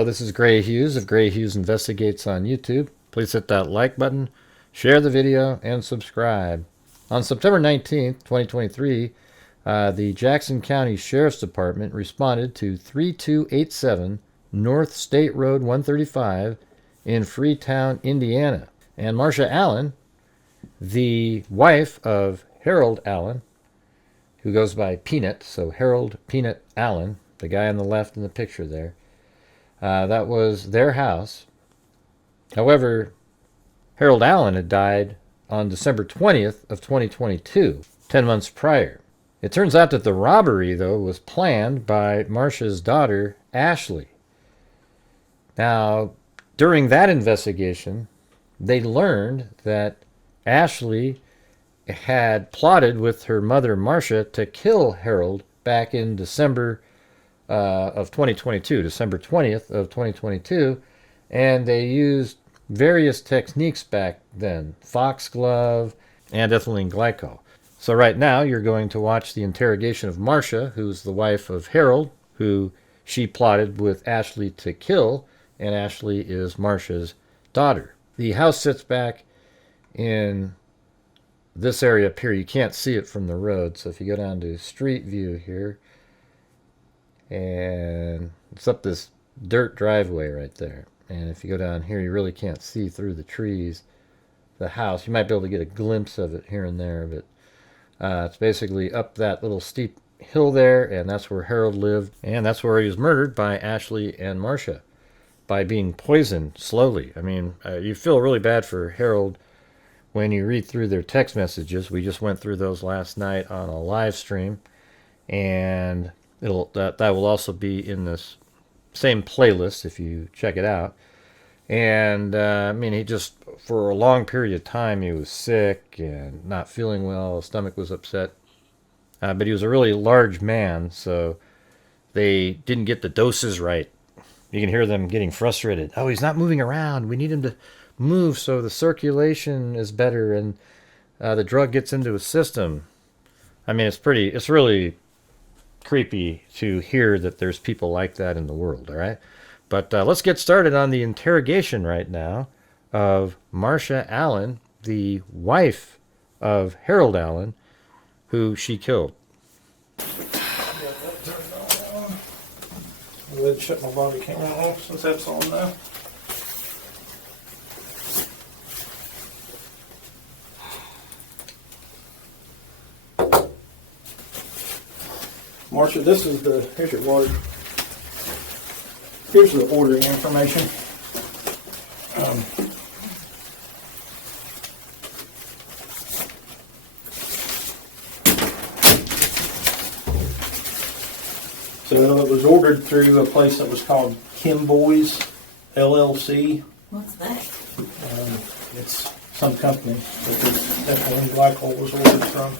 Hello, this is Grant Hughes of Grant Hughes Investigates on YouTube. Please hit that like button, share the video, and subscribe. On September 19th, 2023, the Jackson County Sheriff's Department responded to 3287 North State Road 135 in Freetown, Indiana. And Marsha Allen, the wife of Harold Allen, who goes by Peanut, so Harold Peanut Allen, the guy on the left in the picture there, that was their house. However, Harold Allen had died on December 20th of 2022, 10 months prior. It turns out that the robbery, though, was planned by Marsha's daughter, Ashley. Now, during that investigation, they learned that Ashley had plotted with her mother, Marsha, to kill Harold back in December of 2022, December 20th of 2022, and they used various techniques back then, foxglove and ethylene glycol. So right now you're going to watch the interrogation of Marsha, who's the wife of Harold, who she plotted with Ashley to kill, and Ashley is Marsha's daughter. The house sits back in this area up here. You can't see it from the road, so if you go down to street view here, and it's up this dirt driveway right there. And if you go down here, you really can't see through the trees the house. You might be able to get a glimpse of it here and there, but it's basically up that little steep hill there, and that's where Harold lived, and that's where he was murdered by Ashley and Marsha by being poisoned slowly. I mean, you feel really bad for Harold when you read through their text messages. We just went through those last night on a live stream, and that will also be in this same playlist if you check it out. And I mean, he just, for a long period of time, he was sick and not feeling well. His stomach was upset, but he was a really large man, so they didn't get the doses right. You can hear them getting frustrated. Oh, he's not moving around. We need him to move so the circulation is better and the drug gets into his system. I mean, it's really creepy to hear that there's people like that in the world, all right? But let's get started on the interrogation right now of Marsha Allen, the wife of Harold Allen, who she killed. Go ahead and shut my body camera off since that's on now. Marsha, here's your water. Here's the ordering information. So it was ordered through a place that was called Kim Boys LLC. What's that? It's some company that this ethylene glycol was ordered from.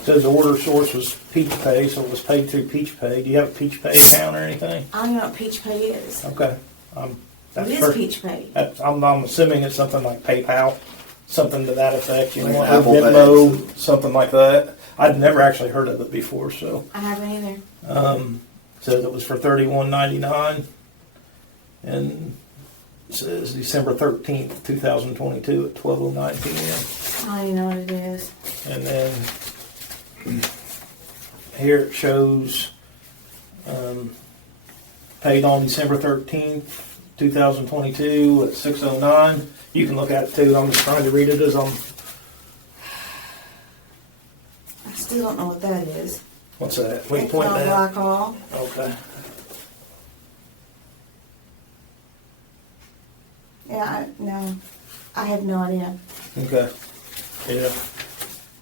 It says the order source was Peach Pay, so it was paid through Peach Pay. Do you have a Peach Pay account or anything? I don't know what Peach Pay is. Okay. What is Peach Pay? I'm assuming it's something like PayPal, something to that effect. You Like know, Apple Venmo, Pay. something like that. I'd never actually heard of it before, so. I haven't either. Says it was for $31.99, and it says December 13th, 2022 at 12:09 p.m. I don't even know what it is. And then here it shows paid on December 13th, 2022 at 6:09. You can look at it too. I'm just trying to read it as I'm. I still don't know what that is. What's that? What are you pointing at? Glycol. Okay. Yeah, no. I have no idea. Okay. Yeah.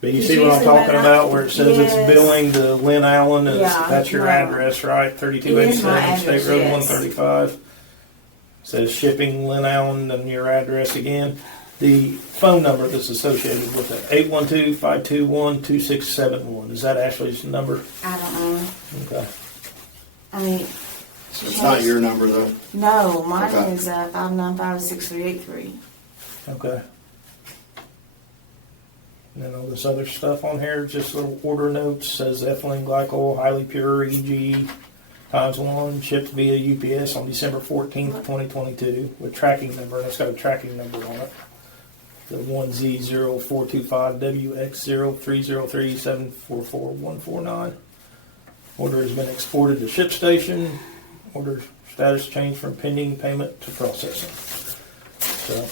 But you Did see you what I'm see talking that? about where it says Yes. it's billing to Lynn Allen? Yeah, That's your no. address, right? It is my 3287 address, State Road yes. 135. Says shipping Lynn Allen and your address again. The phone number that's associated with it, 812-521-2671. Is that Ashley's number? I don't know. Okay. I mean, It's not your number though. No, mine Okay. is 595-6383. Okay. And then all this other stuff on here, just little order notes, says ethylene glycol, highly pure, e.g. Times 1, shipped via UPS on December 14th, 2022, with tracking number, and it's got a tracking number on it. The 1Z0425WX0303744149. Order has been exported to ship station. Order status changed from pending payment to processing. So,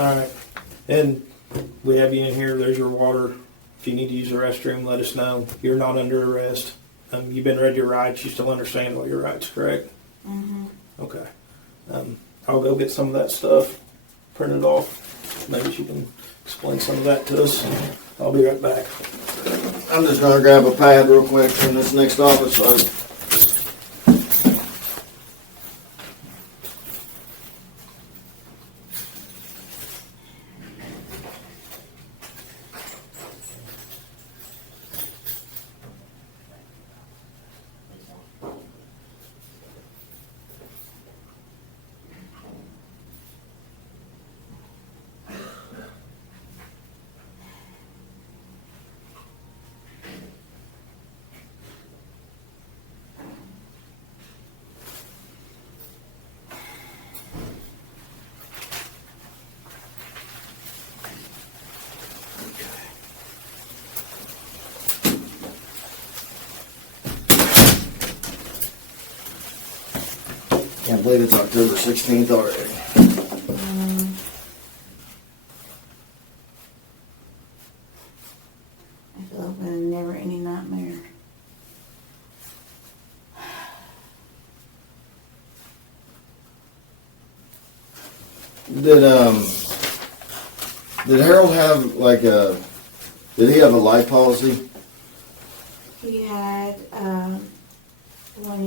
alright. And we have you in here. There's your water. If you need to use the restroom, let us know. You're not under arrest. You've been read your rights. You still understand all your rights, correct? Mm-hmm. Okay. I'll go get some of that stuff printed off. Maybe she can explain some of that to us. I'll be right back. I'm just gonna grab a pad real quick from this next office. Can't believe it's October 16th already. I feel like a never-ending nightmare. Did Harold have did he have a life policy? He had 1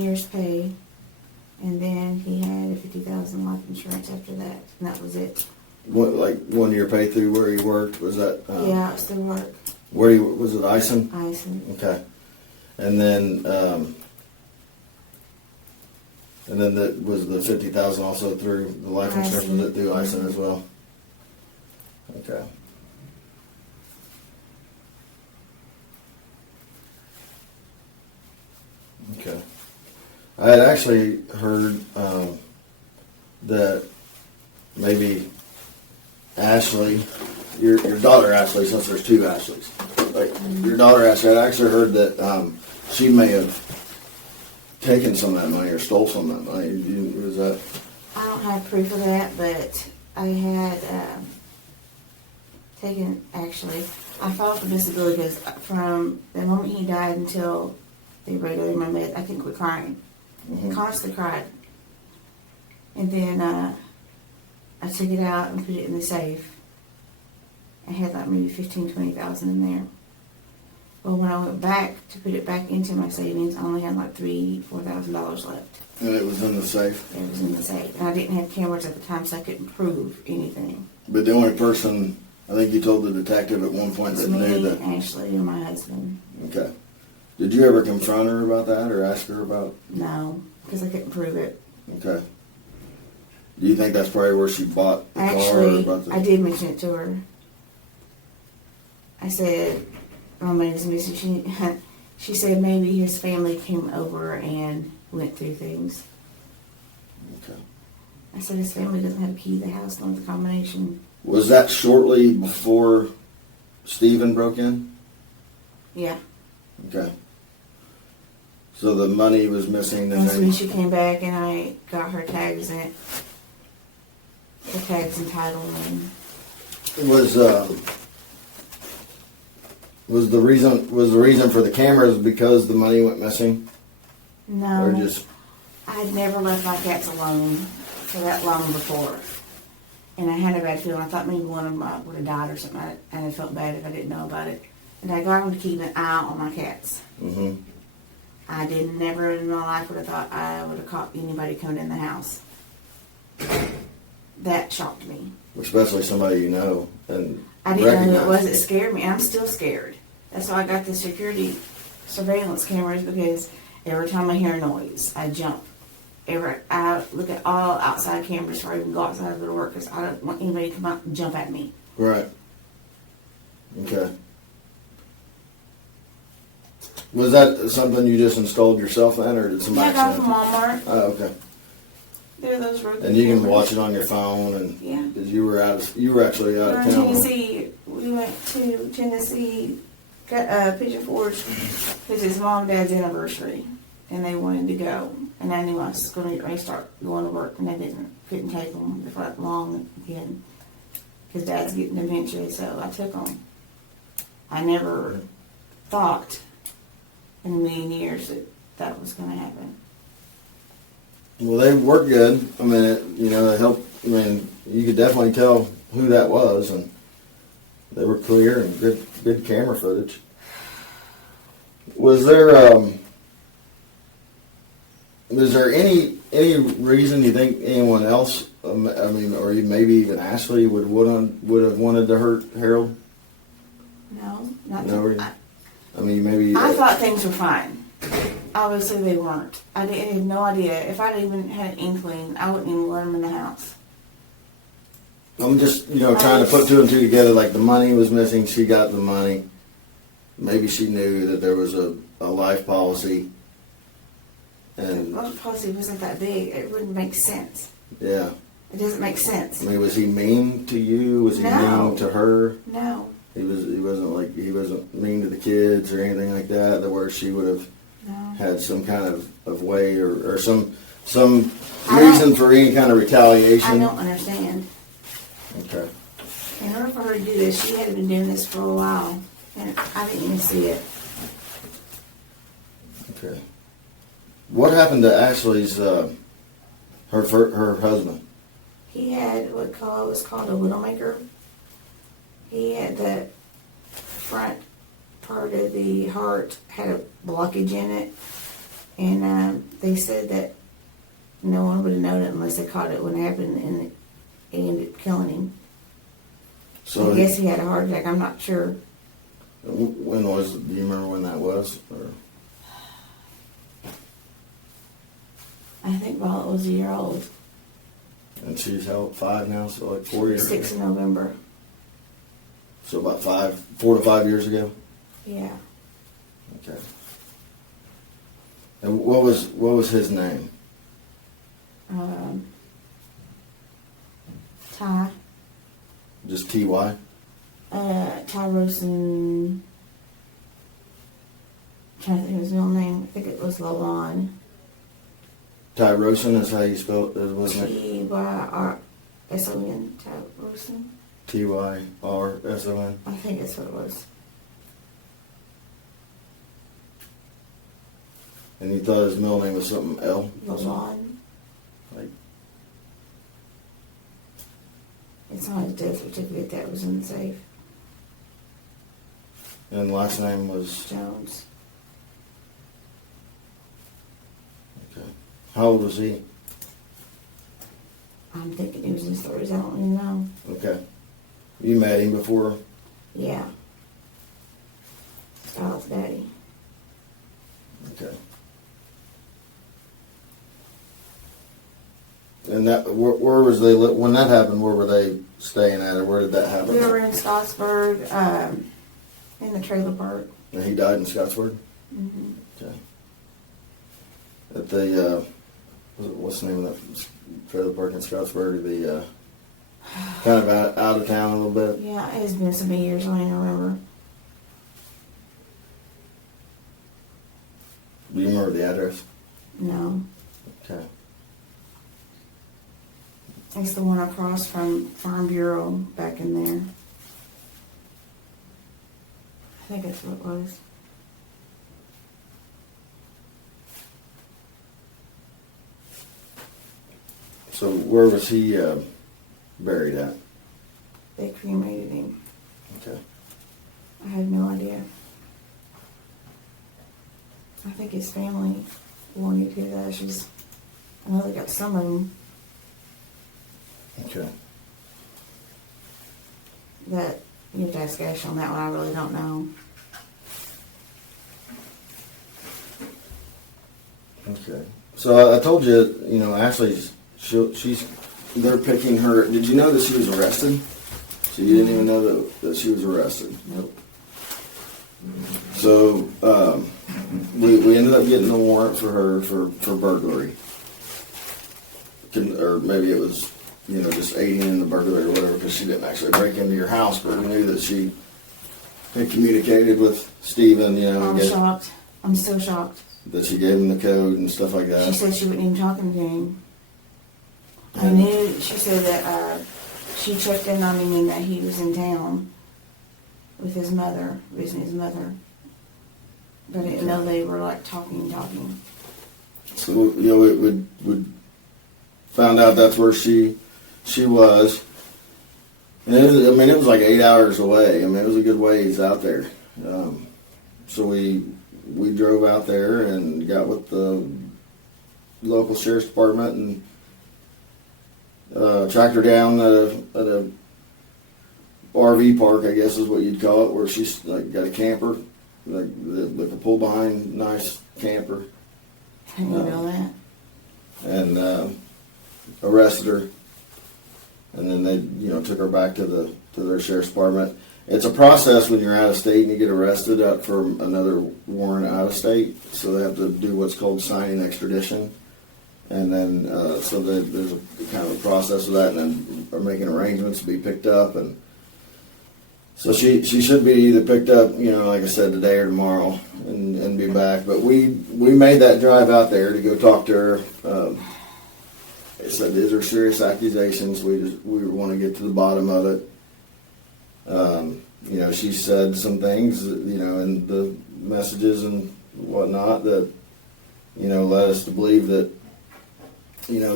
year's pay, and then he had a $50,000 life insurance after that, and that was it. What, like 1 year pay through where he worked? Was that? Yeah, it still work. Where he was it? Ison? Ison. Okay. And then that was the 50,000 also through the life insurance. Was it through Ison as well? Okay. Okay. I had actually heard that maybe Ashley, your daughter Ashley, since there's two Ashleys, like your daughter Ashley, I actually heard that she may have taken some of that money or stole some of that money. Was that? I don't have proof of that, but I had taken, actually, I filed for disability because from the moment he died until they regularly my bed, I couldn't quit crying. Mm-hmm. Constantly cried. And then I took it out and put it in the safe. I had like maybe 15,000, 20,000 in there. Well, when I went back to put it back into my savings, I only had like $3,000, $4,000 left. And it was in the safe? It was in the safe. And I didn't have cameras at the time, so I couldn't prove anything. But the only person, I think you told the detective at one point It's that me, knew that. Ashley, and my husband. Okay. Did you ever confront her about that or ask her about? No, because I couldn't prove it. Okay. Do you think that's probably where she bought the car? Or Actually, about the... I did mention it to her. I said, my man is missing. She said maybe his family came over and went through things. Okay. I said his family doesn't have a key to the house, nor the combination. Was that shortly before Stephen broke in? Yeah. Okay. So the money was missing and That's when then... she came back and I got her tags in it. The tags and title and Was the reason for the cameras because the money went missing? no. Or just... I had never left my cats alone for that long before. And I had a bad feeling. I thought maybe one of them would have died or something. And I felt bad if I didn't know about it. And I got them to keep an eye on my cats. Mm-hmm. I never in my life would have thought I would have caught anybody coming in the house. That shocked me. Especially somebody you know and I didn't know who recognize. it was. It scared me. I'm still scared. That's why I got the security surveillance cameras, because every time I hear a noise, I jump. I look at all outside cameras before I even go outside of the door, because I don't want anybody to come out and jump at me. Right. Okay. Was that something you just installed yourself then, or did Yeah, somebody? I got it from Walmart. Oh, okay. They're those Roku And you can cameras. watch it on your phone, and Yeah. 'cause you were actually out We're of in town. Tennessee. We went to Tennessee, Pigeon Forge, because it's mom and dad's anniversary, and they wanted to go. And I knew I was going to get ready to start going to work, and I couldn't take them for that long again, because dad's getting dementia. So I took them. I never thought in a million years that was going to happen. Well, they work good. I mean, they help. I mean, you could definitely tell who that was, and they were clear and good camera footage. Was there any reason you think anyone else, I mean, or maybe even Ashley would have wanted to hurt Harold? No, not No reason? I mean, maybe. I thought things were fine. Obviously, they weren't. I had no idea. If I'd even had an inkling, I wouldn't even let them in the house. I'm just, trying to put two and two together. Like, the money was missing. She got the money. Maybe she knew that there was a life policy. The And life policy wasn't that big. It wouldn't make sense. yeah, It doesn't make sense. I mean, was he mean to you? Was he No. mean to her? No, He wasn't mean to the kids or anything like that. Where she would have no. had some kind of way or some I reason don't- for any kind of retaliation. I don't understand. Okay. In order for her to do this, she had been doing this for a while, and I didn't even see it. Okay. What happened to Ashley's her husband? He had what was called a widowmaker. He had the front part of the heart had a blockage in it, and they said that no one would have known it unless they caught it when it happened, and it ended up killing him. So I guess he had a heart attack. I'm not sure. when was? Do you remember when that was? Or? I think Violet was a year old. And she's held 5 now, so like 4 years. 6 in November. So about 4 to 5 years ago. Yeah. Okay. And what was his name? Ty. Just T.Y.? Ty Rosen. Trying to think of his middle name. I think it was Lawan. Ty Rosen is how you spell it, wasn't it? T-Y-R-S-O-N. Ty Rosen. T-Y-R-S-O-N. I think that's what it was. And you thought his middle name was something L? Lawan. Like, It's on his death certificate that was in the safe. and last name was, Jones. okay. How old was he? I'm thinking he was in his 30s. I don't even know. Okay. You met him before? Yeah. Scarlett's daddy. Okay. And that, where was they, when that happened, where were they staying at, or where did that happen? We were in Scottsburg, in the trailer park. And he died in Scottsburg? Mm-hmm. Okay. At the, what's the name of that trailer park in Scottsburg? The, kind of out of town a little bit? Yeah, it's been so many years, I don't even remember. Do you remember the address? No. Okay. It's the one across from Farm Bureau back in there. I think that's what it was. So where was he buried at? They cremated him. Okay. I had no idea. I think his family wanted his ashes. I know they got some of them Okay. that you have to ask Ash on that one. I really don't know. Okay. So I told you, Ashley's, they're picking her. Did you know that she was arrested? So you didn't even know that she was arrested? Nope. So we ended up getting a warrant for her for burglary. Or maybe it was, just aiding in the burglary or whatever, because she didn't actually break into your house, but we knew that she had communicated with Steven, I'm shocked. I'm still shocked. that she gave him the code and stuff like She that. said she wasn't even talking to him. I And- knew, she said that she checked in on him and that he was in town with his mother, visiting his mother. But I didn't know they were like talking. So we found out that's where she was. And it was like 8 hours away. It was a good ways out there. So we drove out there and got with the local sheriff's department and tracked her down at a RV park, I guess is what you'd call it, where she's like got a camper, like a pull behind nice camper, I didn't know that. and arrested her. And then they, took her back to their sheriff's department. It's a process when you're out of state and you get arrested out for another warrant out of state. So they have to do what's called signing extradition. And then, so there's a kind of a process of that, and then are making arrangements to be picked up. And so she should be either picked up, like I said, today or tomorrow, and be back. But we made that drive out there to go talk to her. They said these are serious accusations. We want to get to the bottom of it. She said some things, in the messages and whatnot that, led us to believe that,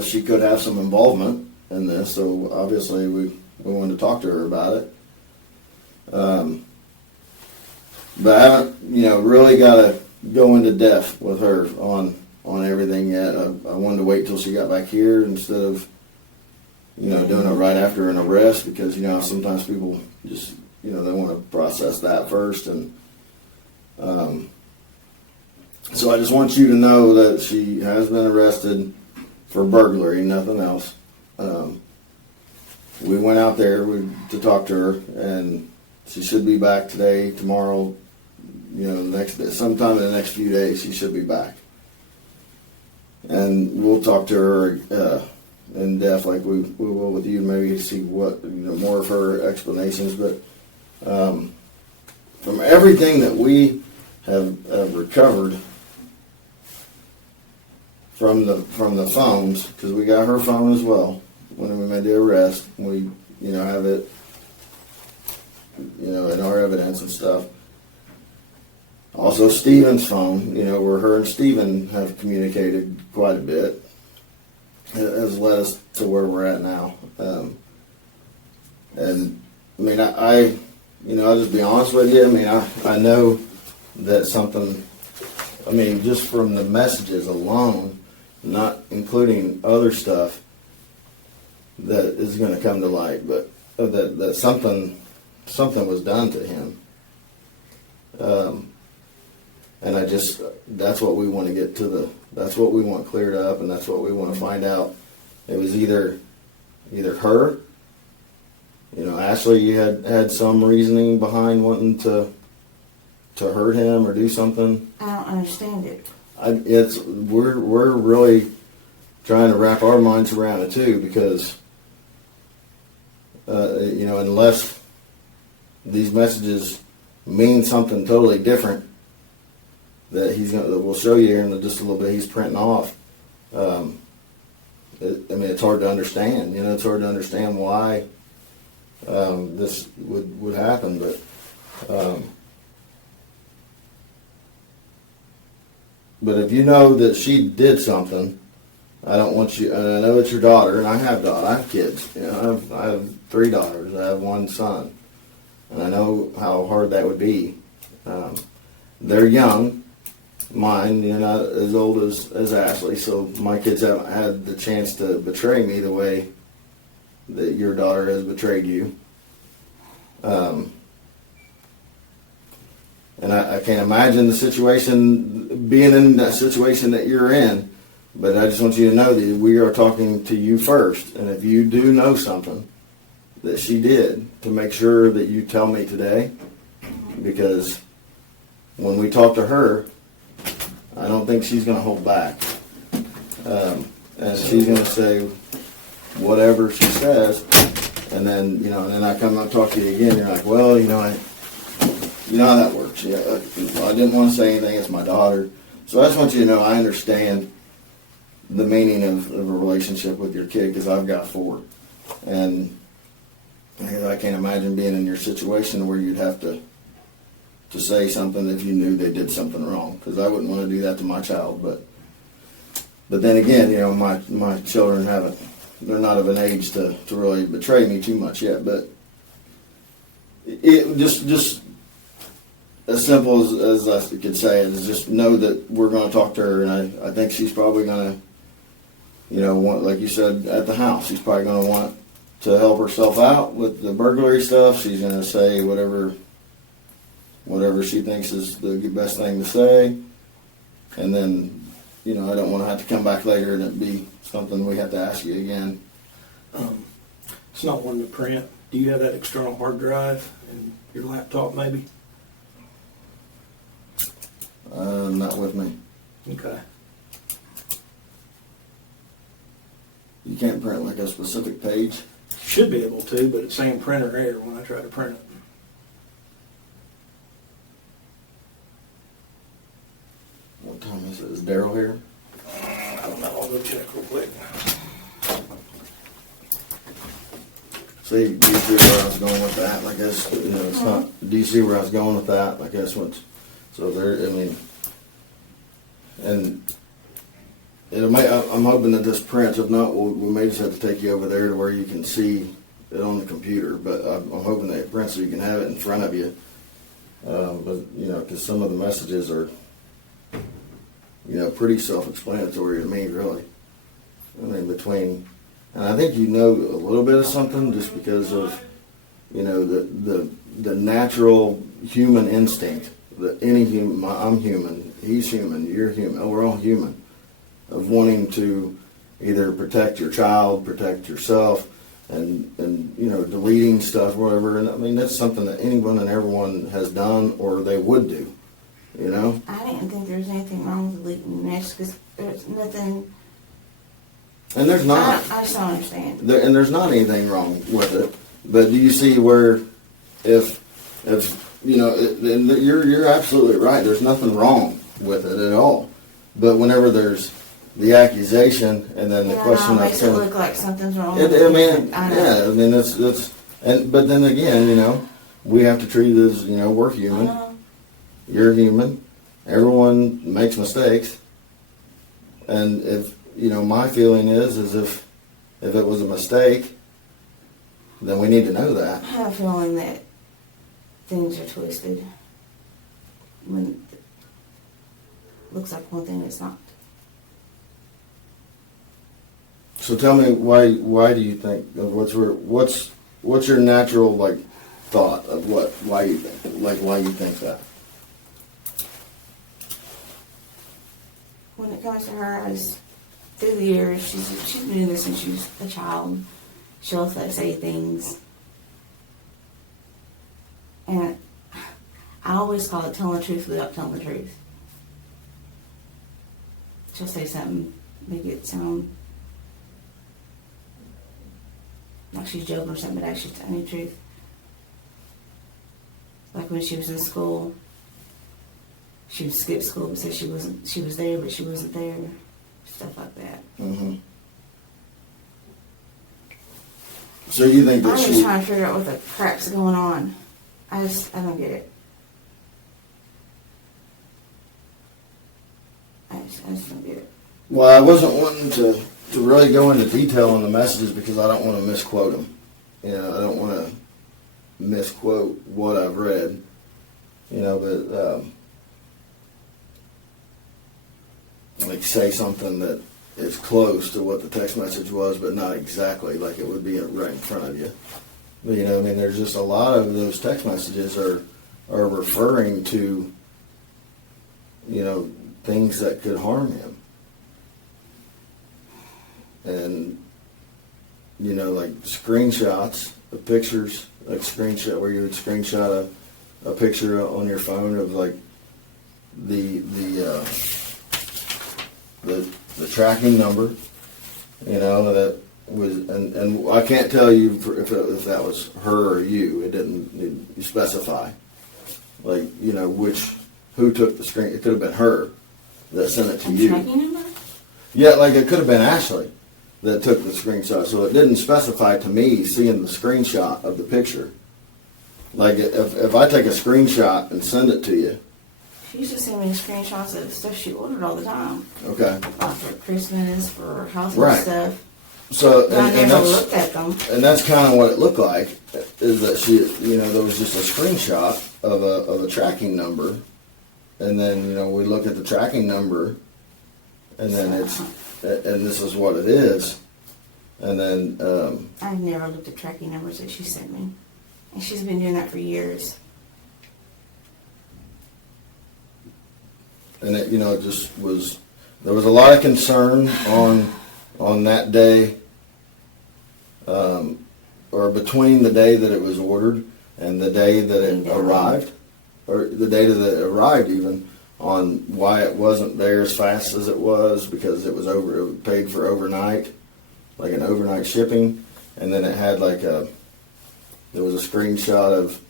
she could have some involvement in this. So obviously we wanted to talk to her about it. But I haven't, really got to go into depth with her on everything yet. I wanted to wait till she got back here instead of, doing it right after an arrest, because, sometimes people just, they want to process that first. And so I just want you to know that she has been arrested for burglary, nothing else. We went out there to talk to her, and she should be back today, tomorrow, the next day, sometime in the next few days, she should be back. And we'll talk to her in depth, like we will with you, maybe see what more of her explanations. But from everything that we have recovered from the phones, because we got her phone as well when we made the arrest, we have it in our evidence and stuff. Also, Steven's phone, where her and Steven have communicated quite a bit, has led us to where we're at now. And I'll just be honest with you. I know that something, just from the messages alone, not including other stuff, that is going to come to light, but that something was done to him. And that's what we want to get to that's what we want cleared up, and that's what we want to find out. It was either her, Ashley, you had some reasoning behind wanting to hurt him or do something. I don't understand it. We're really trying to wrap our minds around it too, because unless these messages mean something totally different that we'll show you here in just a little bit, he's printing off. It's hard to understand. It's hard to understand why this would happen, but if you know that she did something, I don't want you. And I know it's your daughter, and I have kids. I have 3 daughters. I have 1 son, and I know how hard that would be. They're young. Mine, not as old as Ashley, so my kids haven't had the chance to betray me the way that your daughter has betrayed you. And I can't imagine being in that situation that you're in, but I just want you to know that we are talking to you first, and if you do know something that she did, to make sure that you tell me today, because when we talk to her, I don't think she's going to hold back. And she's going to say whatever she says, and then, you know, and then I come and talk to you again, you're like, well, you know how that works. Yeah, I didn't want to say anything, it's my daughter. So I just want you to know I understand the meaning of a relationship with your kid, because I've got 4. And I can't imagine being in your situation where you'd have to say something if you knew they did something wrong, because I wouldn't want to do that to my child. But then again, you know, my children they're not of an age to really betray me too much yet. But it just as simple as I could say it is just know that we're going to talk to her, and I think she's probably going to, you know, want, like you said, at the house, she's probably going to want to help herself out with the burglary stuff. She's going to say whatever she thinks is the best thing to say. And then, you know, I don't want to have to come back later and it be something we have to ask you again. It's not one to print. Do you have that external hard drive in your laptop maybe? Not with me. Okay. You can't print like a specific page. Should be able to, but it's saying printer error when I try to print it. What time is it? Is Daryl here? I don't know. I'll go check real quick. See, do you see where I was going with that? Like that's, you know, it's not. Do you see where I was going with that? Like that's what. So there. I mean, and I'm hoping that this prints. If not, we may just have to take you over there to where you can see it on the computer. But I'm hoping that it prints so you can have it in front of you. But you know, because some of the messages are, you know, pretty self-explanatory to me, really. I mean, and I think you know a little bit of something just because of, you know, the natural human instinct that any human, I'm human, he's human, you're human, we're all human, of wanting to either protect your child, protect yourself, and you know, deleting stuff, whatever. And I mean, that's something that anyone and everyone has done or they would do, you know? I didn't think there was anything wrong with deleting this because there's nothing. And there's not. I just don't understand. And there's not anything wrong with it. But do you see where, if you know, and you're absolutely right. There's nothing wrong with it at all. But whenever there's the accusation and then the question makes it look like something's wrong. I mean, yeah. I mean, but then again, you know, we have to treat it as, you know, we're human. You're human. Everyone makes mistakes. And if, you know, my feeling is if it was a mistake, then we need to know that. I have a feeling that things are twisted when it looks like one thing it's not. So tell me why do you think, what's your natural like thought of why you think that? When it comes to her, through the years, she's been doing this since she was a child. She'll say things, and I always call it telling the truth without telling the truth. She'll say something, make it sound like she's joking or something, but actually telling the truth. Like when she was in school, she would skip school and say she was there, but she wasn't there. Stuff like that. Mm-hmm. So you think that I'm just trying to figure out what the crap's going on. I don't get it. I just don't get it. Well, I wasn't wanting to really go into detail on the messages because I don't want to misquote them. You know, I don't want to misquote what I've read. You know, but like say something that is close to what the text message was, but not exactly like it would be right in front of you. But, you know, I mean, there's just a lot of those text messages are referring to, you know, things that could harm him. And, you know, like screenshots of pictures, like screenshot where you would screenshot a picture on your phone of like the tracking number, you know, that was, and I can't tell you if that was her or you. It didn't specify, like, you know, who took the screen. It could have been her that sent it to A you. tracking number? Yeah, like it could have been Ashley that took the screenshot. So it didn't specify to me seeing the screenshot of the picture. Like if I take a screenshot and send it to you. She used to send me screenshots of stuff she ordered all the time. Okay. Like for Christmas, for household Right. stuff. So But I and never that's, looked at them. and that's kind of what it looked like, is that she, you know, there was just a screenshot of a tracking number, and then, you know, we look at the tracking number, and then and this is what it is, and then I've never looked at tracking numbers that she sent me. And she's been doing that for years. and it, you know, it just was, there was a lot of concern on that day, or between the day that it was ordered and the day that it arrived, or the day that it arrived even, on why it wasn't there as fast as it was, because it was paid for overnight, like an overnight shipping, and then it had like there was a screenshot of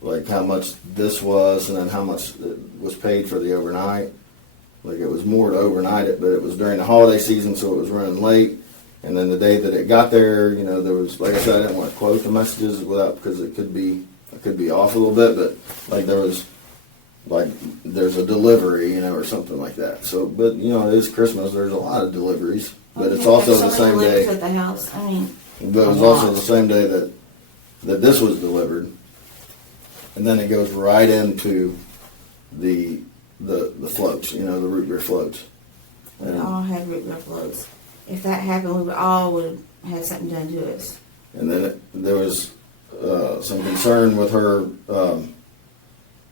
like how much this was, and then how much it was paid for the overnight. Like it was more to overnight it, but it was during the holiday season, so it was running late. And then the day that it got there, you know, there was, like I said, I didn't want to quote the messages because it could be off a little bit, but like there was, like there's a delivery, you know, or something like that. So, but you know, it is Christmas. There's a lot of deliveries, but it's also the same day. At the house. I mean, But it was also the same day that this was delivered, and then it goes right into the floats, you know, the root beer floats. we And, all had root beer floats. If that happened, we would all would have had something done to us. and then there was some concern with her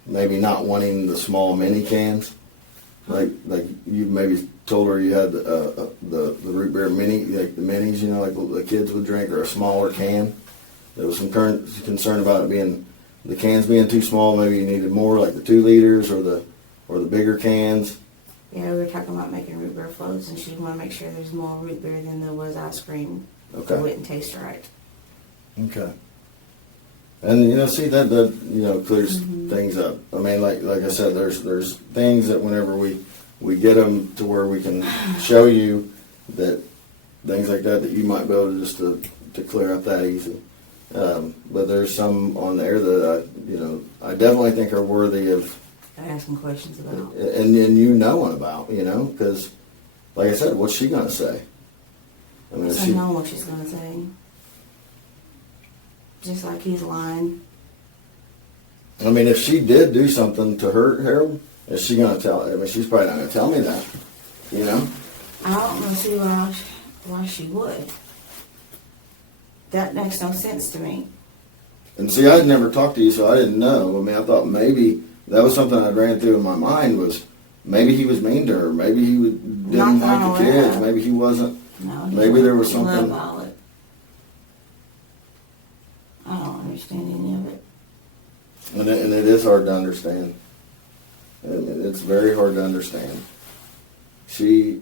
maybe not wanting the small mini cans, like you maybe told her you had the root beer mini, like the minis, you know, like the kids would drink, or a smaller can. There was some concern about it being, the cans being too small. Maybe you needed more, like the 2 liters or the bigger cans. Yeah, we were talking about making root beer floats, and she wanted to make sure there's more root beer than there was ice cream. Okay. It wouldn't taste right. Okay. And you know, see that you know, clears things up. I mean, like I said, there's things that whenever we get them to where we can show you that things like that you might be able to just to clear up that easy. But there's some on there that I definitely think are worthy of Asking questions about. and you knowing about, you know, because like I said, what's she gonna say? I mean, I know what she's going to say. Just like he's lying. I mean, if she did do something to hurt Harold, is she gonna tell? I mean, she's probably not gonna tell me that, you know. I don't know, see why she would. That makes no sense to me. And see, I'd never talked to you, so I didn't know. I mean, I thought maybe that was something that ran through in my mind, was maybe he was mean to her, maybe he didn't like the kids, maybe he wasn't. No, Maybe there was he loved something. Violet. I don't understand any of it. And it is hard to understand. I mean, it's very hard to understand. She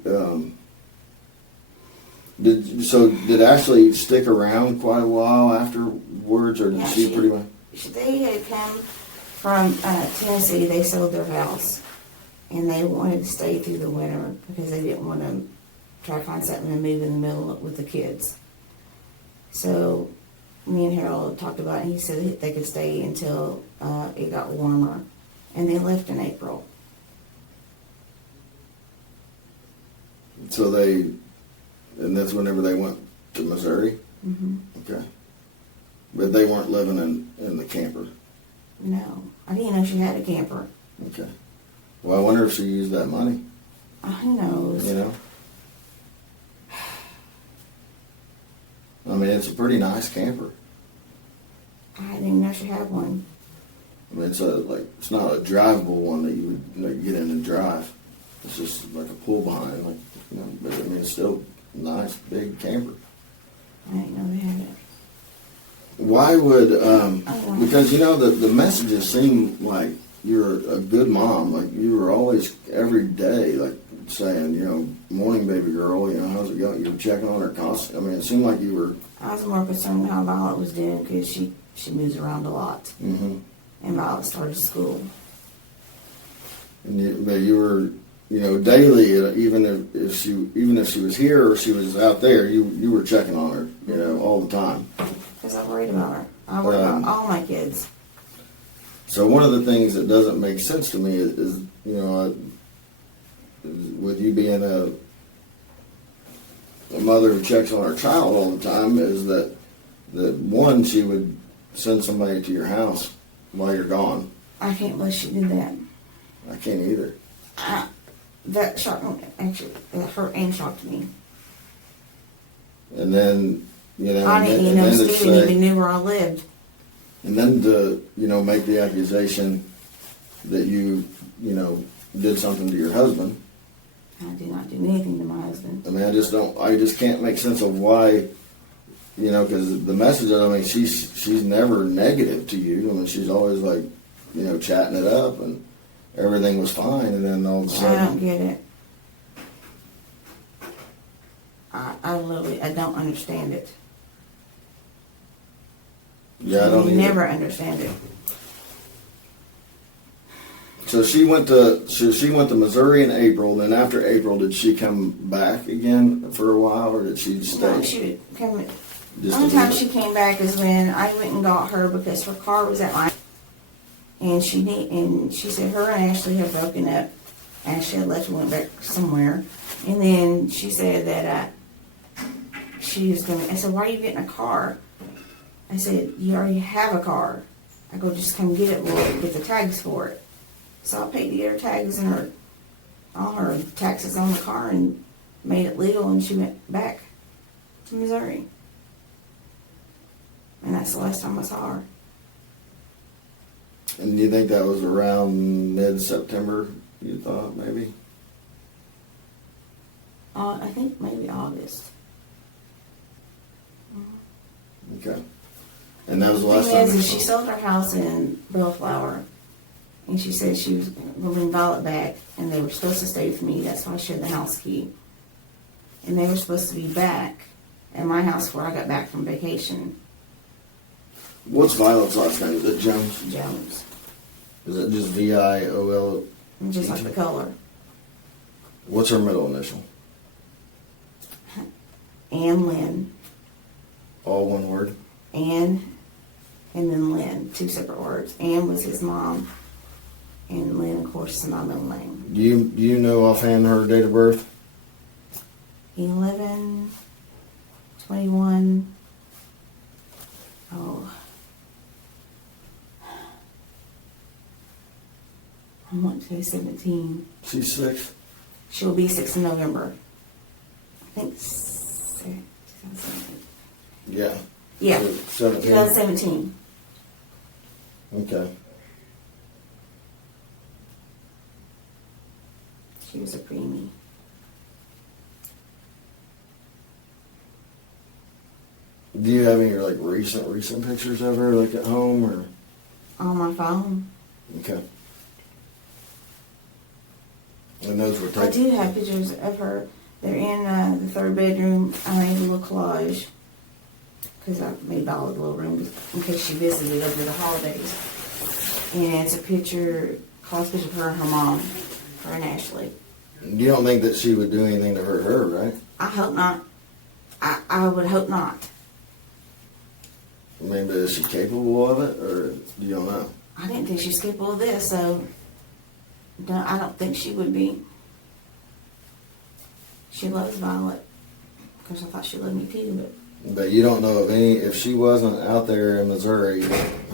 did Ashley stick around quite a while afterwards, or did Yeah, she pretty much? They had come from Tennessee. They sold their house, and they wanted to stay through the winter because they didn't want to try to find something to move in the middle with the kids. So me and Harold talked about it, and he said that they could stay until it got warmer, and they left in April. So and that's whenever they went to Missouri? Mm-hmm. Okay. But they weren't living in the camper? No, I didn't know she had a camper. Okay. Well, I wonder if she used that money, Who knows? you know? I mean, it's a pretty nice camper. I didn't even know she had one. I mean, it's not a drivable one that you would get in and drive. It's just like a pull behind, like, you know. But I mean, it's still a nice big camper. I didn't know they had it. Why would because you know the messages seem like you're a good mom. Like, you were always, every day, like, saying, you know, morning, baby girl, you know, how's it going? You were checking on her constantly. I mean, it seemed like you were... I was more concerned how Violet was doing because she moves around a lot. Mm-hmm. And Violet started school. But you were, you know, daily, even if she was here or she was out there, you were checking on her, you know, all the time. Because I worried about her. I worried about all my kids. So one of the things that doesn't make sense to me is you know, with you being a mother who checks on her child all the time, is that one, she would send somebody to your house while you're gone. I can't believe she did that. I can't either. That shocked me, actually. That hurt and shocked me. And then, you know, I didn't even know and then to Steven say- even knew where I lived. And then to, you know, make the accusation that you know, did something to your husband. I did not do anything to my husband. I mean, I just can't make sense of why, you know, because the message, I mean, she's never negative to you. I mean, she's always like, you know, chatting it up and everything was fine, and then all of a I don't sudden, get it. I don't understand it. yeah, I don't either. never understand it. So she went to Missouri in April. Then after April, did she come back again for a while, or did she stay? No, she would come. The Just only a time little she bit? came back is when I went and got her because her car was at my, and she said her and Ashley had broken up. Ashley had left and went back somewhere, and then she said that she was gonna. I said, "Why are you getting a car?" I said, "You already have a car." I go, "Just come get it. We'll get the tags for it." So I paid to get her tags and all her taxes on the car and made it legal, and she went back to Missouri. And that's the last time I saw her. And do you think that was around mid-September? You thought maybe? I think maybe August. Okay. And that was the The last thing time. is, you she saw her? sold her house in Bellflower, and she said she was going to bring Violet back, and they were supposed to stay with me. That's why she had the house key. And they were supposed to be back at my house where I got back from vacation. What's Violet's last name? Is it Jones? Jones. Is it just VIOL? And just like the color. What's her middle initial? Ann Lynn. All one word? Ann and then Lynn. Two separate words. Ann was his mom. And Lynn, of course, is my middle name. Do you know offhand her date of birth? 11/21. Oh. I want to say 17. She's 6. She'll be 6 in November. I think 2017. Yeah. Yeah, 17. 2017. Okay. She was a preemie. Do you have any like recent pictures of her, like at home or? On my phone. Okay. And those were I taken. do have pictures of her. They're in the third bedroom. I made a little collage because I made all the little rooms in case she visited over the holidays. And it's a picture, collage picture of her and her mom, her and Ashley. You don't think that she would do anything to hurt her, right? I hope not. I would hope not. I mean, but is she capable of it, or you don't know? I didn't think she was capable of this, so I don't think she would be. She loves Violet. Of course, I thought she loved me too, but But you don't know of any. If she wasn't out there in Missouri,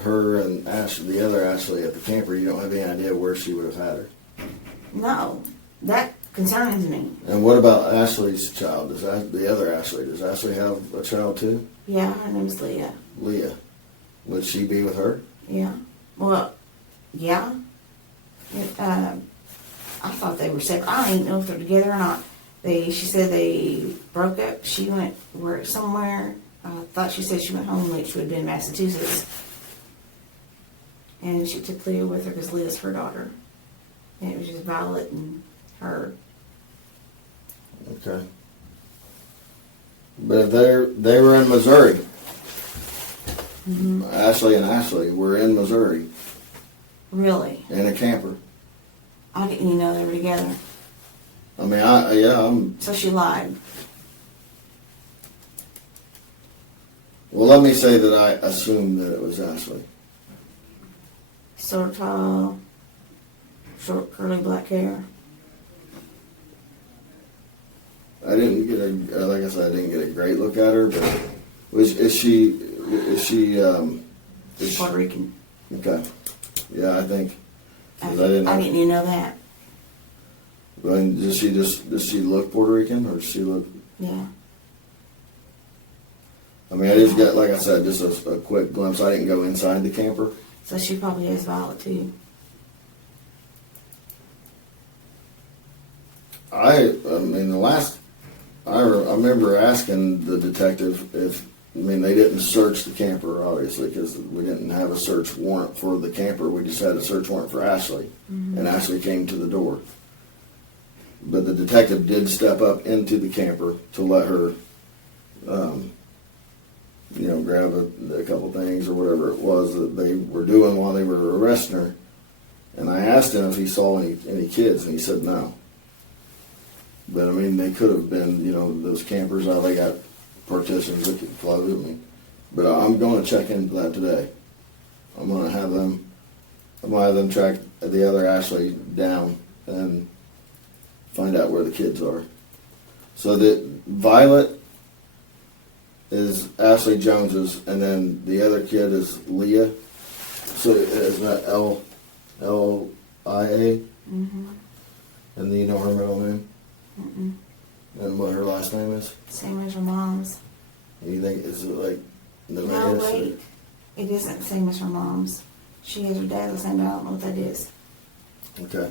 her and Ashley, the other Ashley at the camper, you don't have any idea where she would have had her. no, that concerns me. And what about Ashley's child? The other Ashley? Does Ashley have a child too? Yeah, her name's Leah. Leah. Would she be with her? Yeah. Well, yeah. I thought they were separate. I don't even know if they're together or not. She said they broke up. She went work somewhere. I thought she said she went home, which would have been Massachusetts. And she took Leah with her because Leah's her daughter. And it was just Violet and her. Okay. But if they were in Missouri, Ashley and Ashley were in Missouri Really? in a camper. I didn't even know they were together. I mean, I'm. So she lied. Well, let me say that I assumed that it was Ashley. Sort of tall, short, curly black hair. I didn't get like I said, I didn't get a great look at her, but is she She's Puerto Rican. okay? Yeah, I think. I 'Cause didn't even know that. Does she look Puerto Rican, or does she look? Yeah. I mean, I just got, like I said, just a quick glimpse. I didn't go inside the camper. So she probably has Violet too. I mean, I remember asking the detective if, I mean, they didn't search the camper, obviously, because we didn't have a search warrant for the camper. We just had a search warrant for Ashley, and Ashley came to the door. But the detective did step up into the camper to let her, grab a couple things or whatever it was that they were doing while they were arresting her. And I asked him if he saw any kids, and he said no. But I mean, they could have been, those campers, how they got partitions that could close. I mean, but I'm going to check into that today. I'm going to have them track the other Ashley down and find out where the kids are. So that Violet is Ashley Jones's, and then the other kid is Leah. So is that L-I-A? Mm-hmm. And then you know her middle name? Mm-mm. And what her last name is? Same as her mom's. You think, is it like the No, Mays? wait. It isn't the same as her mom's. She has her dad last name, but I don't know what that is. Okay.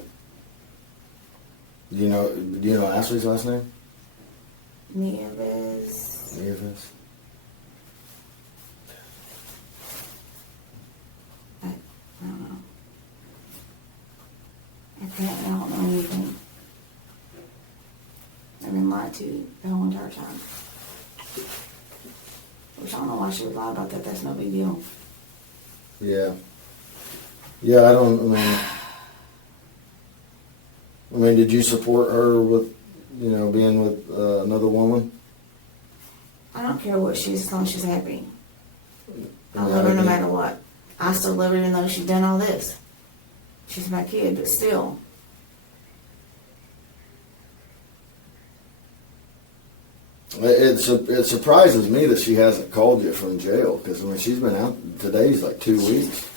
Do you know Ashley's last name? Nieves. Nieves. I don't know. Apparently I don't know anything. I've been lied to the whole entire time. Which I don't know why she would lie about that. That's no big deal. Yeah. Yeah, I mean, did you support her with, being with another woman? I don't care what she's, as long as she's happy. I Yeah, love her no I matter what. I still love her even though she's done all this. She's my kid, but still. It surprises me that she hasn't called you from jail, because I mean, she's been out. Today's like 2 weeks.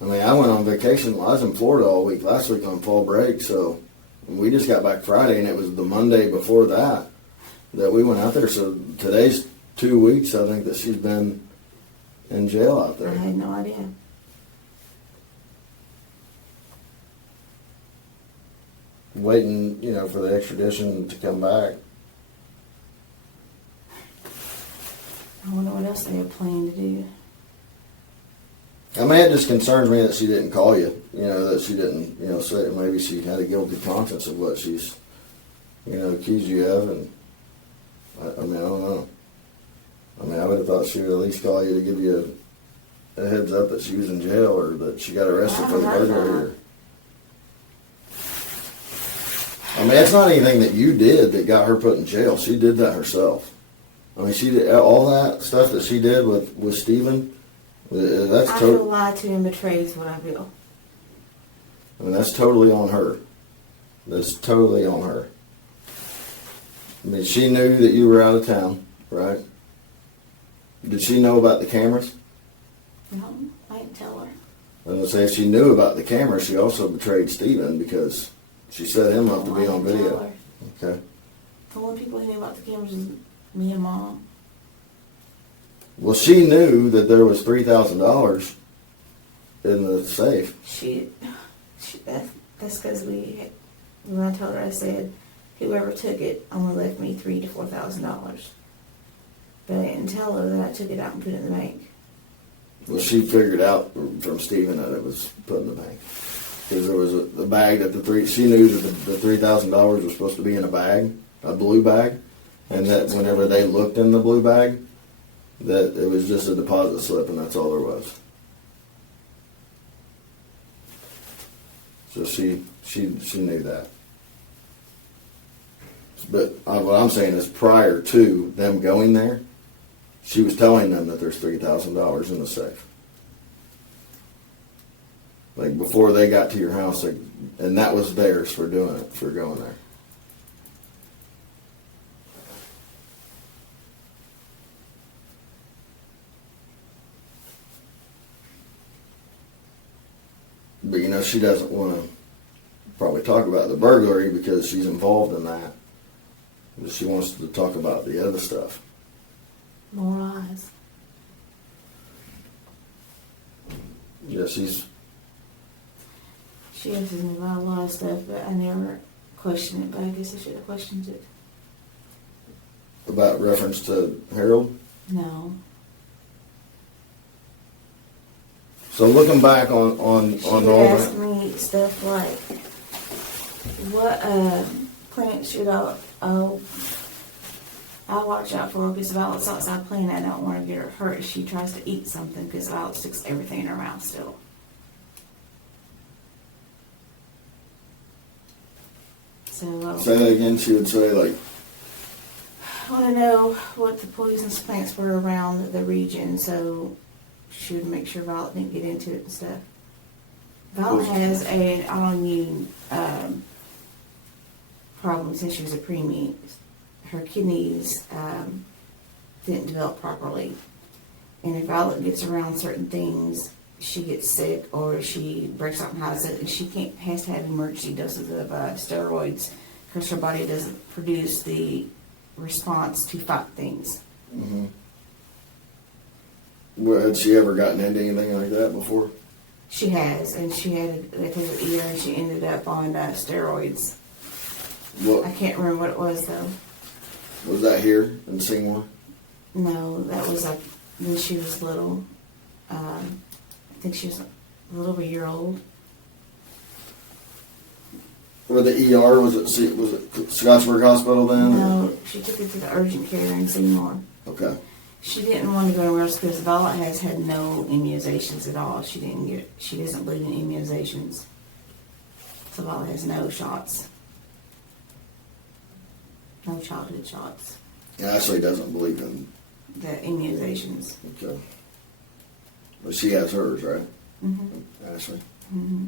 I mean, I went on vacation. I was in Florida all week last week on fall break, so we just got back Friday, and it was the Monday before that we went out there. So today's 2 weeks, I think, that she's been in jail out I there. had no idea. Waiting, for the extradition to come back. I wonder what else they have planned to do. I mean, it just concerns me that she didn't call you. That she didn't, say maybe she had a guilty conscience of what she's, accused you of. And I mean, I don't know. I mean, I would have thought she would at least call you to give you a heads up that she was in jail or that she got arrested for the burglary. I mean, it's not anything that you did that got her put in jail. She did that herself. I mean, she did all that stuff that she did with Stephen. That's I feel lied to and betrayed is what I feel. I mean, that's totally on her. That's totally on her. I mean, she knew that you were out of town, right? Did she know about the cameras? No, I didn't tell her. I was going to say, if she knew about the cameras, she also betrayed Stephen because she set him up to be on video. Okay. The only people who knew about the cameras is me and Mom. Well, she knew that there was $3,000 in the safe. That's because when I told her, I said, whoever took it only left me $3,000 to $4,000. But I didn't tell her that I took it out and put it in the bank. Well, she figured out from Stephen that it was put in the bank. Because there was the bag that she knew that the $3,000 was supposed to be in a bag, a blue bag, and that whenever they looked in the blue bag, that it was just a deposit slip and that's all there was. So she knew that. But what I'm saying is prior to them going there, she was telling them that there's $3,000 in the safe. Like before they got to your house, like, and that was theirs for doing it, for going there. But you know, she doesn't want to probably talk about the burglary because she's involved in that. But she wants to talk about the other stuff. More lies. Yeah, she's. She asks me about a lot of stuff, but I never question it, but I guess I should have questioned it. About reference to Harold? No. So looking back on She all would ask that. me stuff like, what plant should I'll watch out for, because Violet's outside playing. I don't want to get her hurt if she tries to eat something, because Violet sticks everything in her mouth still. So Say that again, she would say like, I want to know what the poisonous plants were around the region, so she would make sure Violet didn't get into it and stuff. Violet has an autoimmune problem since she was a preemie. Her kidneys didn't develop properly. And if Violet gets around certain things, she gets sick or she breaks out in hives. She has to have emergency doses of steroids because her body doesn't produce the response to fight things. mm-hmm. Well, had she ever gotten into anything like that before? She has, and she they took her ear and she ended up on steroids. What I can't remember what it was though. was that here in Seymour? No, that was like when she was little. I think she was a little over a year old. Or the ER, was it Scottsburg Hospital then? No, she took it to the urgent care in Seymour. Okay. She didn't want to go anywhere else because Violet has had no immunizations at all. She doesn't believe in immunizations. So Violet has no shots. No childhood shots. Ashley doesn't believe in. The immunizations. Okay. But she has hers, right? Mm-hmm. Ashley. Mm-hmm.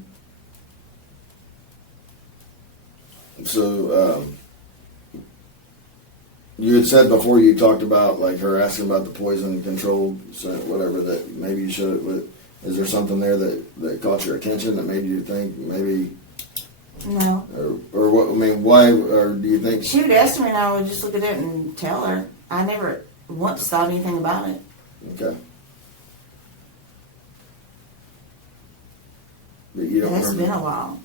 So, you had said before you talked about like her asking about the poison control, whatever, that maybe you should. Is there something there that caught your attention that made you think maybe? No. Or what? I mean, why? Or do you think? She would ask me and I would just look at it and tell her. I never once thought anything about it. Okay. But you don't It's remember. been a while.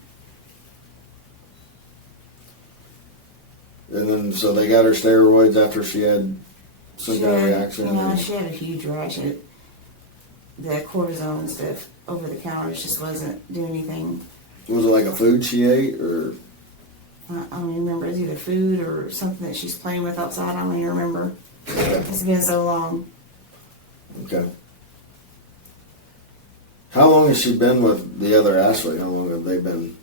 And then, so they got her steroids after she had some kind of reaction. She had a huge rash. The cortisone and stuff over the counter just wasn't doing anything. Was it like a food she ate, or? I don't even remember. It's either food or something that she's playing with outside. I don't even remember. It's been so long. Okay. How long has she been with the other Ashley? How long have they been?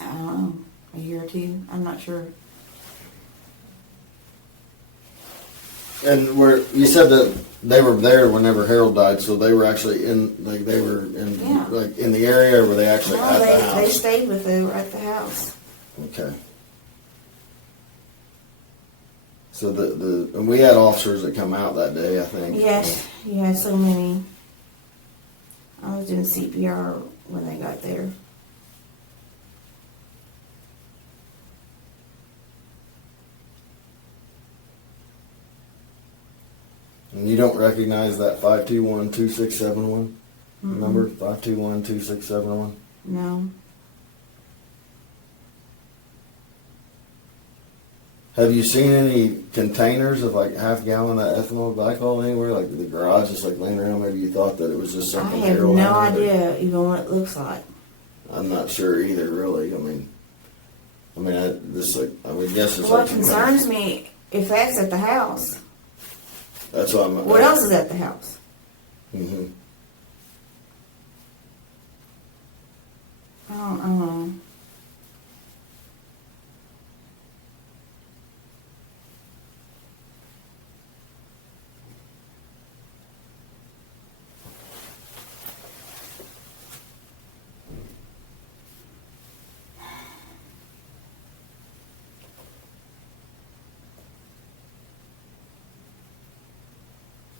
I don't know. A year or two. I'm not sure. And you said that they were there whenever Harold died, so they were actually in the area, or were they actually at the house? They stayed with her at the house. Okay. So and we had officers that come out that day, I think. Yes, you had so many. I was doing CPR when they got there. And you don't recognize that 521-2671 number? 521-2671? No. Have you seen any containers of like half-gallon of ethanol glycol anywhere? Like the garage just like laying around? Maybe you thought that it was just I something. have Harold no had, or- idea even what it looks like. I'm not sure either, really. I mean, this like I would guess it's What like some kind of- concerns me, if that's at the house, That's what I'm. what else is at the house? Mm-hmm. I don't know.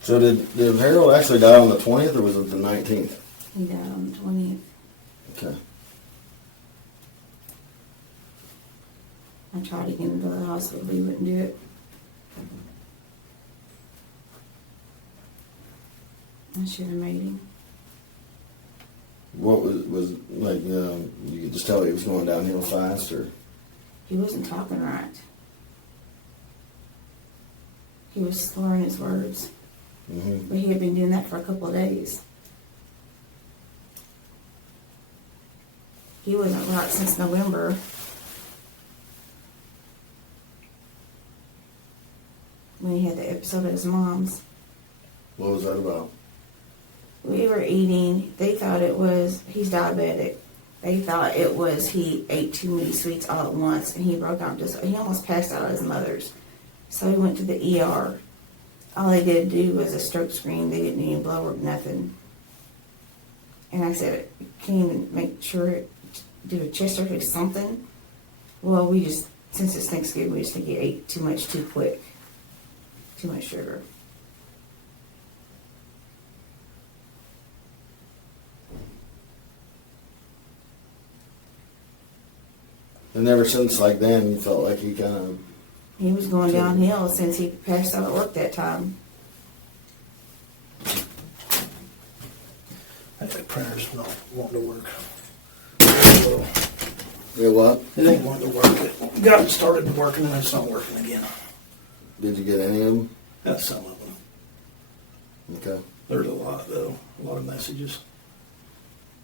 So did Harold actually die on the 20th or was it the 19th? He died on the 20th. Okay. I tried to get him to the hospital, but he wouldn't do it. I should have made him. What was like? You could just tell he was going downhill fast, or He wasn't talking right. He was slurring his words. mm-hmm. But he had been doing that for a couple of days. He wasn't right since November. When he had the episode at his mom's. What was that about? We were eating, they thought it was, he's diabetic. They thought it was he ate too many sweets all at once and he broke out he almost passed out at his mother's. So he went to the ER. All they did do was a stroke screen. They didn't even blow up nothing. And I said, can you even make sure, do a chest x-ray, something? Well, we just, since it's Thanksgiving, we just think he ate too much too quick. Too much sugar. And ever since like then, you felt like he kind of. He was going downhill since he passed out at work that time. I think printer's not wanting to work. Yeah, what? It ain't wanting to work. It got it started working and it's not working again. Did you get any of them? That's some of them. Okay. There's a lot though, a lot of messages.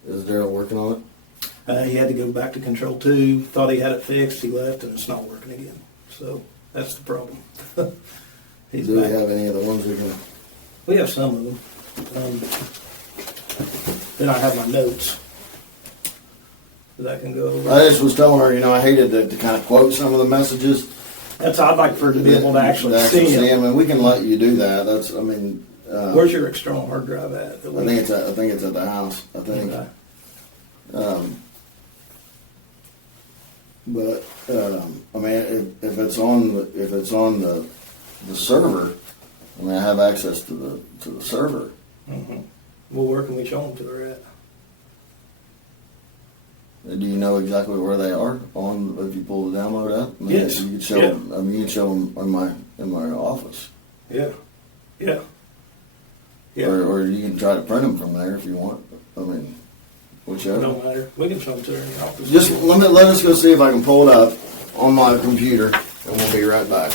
Is Daryl working on it? He had to go back to Control 2, thought he had it fixed, he left and it's not working again. So that's the problem. He's Do we back. have any of the ones we can? We have some of them. Then I have my notes that I can go over. I just was telling her, I hated to kind of quote some of the messages. That's I'd like for her to be able to actually see them. and we can let you do that. That's, Where's your external hard drive at? I think it's at the house. I think. Okay. But if it's on the server, I have access to the server. Mm-hmm. Well, where can we show them to her at? Do you know exactly where they are on if you pull the download up? Yes. You could show Yeah. them. You could show them in my office. Yeah. Yeah. Yeah. Or you can try to print them from there if you want. Whichever. Don't matter. We can show them to her in the office. Just let us go see if I can pull it up on my computer, and we'll be right back.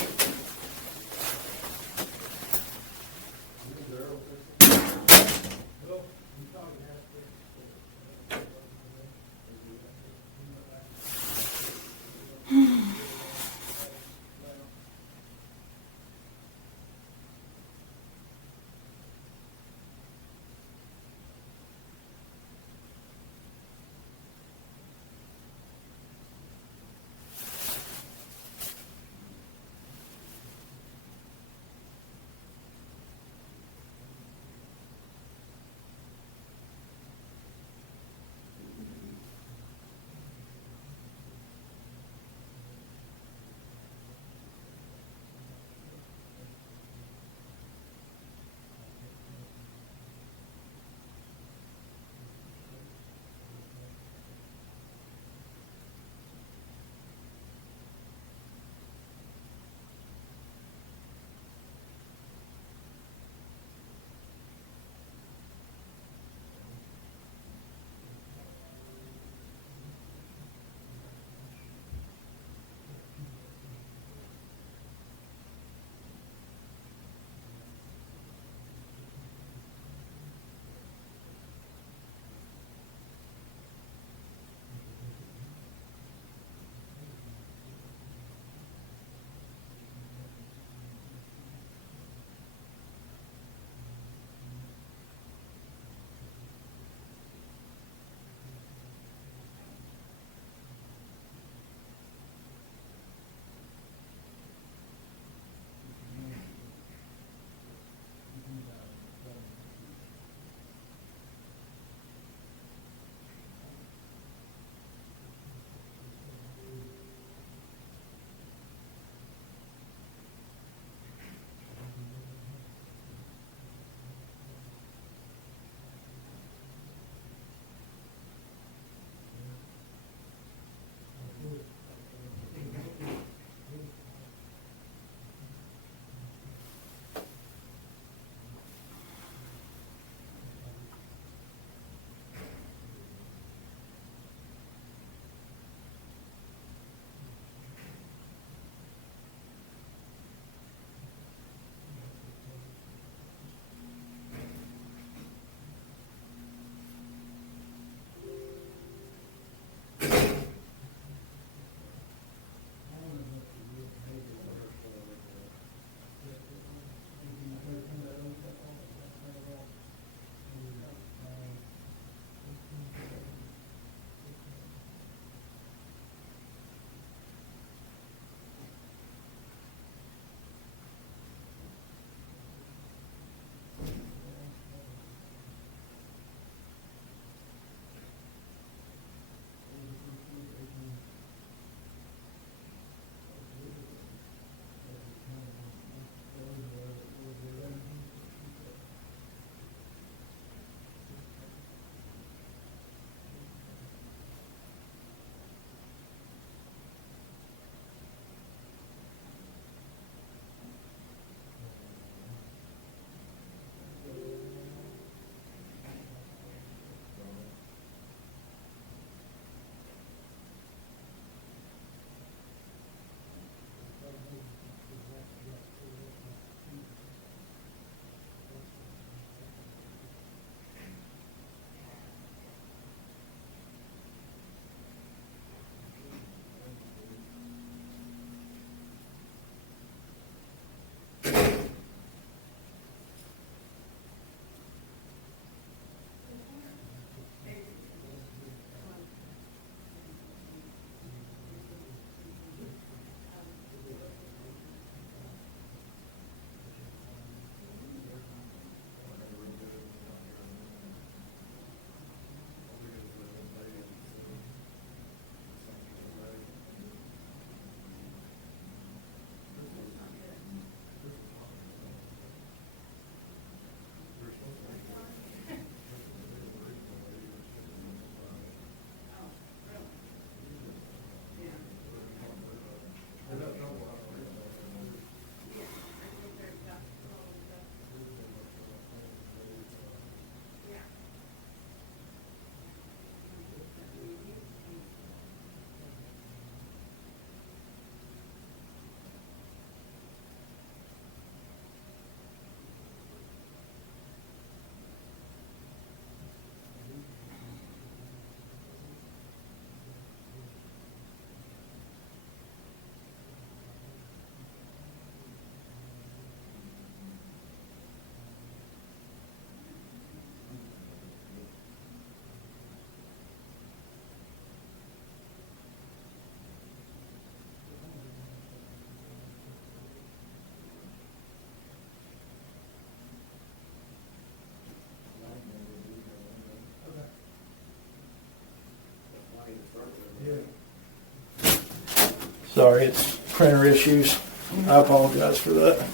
Sorry, it's printer issues. I apologize for that.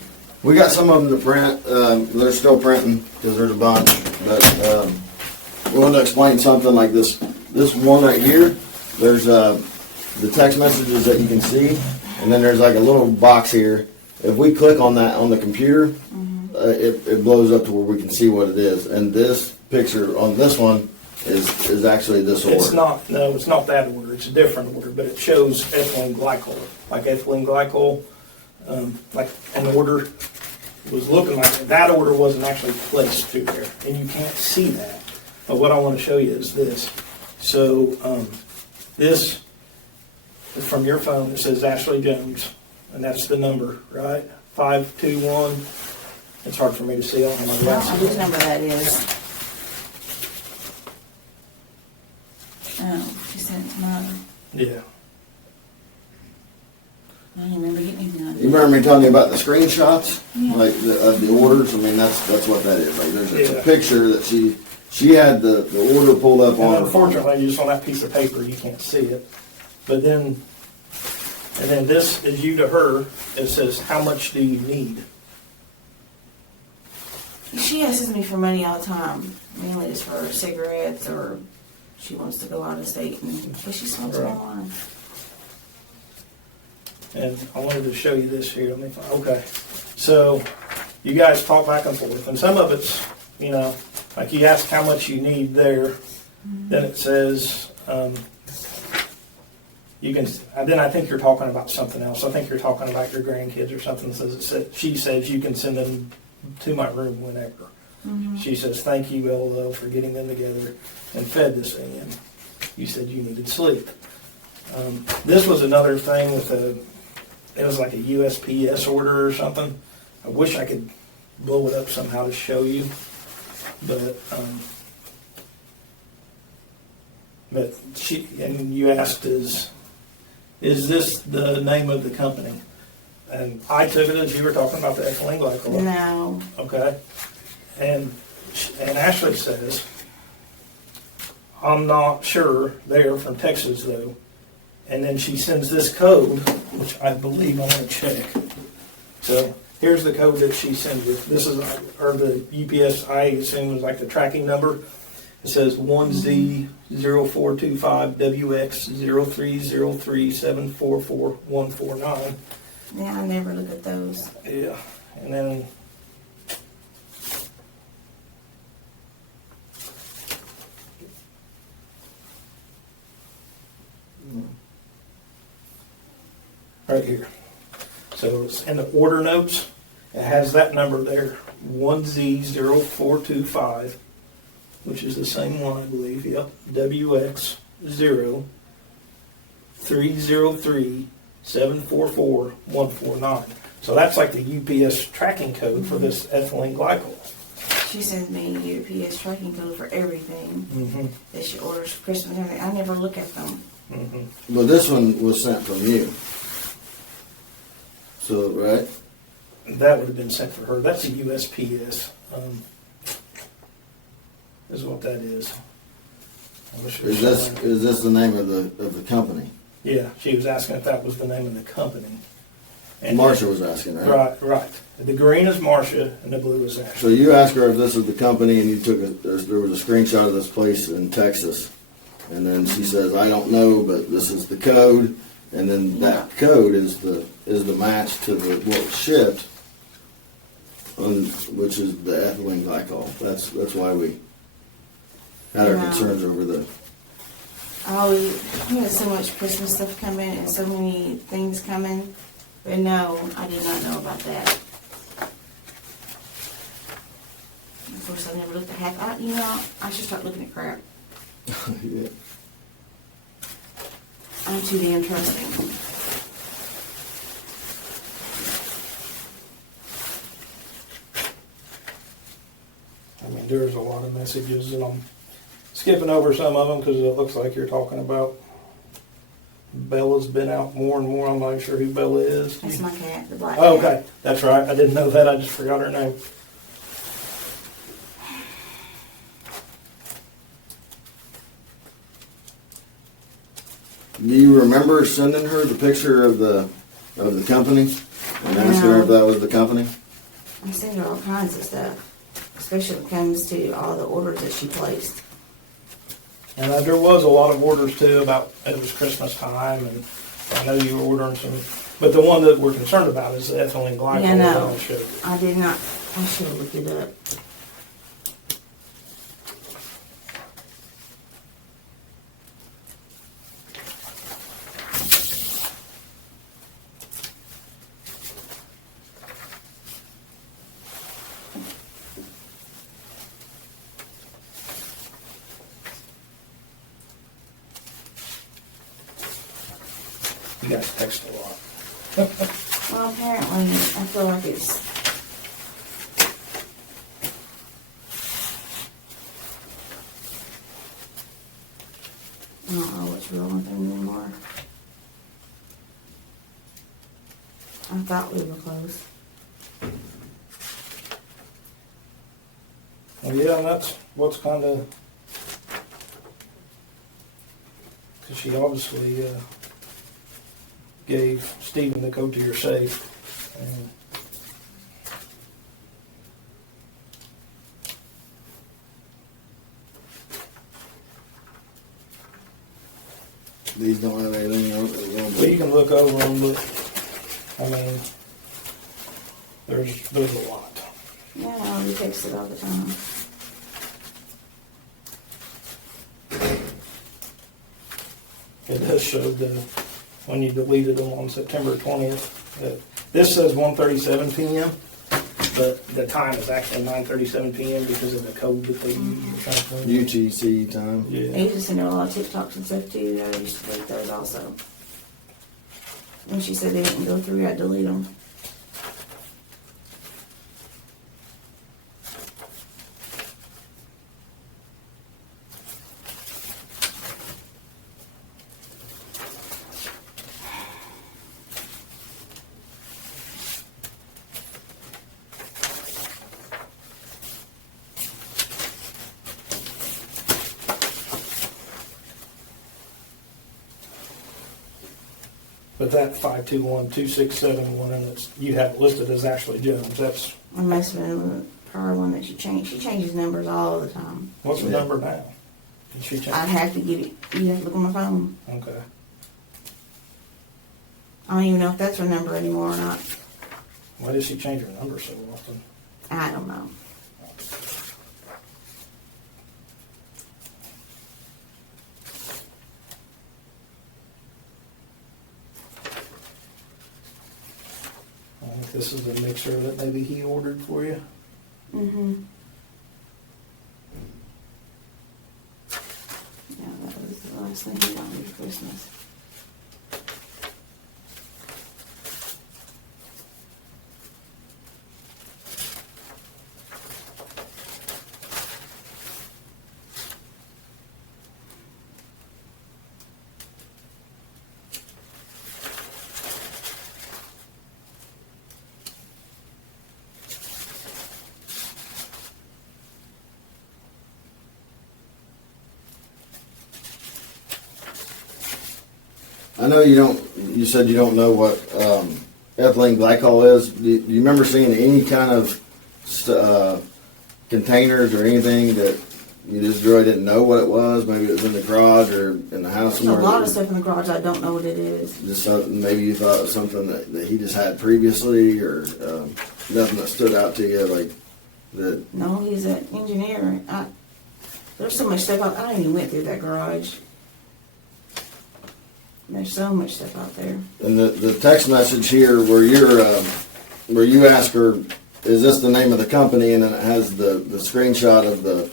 We got some of them to print. They're still printing because there's a bunch. But we want to explain something like this. This one right here, there's the text messages that you can see, and then there's like a little box here. If we click on that on the computer, it blows up to where we can see what it is. And this picture on this one is actually this order. It's not, no, it's not that order. It's a different order, but it shows ethylene glycol. Like ethylene glycol, like an order was looking like it. That order wasn't actually placed through there, and you can't see that. But what I want to show you is this. So this is from your phone. It says Ashley Jones, and that's the number, right? 521. It's hard for me to see. I don't know I don't know whose number that is. Oh, she sent it to mine. Yeah. I don't remember getting none. You remember me telling you about the screenshots, Yeah. like of the orders? I mean, that's what that is. Like, there's a Yeah. picture that she had the order pulled up on And her. unfortunately, just on that piece of paper, you can't see it. But then, and then this is you to her. It says, how much do you need? She asks me for money all the time, mainly just for cigarettes, or she wants to go out of state, but she smokes Right. marijuana. And I wanted to show you this here. Let me find, okay. So you guys talk back and forth, and some of it's, you know, like you ask how much you need there, then it says, you can, and then I think you're talking about something else. I think you're talking about your grandkids or something. She says you can send them to my room whenever. She says, thank you, LOL, for getting them together and fed this thing in. You said you needed sleep. This was another thing with it was like a USPS order or something. I wish I could blow it up somehow to show you. But she, and you asked, is this the name of the company? And I took it as you were talking about the ethylene glycol. No. Okay. And Ashley says, I'm not sure. They're from Texas, though. And then she sends this code, which I believe I want to check. So here's the code that she sends you. This is, or the UPS, I assume, is like the tracking number. It says 1Z0425WX03037444149. Yeah, I never look at those. Yeah, and then right here. So it's in the order notes. It has that number there, 1Z0425, which is the same one, I believe. Yep, WX03037444149. So that's like the UPS tracking code for this ethylene glycol. She sends me UPS tracking code for everything Mm-hmm. that she orders for Christmas and everything. I never look at them. Mm-hmm. Well, this one was sent from you. So, right? That would have been sent for her. That's a USPS. Is what that is. I wish it was showing. Is this the name of the company? Yeah, she was asking if that was the name of the company. And Marsha was asking, right? Right, right. The green is Marsha and the blue is Ashley. So you asked her if this was the company, and you took there was a screenshot of this place in Texas, and then she says, "I don't know, but this is the code," and then that code is the match to what's shipped, which is the ethylene glycol. That's why we had our Yeah. concerns over the. Oh, we had so much Christmas stuff coming and so many things coming. But no, I did not know about that. Of course, I never looked at half. I should start looking at crap. Yeah. I'm too damn trusting. I mean, there's a lot of messages, and I'm skipping over some of them because it looks like you're talking about Bella's been out more and more. I'm not sure who Bella is. That's my cat, the black Oh, cat. okay, that's right. I didn't know that. I just forgot her name. Do you remember sending her the picture of the company and asking her if that was the company? I send her all kinds of stuff, especially when it comes to all the orders that she placed. And there was a lot of orders too about, it was Christmas time, and I know you were ordering some, but the one that we're concerned about is the ethylene glycol. Yeah, no, that I showed you. I did not. I should have looked it up. You guys text a lot. Well, apparently, I feel like it's. I don't know what's real with them anymore. I thought we were close. Well, yeah, and that's what's kind of, because she obviously gave Stephen the code to your safe. And These don't have anything else. well, you can look over them, but I mean, there's a lot. Yeah, we text it all the time. It does show when you deleted them on September 20th. This says 1:37 p.m., but the time is actually 9:37 p.m. because of the code that they use. UTC time. I Yeah. used to send her a lot of TikToks and stuff too. I used to delete those also. When she said they didn't go through, I'd delete them. But that 5212671 that you have listed is actually Jones. That's, I must have been the prior one that she changed. She changes numbers all the time. what's the number now? Did she change? I'd have to get it. You have to look on my phone. Okay. I don't even know if that's her number anymore or not. Why does she change her number so often? I don't know. I think this is a mixer that maybe he ordered for you. Mm-hmm. Yeah, that was the last thing he got me for Christmas. I know you don't. You said you don't know what ethylene glycol is. Do you remember seeing any kind of containers or anything that you just really didn't know what it was? Maybe it was in the garage or in the house There's a somewhere. lot of stuff in the garage I don't know what it is. Just something, maybe you thought it was something that he just had previously, or nothing that stood out to you, like that. No, he's an engineer. There's so much stuff out. I don't even went through that garage. There's so much stuff out there. And the text message here where you ask her, is this the name of the company, and then it has the screenshot of the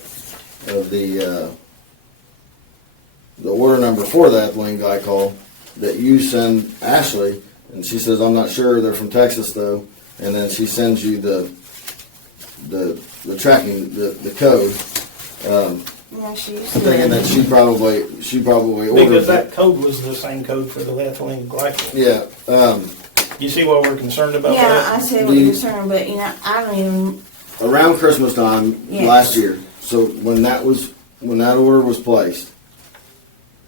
order number for the ethylene glycol that you send Ashley, and she says, I'm not sure, they're from Texas though, and then she sends you the tracking, the code. Yeah, she used to. Thinking that she probably ordered Because that code was the same code for the ethylene glycol. Yeah. You see why we're concerned about Yeah, that? I see what you're saying, but I don't even. Around Christmas time Yes. last year. So when that order was placed,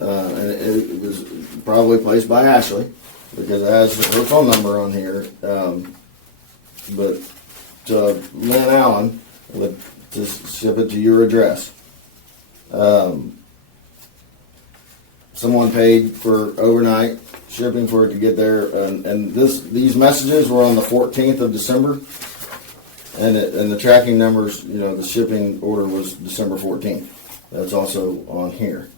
and it was probably placed by Ashley because it has her phone number on here. But to Lynn Allen to ship it to your address. Someone paid for overnight shipping for it to get there, and these messages were on the 14th of December, and the tracking numbers, the shipping order was December 14th. That's also on here.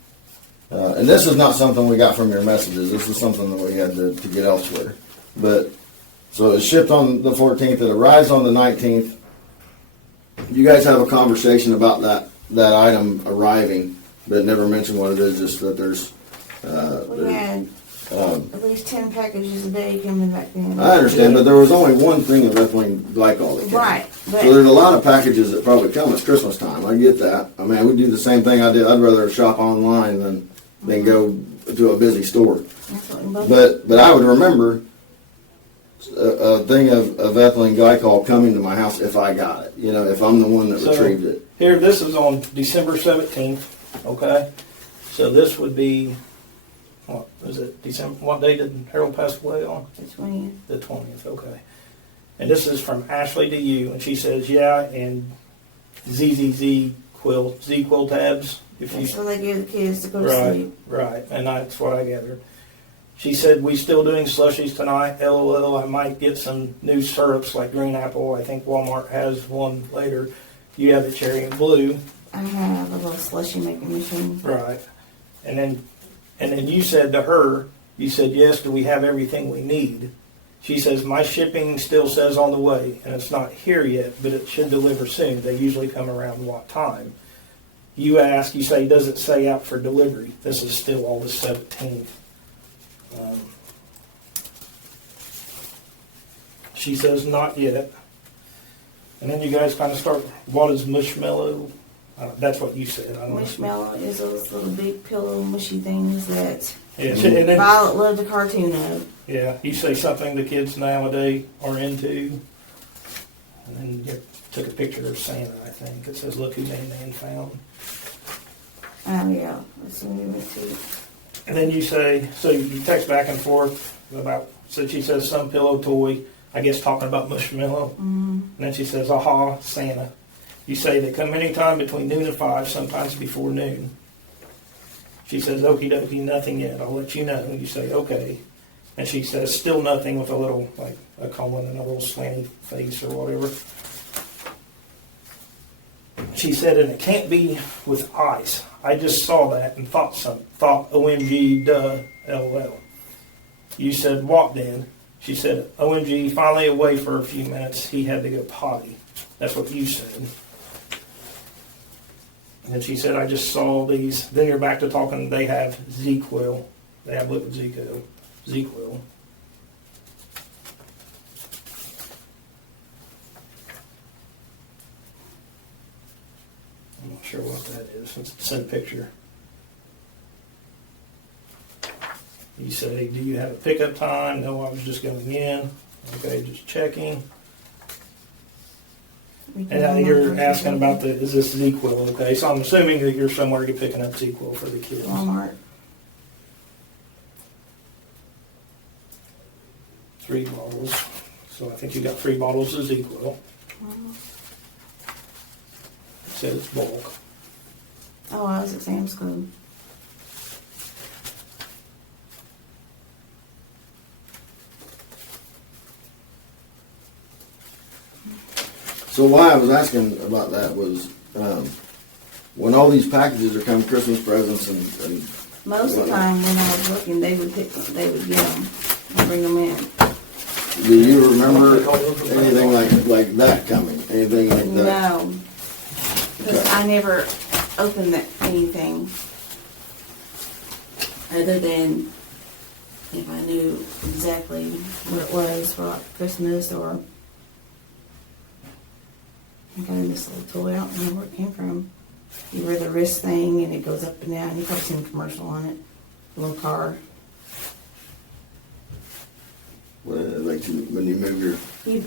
And this is not something we got from your messages. This is something that we had to get elsewhere. But so it shipped on the 14th. It arrives on the 19th. You guys have a conversation about that item arriving, but never mention what it is. Just that there's. We had at least 10 packages a day coming back in. I understand, but there was only one thing of ethylene glycol that came. Right. But So there's a lot of packages that probably come. It's Christmas time. I get that. I mean, I would do the same thing I did. I'd rather shop online than go to a busy store. that's what we both- But I would remember a thing of ethylene glycol coming to my house if I got it. If I'm the one that So- retrieved it. Here, this is on December 17th, okay? So this would be, what, is it December, what day did Harold pass away on? the 20th. The 20th, okay. And this is from Ashley to you, and she says, yeah, and Z quill tabs. If you, That's what they give the kids to go to right, sleep. right, and that's what I gathered. She said, we still doing slushies tonight, LOL, I might get some new syrups like green apple, I think Walmart has one later. You have the cherry and blue. I have a little slushy making machine. Right. And then you said to her, you said, yes, do we have everything we need? She says, my shipping still says on the way, and it's not here yet, but it should deliver soon. They usually come around what time? You ask, you say, does it say out for delivery? This is still August 17th. She says, not yet. And then you guys kind of start, what is mushmallow? That's what you said. I don't know. Marshmallow is those little big pillow mushy things that Yeah, and then, Violet loved the cartoon of. yeah, you say something the kids nowadays are into, and then you took a picture of Santa, I think. It says, look who man found. Oh yeah, that's what we went to. And then you say, so you text back and forth about, so she says some pillow toy, I guess talking about Mushmallow. Mm-hmm. And then she says, aha, Santa. You say they come anytime between noon and 5, sometimes before noon. She says, okie dokie, nothing yet. I'll let you know. And you say, okay. And she says, still nothing with a little, like a colon and a little slanty face or whatever. She said, and it can't be with ice. I just saw that and thought OMG, duh, LOL. You said, what then? She said, OMG, finally away for a few minutes. He had to go potty. That's what you said. And she said, I just saw these. Then you're back to talking, they have Z-Quill. They have liquid Z-Quill. I'm not sure what that is. Let's send a picture. You say, do you have a pickup time? No, I was just going in. Okay, just checking. And you're asking about is this Z-Quill, okay? So I'm assuming that you're somewhere you're picking up Z-Quill for the kids. Walmart. 3 bottles. So I think you got 3 bottles of Z-Quill. It says it's bulk. Oh, I was at Sam's Club. So why I was asking about that was when all these packages are coming, Christmas presents and Most of the time when I was looking, they would get them and bring them in. do you remember anything like that coming? Anything like that? No, because I never opened anything other than if I knew exactly what it was for like Christmas or I got this little toy. I don't remember where it came from. You wear the wrist thing and it goes up and down. You've probably seen a commercial on it. A little car. Like when you move your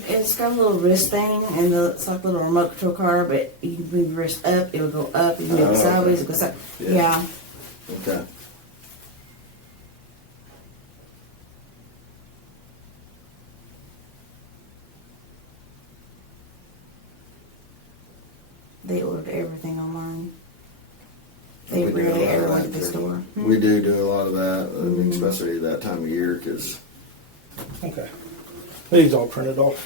It's got a little wrist thing, and it's like a little remote control car, but you can move your wrist up, it will go up. You move it sideways, it goes up. Yeah. Yeah. okay. they ordered everything online. They We do a rarely lot of ever that went to the too. store. We do a lot of that, especially that time of year, because Okay. These all printed off.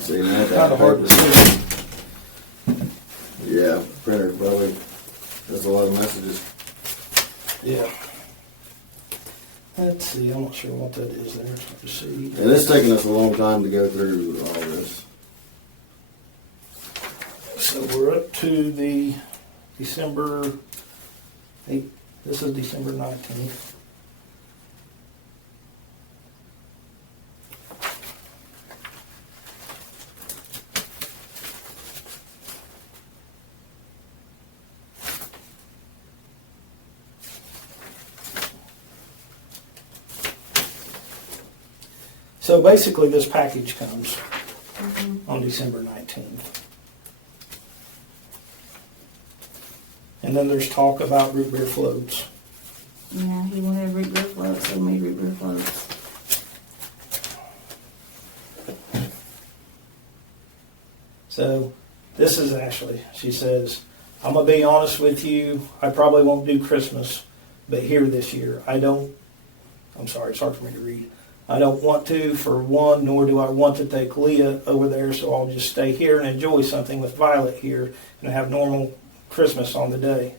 see that. Kind of hard to see. Yeah, printer probably has a lot of messages. Yeah. Let's see, I'm not sure what that is there. It's hard to see. And it's taken us a long time to go through all this. So we're up to the December 8th. This is December 19th. So basically this package comes on December 19th. And then there's talk about root beer floats. Yeah, he wanted root beer floats, so we made root beer floats. So this is Ashley. She says, I'm going to be honest with you. I probably won't do Christmas, but here this year. I'm sorry, it's hard for me to read. I don't want to, for one, nor do I want to take Leah over there, so I'll just stay here and enjoy something with Violet here and have normal Christmas on the day.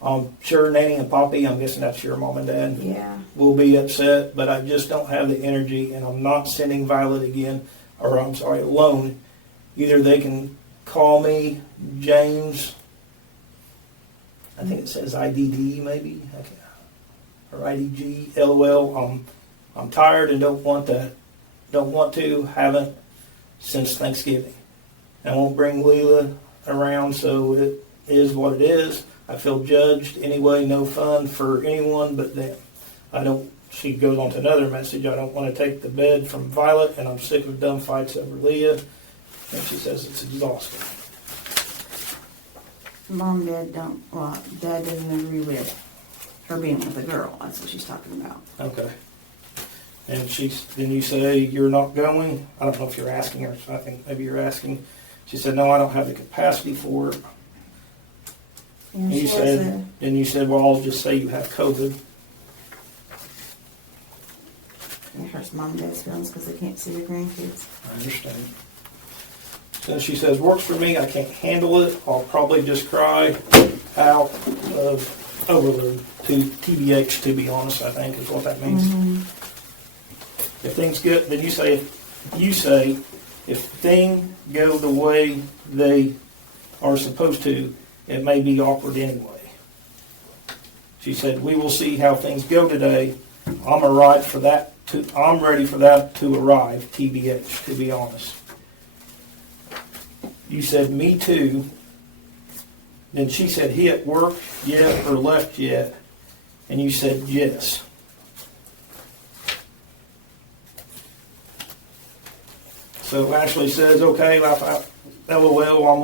I'm sure Nanny and Poppy, I'm guessing that's your mom and dad, Yeah. will be upset, but I just don't have the energy, and I'm not sending Violet again, or I'm sorry, alone. Either they can call me James, I think it says IDD maybe, or IDG, LOL. I'm tired and don't want to, haven't since Thanksgiving. I won't bring Leela around, so it is what it is. I feel judged anyway, no fun for anyone but them. She goes on to another message, I don't want to take the bed from Violet, and I'm sick of dumb fights over Leah. And she says it's exhausting. Mom, Dad Dad doesn't agree with her being with a girl. That's what she's talking about. Okay. And then you say you're not going. I don't know if you're asking her. I think maybe you're asking. She said, no, I don't have the capacity for it. And You said, well, I'll just say you have COVID. it hurts Mom and Dad's feelings because they can't see their grandkids. I understand. So she says, works for me. I can't handle it. I'll probably just cry out of overload to TBH, to be honest, I think is what that means. Mm-hmm. If things get, then you say, if things go the way they are supposed to, it may be awkward anyway. She said, we will see how things go today. I'm ready for that to arrive, TBH, to be honest. You said, me too. Then she said, he at work yet or left yet? And you said, yes. So Ashley says, okay, LOL, I'm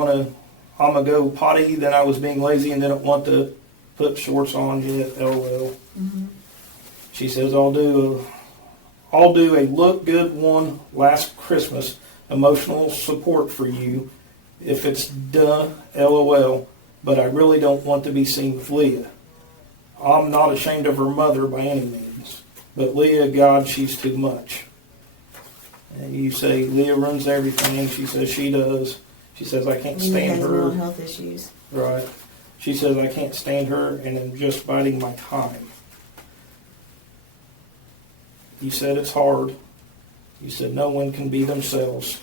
gonna go potty. Then I was being lazy and didn't want to put shorts on yet, LOL. Mm-hmm. She says, I'll do a look good one last Christmas, emotional support for you if it's done, LOL, but I really don't want to be seen with Leah. I'm not ashamed of her mother by any means, but Leah, God, she's too much. And you say, Leah runs everything. She says she does. She says, I can't Leah stand has her. mental health issues. Right. She says, I can't stand her and I'm just biding my time. You said it's hard. You said no one can be themselves.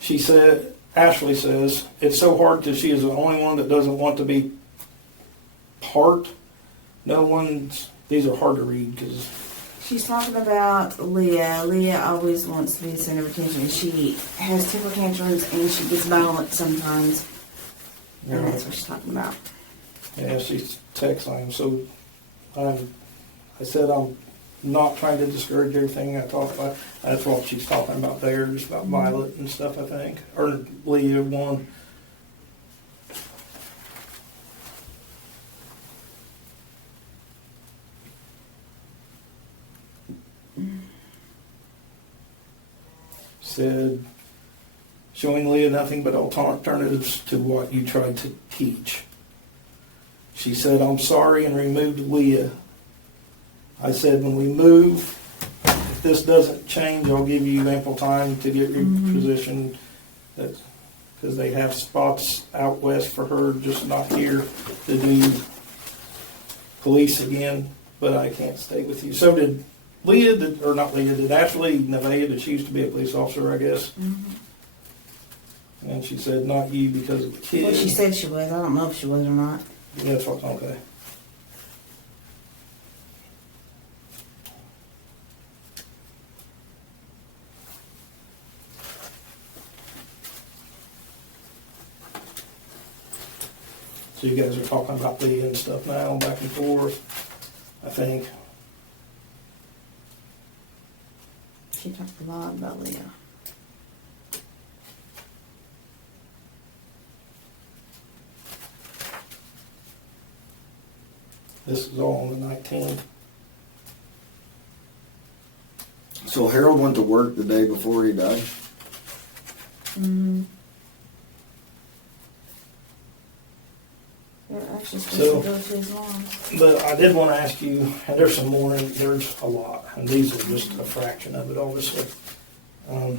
She said, Ashley says, it's so hard because she is the only one that doesn't want to be part. These are hard to read because... She's talking about Leah. Leah always wants to be the center of attention. She has temper tantrums and she gets violent sometimes. And that's what she's talking about. Yeah, she's texting. So I said I'm not trying to discourage everything I talk about. That's what she's talking about there, just about Violet and stuff, I think. Or Leah one. said, showing Leah nothing but alternatives to what you tried to teach. She said, I'm sorry, and removed Leah. I said, when we move, if this doesn't change, I'll give you ample time to get repositioned. Because they have spots out west for her, just not here to do police again. But I can't stay with you. So did Leah, or not Leah, did Ashley Nevaeh, did she used to be a police officer, I guess? And she said, not you because of the kid. Well, she said she was. I don't know if she was or not. Yeah, that's what's okay. So you guys are talking about Leah and stuff now, back and forth, I think. She talked a lot about Leah. This is all on the 19th. So Harold went to work the day before he died. They're actually supposed So- to go to his mom. But I did want to ask you, and there's some more, and there's a lot, and these are just a fraction of it, obviously. Okay.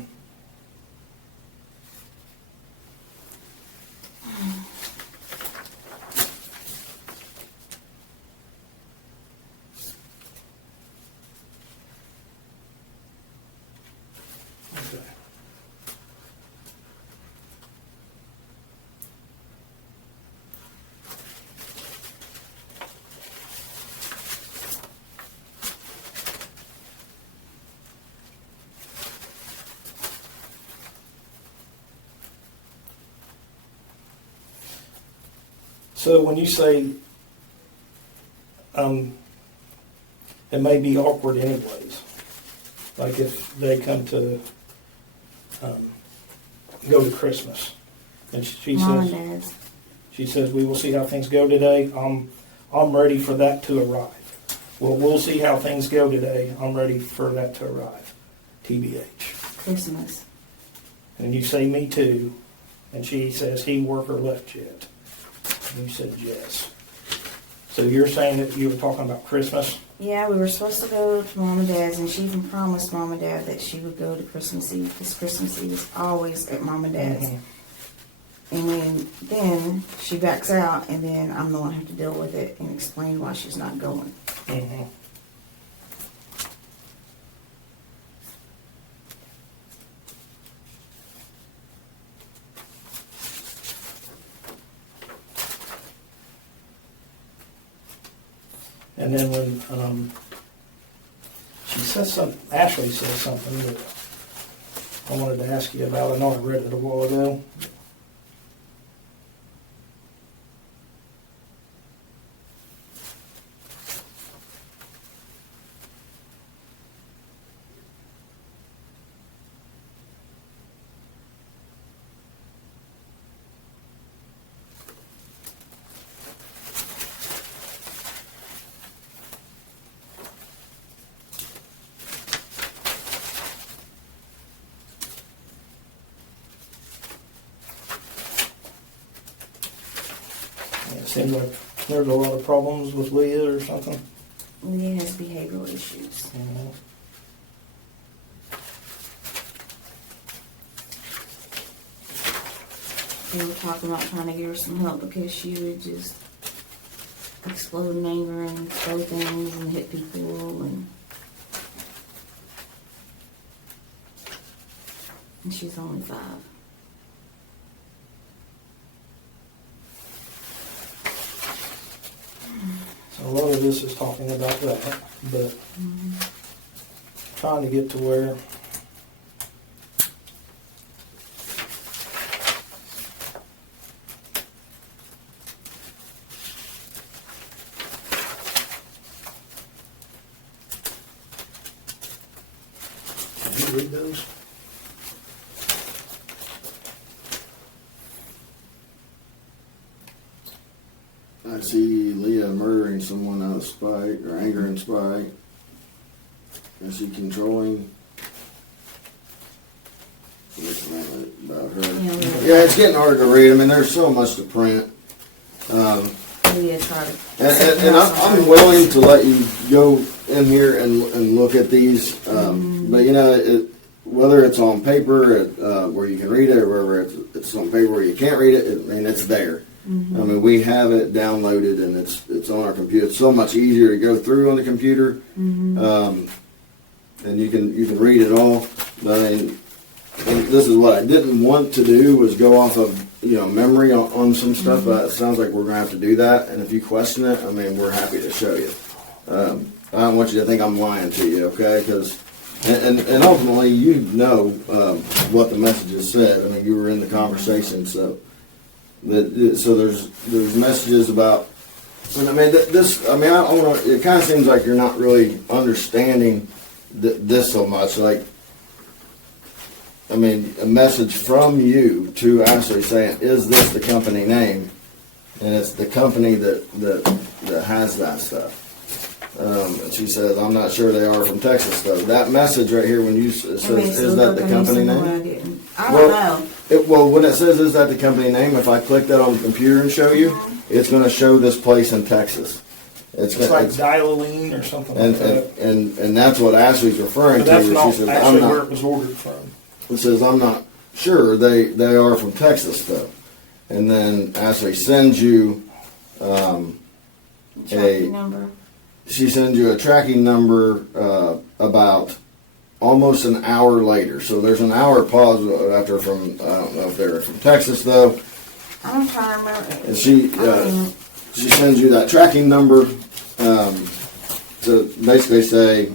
So when you say it may be awkward anyways, like if they come to go to Christmas, and she Mom and says, Dad's. she says, we will see how things go today. I'm ready for that to arrive. Well, we'll see how things go today. I'm ready for that to arrive. TBH. Christmas. And you say me too, and she says he work or left yet. And you said yes. So you're saying that you were talking about Christmas? Yeah, we were supposed to go to Mom and Dad's, and she even promised Mom and Dad that she would go to Christmas Eve, because Christmas Eve is always at Mom and Dad's. And then she backs out, and then I'm the one who have to deal with it and explain why she's not going. Mm-hmm. And then when she says something, Ashley says something that I wanted to ask you about. I know I read it a while ago. It seems like there's a lot of problems with Leah or something. Leah has behavioral issues. Mhm. They were talking about trying to give her some help because she would just explode in anger and throw things and hit people, and she's only 5. So a lot of this is talking about that, but trying to get to where can you read those? I see Leah murdering someone out of spite or anger and spite. Is she controlling? about her. Yeah. Yeah, it's getting hard to read. I mean, there's so much to print. Maybe I try to. And I'm willing to let you go in here and look at these, but you know, whether it's on paper where you can read it, or whether it's on paper where you can't read it, I mean, it's there. I mean, we have it downloaded and it's on our computer. It's so much easier to go through on the computer, and you can read it all. But I mean, and this is what I didn't want to do, was go off of memory on some stuff. But it sounds like we're gonna have to do that. And if you question it, I mean, we're happy to show you. I don't want you to think I'm lying to you, okay? Because and ultimately, what the messages said. I mean, you were in the conversation, so there's messages about. And I mean, this. I mean, I don't know. It kind of seems like you're not really understanding this so much. Like, I mean, a message from you to Ashley saying, "Is this the company name?" And it's the company that has that stuff. And she says, "I'm not sure they are from Texas, though." That message right here, when you says, "Is that the company name?" I don't know. Well, when it says, "Is that the company name?" If I click that on the computer and show you, it's going to show this place in Texas. It's like ethylene or something like that. And that's what Ashley's referring But that's to. not She says, actually where it was ordered from. It says, "I'm not sure they are from Texas, though." And then Ashley sends you Tracking number. She sends you a tracking number about almost an hour later. So there's an hour pause after from, I don't know if they're from Texas, though. I'm trying to remember. And she sends you that tracking number to basically say,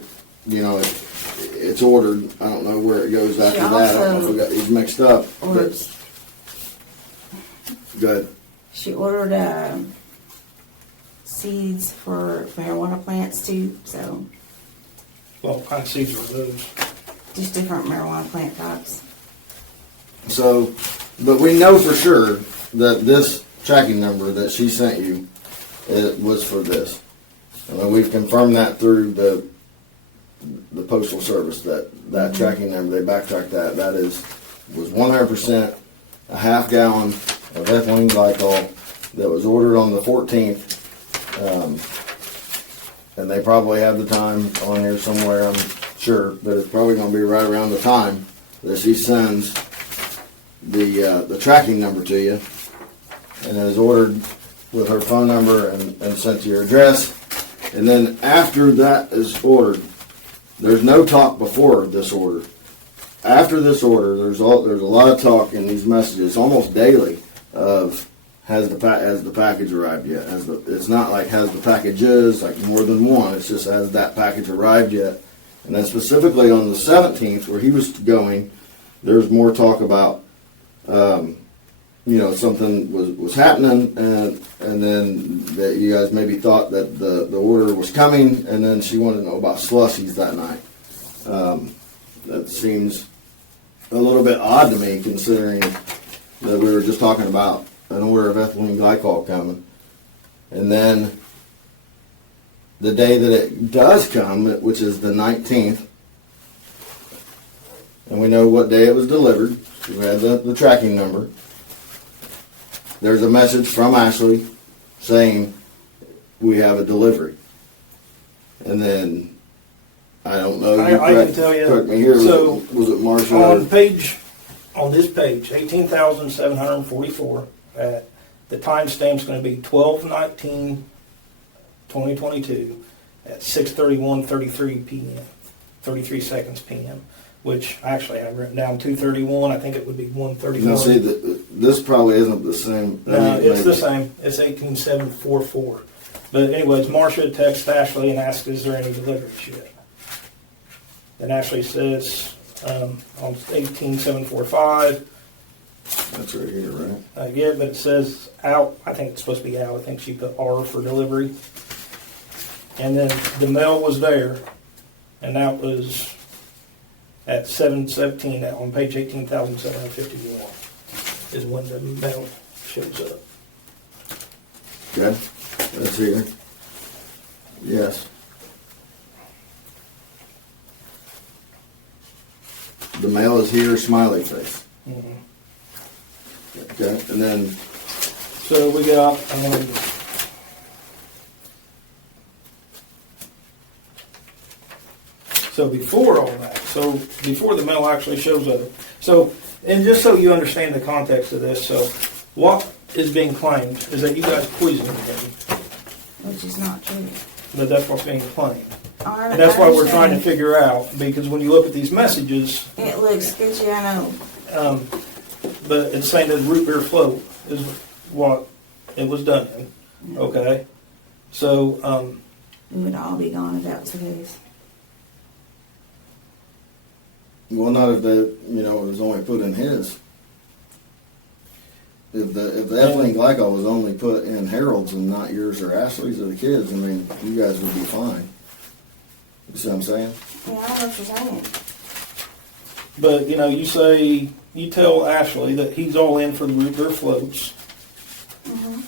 it's ordered. I don't know where it goes after that. I don't know if we got these mixed up. But, go ahead. She ordered seeds for marijuana plants too, so Well, what kind of seeds are those? just different marijuana plant types. So, but we know for sure that this tracking number that she sent you, it was for this. And we've confirmed that through the postal service that tracking number. They backtracked that. That was 100% a half gallon of ethylene glycol that was ordered on the 14th. And they probably have the time on here somewhere, I'm sure, but it's probably going to be right around the time that she sends the tracking number to you, and it is ordered with her phone number and sent to your address. And then after that is ordered, there's no talk before this order. After this order, there's a lot of talk in these messages, almost daily, of has the package arrived yet? It's not like has the packages, like more than one. It's just has that package arrived yet? And then specifically on the 17th, where he was going, there's more talk about something was happening, and then that you guys maybe thought that the order was coming, and then she wanted to know about slushies that night. That seems a little bit odd to me, considering that we were just talking about an order of ethylene glycol coming. And then the day that it does come, which is the 19th, and we know what day it was delivered, we had the tracking number. There's a message from Ashley saying we have a delivery. And then, I don't know, I can tell you. Correct me here, So, was it Marsha? On this page, 18,744, the timestamp's going to be 12/19/2022 at 6:31:33 p.m. 33 seconds p.m. Which actually I've written down 2:31. I think it would be 1:31. No, see, this probably isn't the same. No, it's the same. It's 18,744. But anyways, Marsha texts Ashley and asks, "Is there any deliveries yet?" Then Ashley says on 18,745. That's right here, right? Yeah, but it says out. I think it's supposed to be out. I think she put R for delivery. And then the mail was there, and that was at 7:17 on page 18,751 is when the mail shows up. Okay, that's here. Yes. The mail is here, smiley face. Mhm. Okay, and then So we got, so before all that, so before the mail actually shows up, so, and just so you understand the context of this, so what is being claimed is that you guys poisoned him, Which is not true. but that's what's being claimed. I And that's why we're understand. trying to figure out, because when you look at these messages, It looks sketchy, I know. but it's saying that root beer float is what it was done in, okay? So, We would all be gone if that was the case. well, not if the it was only put in his. If the ethylene glycol was only put in Harold's and not yours or Ashley's or the kids, I mean, you guys would be fine. You see what I'm saying? Yeah, I know what you're saying. but you tell Ashley that he's all in for the root beer floats. Mm-hmm.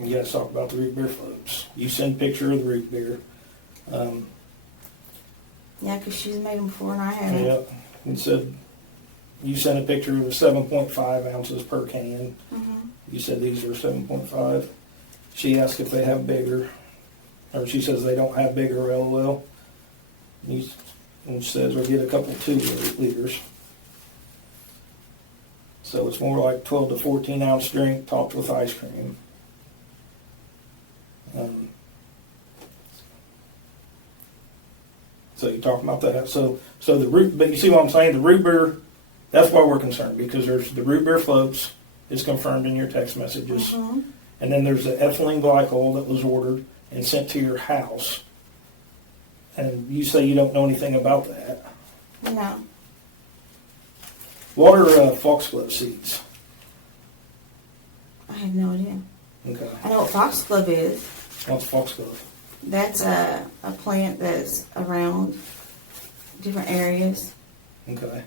You guys talk about the root beer floats. You send a picture of the root beer. Yeah, because she's made them before and I haven't. Yeah, and said you sent a picture of the 7.5 ounces per can. Mm-hmm. You said these are 7.5. She asked if they have bigger, or she says they don't have bigger. LOL. And she says we'll get a couple 2 liters. So it's more like 12 to 14 ounce drink topped with ice cream. So you talk about that. So the root, but you see what I'm saying? The root beer, that's why we're concerned, because there's the root beer floats is confirmed in your text messages. Mm-hmm. And then there's the ethylene glycol that was ordered and sent to your house. And you say you don't know anything about that. No. What are foxglove seeds? I have no idea. Okay. I know what foxglove is. What's foxglove? That's a plant that's around different areas. Okay.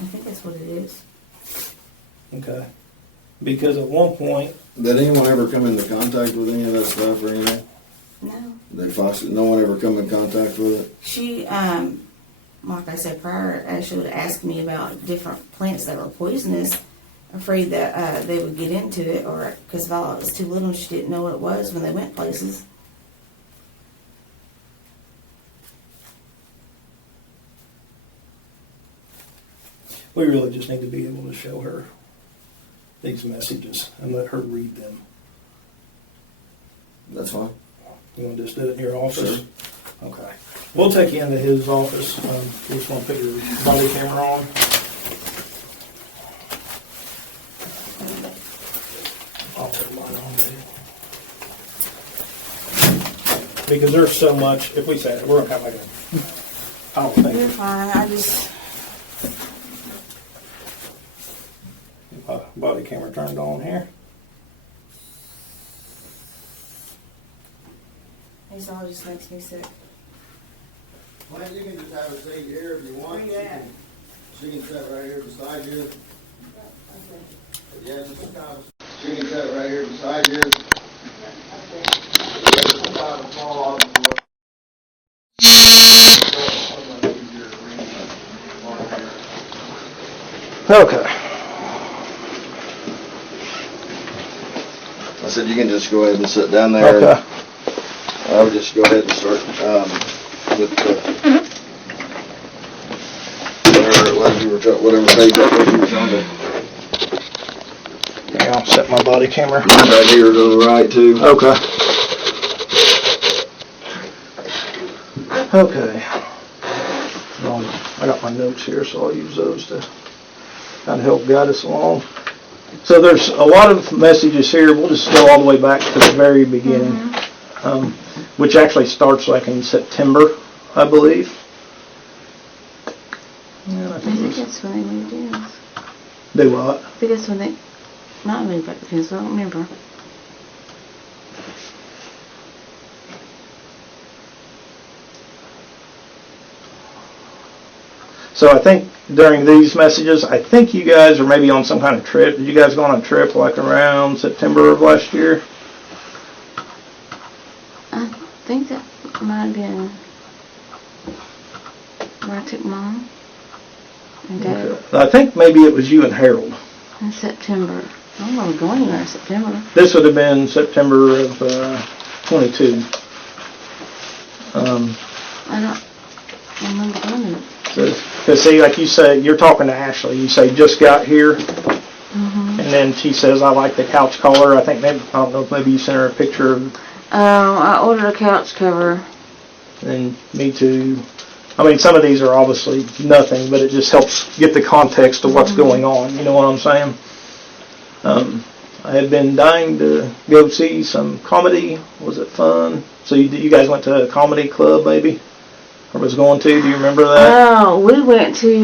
I think that's what it is. Okay. Because at one point, Did anyone ever come into contact with any of that stuff or anything? No. No one ever come in contact with it? She, like I said prior, Ashley would ask me about different plants that were poisonous, afraid that they would get into it, or because Violet was too little and she didn't know what it was when they went places. we really just need to be able to show her these messages and let her read them. That's fine. You want to just do it in your office? Sure. Okay. We'll take you into his office. You just want to put your body camera on. I'll put mine on too. Because there's so much, if we say it, we're going to have like a, I don't You're think, fine. I just, body camera turned on here. this all just makes me sick. Well, you can just have a seat here if you want. Where you at? She can sit right here beside you. Yeah, just kind of. She can sit right here beside you. Okay. I said you can just go ahead and sit down there. Okay. I would just go ahead and start with whatever page that was you were trying to. Yeah, I'll set my body camera. Right here to the right too. Okay. Okay. I got my notes here, so I'll use those to kind of help guide us along. So there's a lot of messages here. We'll just go all the way back to the very beginning, which actually starts like in September, I believe. Yeah, I think that's when they moved in. Do what? I think that's when they not moved back to Painesville. I don't remember. So I think during these messages, I think you guys are maybe on some kind of trip. Did you guys go on a trip like around September of last year? I think that might have been where I took Mom and Dad Okay. I think maybe it was you and Harold. in September. I don't know, going there in September. This would have been September of 22. I don't remember going there. Because see, like you say, you're talking to Ashley. You say, just got here. Mm-hmm. And then she says, I like the couch collar. I think maybe, I don't know if maybe you sent her a picture of, I ordered a couch cover. and me too. I mean, some of these are obviously nothing, but it just helps get the context of what's going on. You know what I'm saying? I had been dying to go see some comedy. Was it fun? So you guys went to a comedy club, maybe? Or was going to? Do you remember that? Oh,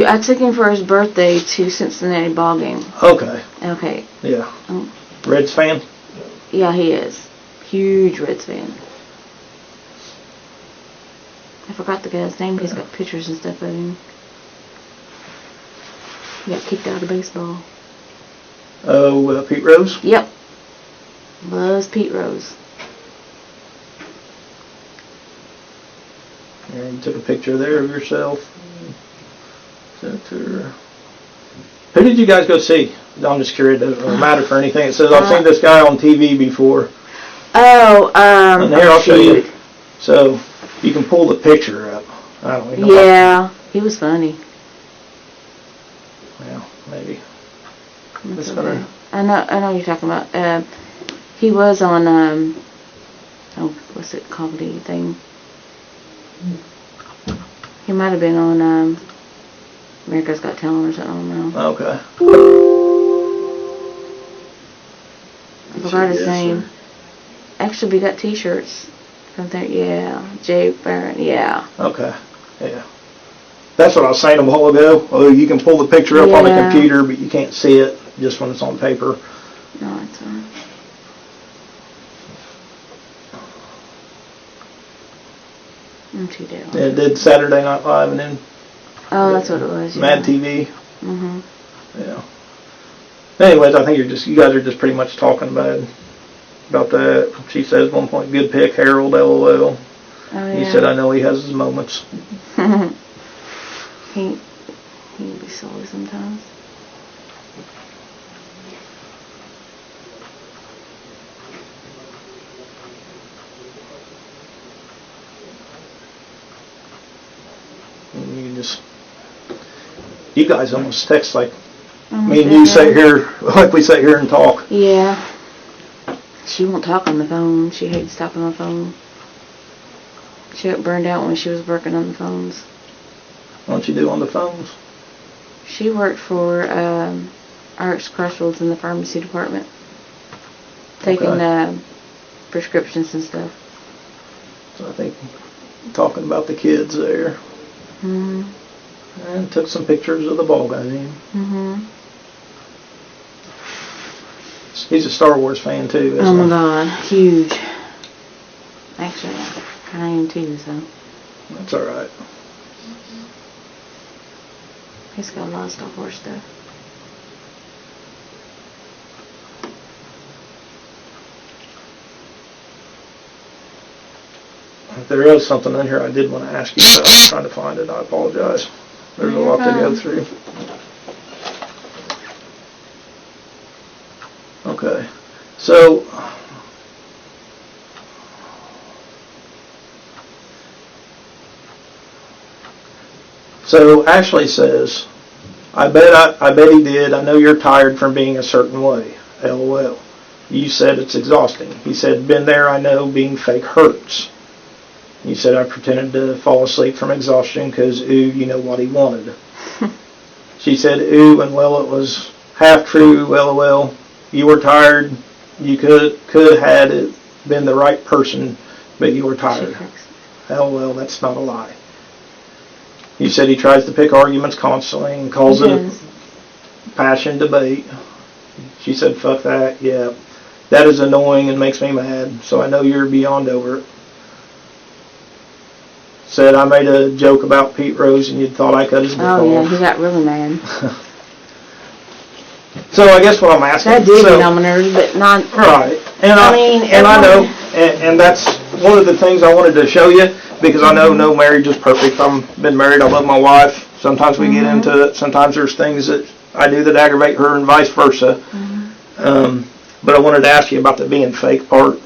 I took him for his birthday to Cincinnati ball game. Okay. Okay. Yeah. Reds fan? Yeah, he is. Huge Reds fan. I forgot the guy's name. He's got pictures and stuff of him. He got kicked out of baseball. Oh, Pete Rose? Yep. Loves Pete Rose. And you took a picture there of yourself. Sent her. Who did you guys go see? I'm just curious. It doesn't really matter for anything. It says, I've seen this guy on TV before. Oh, And here, I'll show you. So, you can pull the picture up. I don't even know. Yeah, he was funny. Well, maybe. That's It's okay. gonna- I know what you're talking about. He was on what's it, comedy thing? He might have been on America's Got Talent or something. I don't know. Okay. I forgot his name. Actually, we got T-shirts from there. Yeah, Jay Barron. Yeah. Okay. Yeah. That's what I was saying a while ago. Oh, you can pull the picture up on the Yeah. computer, but you can't see it just when it's on paper. No, it's on. I'm too down. It did Saturday Night Live and then Oh, that's what it was. Yeah. Mad TV. Mhm. Yeah. Anyways, I think you guys are just pretty much talking about that. She says 1 point, good pick, Harold, LOL. Oh yeah. He said, I know he has his moments. he can be silly sometimes. And you guys almost text like Almost me and you did, sit yeah. here, like we sit here and talk. Yeah. She won't talk on the phone. She hates talking on the phone. She got burned out when she was working on the phones. What you do on the phones? She worked for RX Crossroads in the pharmacy department. Taking Okay. Prescriptions and stuff. So I think talking about the kids there. Mhm. And took some pictures of the ball game. Mhm. He's a Star Wars fan too, Oh isn't my he? God, huge. Actually, I am too. So That's alright. he's got a lot of Star Wars stuff. If there is something in here I did want to ask you about, I'm trying to find it. I apologize. There's a lot to go through. Okay. So, Ashley says, I bet he did. I know you're tired from being a certain way. LOL. You said it's exhausting. He said, been there, I know, being fake hurts. You said, I pretended to fall asleep from exhaustion because, ooh, you know what he wanted. She said, ooh, and well, it was half true, LOL. You were tired. You could have had it been the right person, but you were tired. LOL, that's not a lie. You said he tries to pick arguments constantly and calls it a passion debate. She said, fuck that, yeah. That is annoying and makes me mad, so I know you're beyond over it. Said I made a joke about Pete Rose and you thought I cut his dick off. Oh yeah, he got really mad. So I guess what I'm asking. That did get on my nerves, but not. Right, and I mean, and I know, everyone- and that's one of the things I wanted to show you, because I know no marriage is perfect. I've been married, I love my wife. Sometimes we get into it. Sometimes there's things that I do that aggravate her and vice versa. But I wanted to ask you about the being fake part.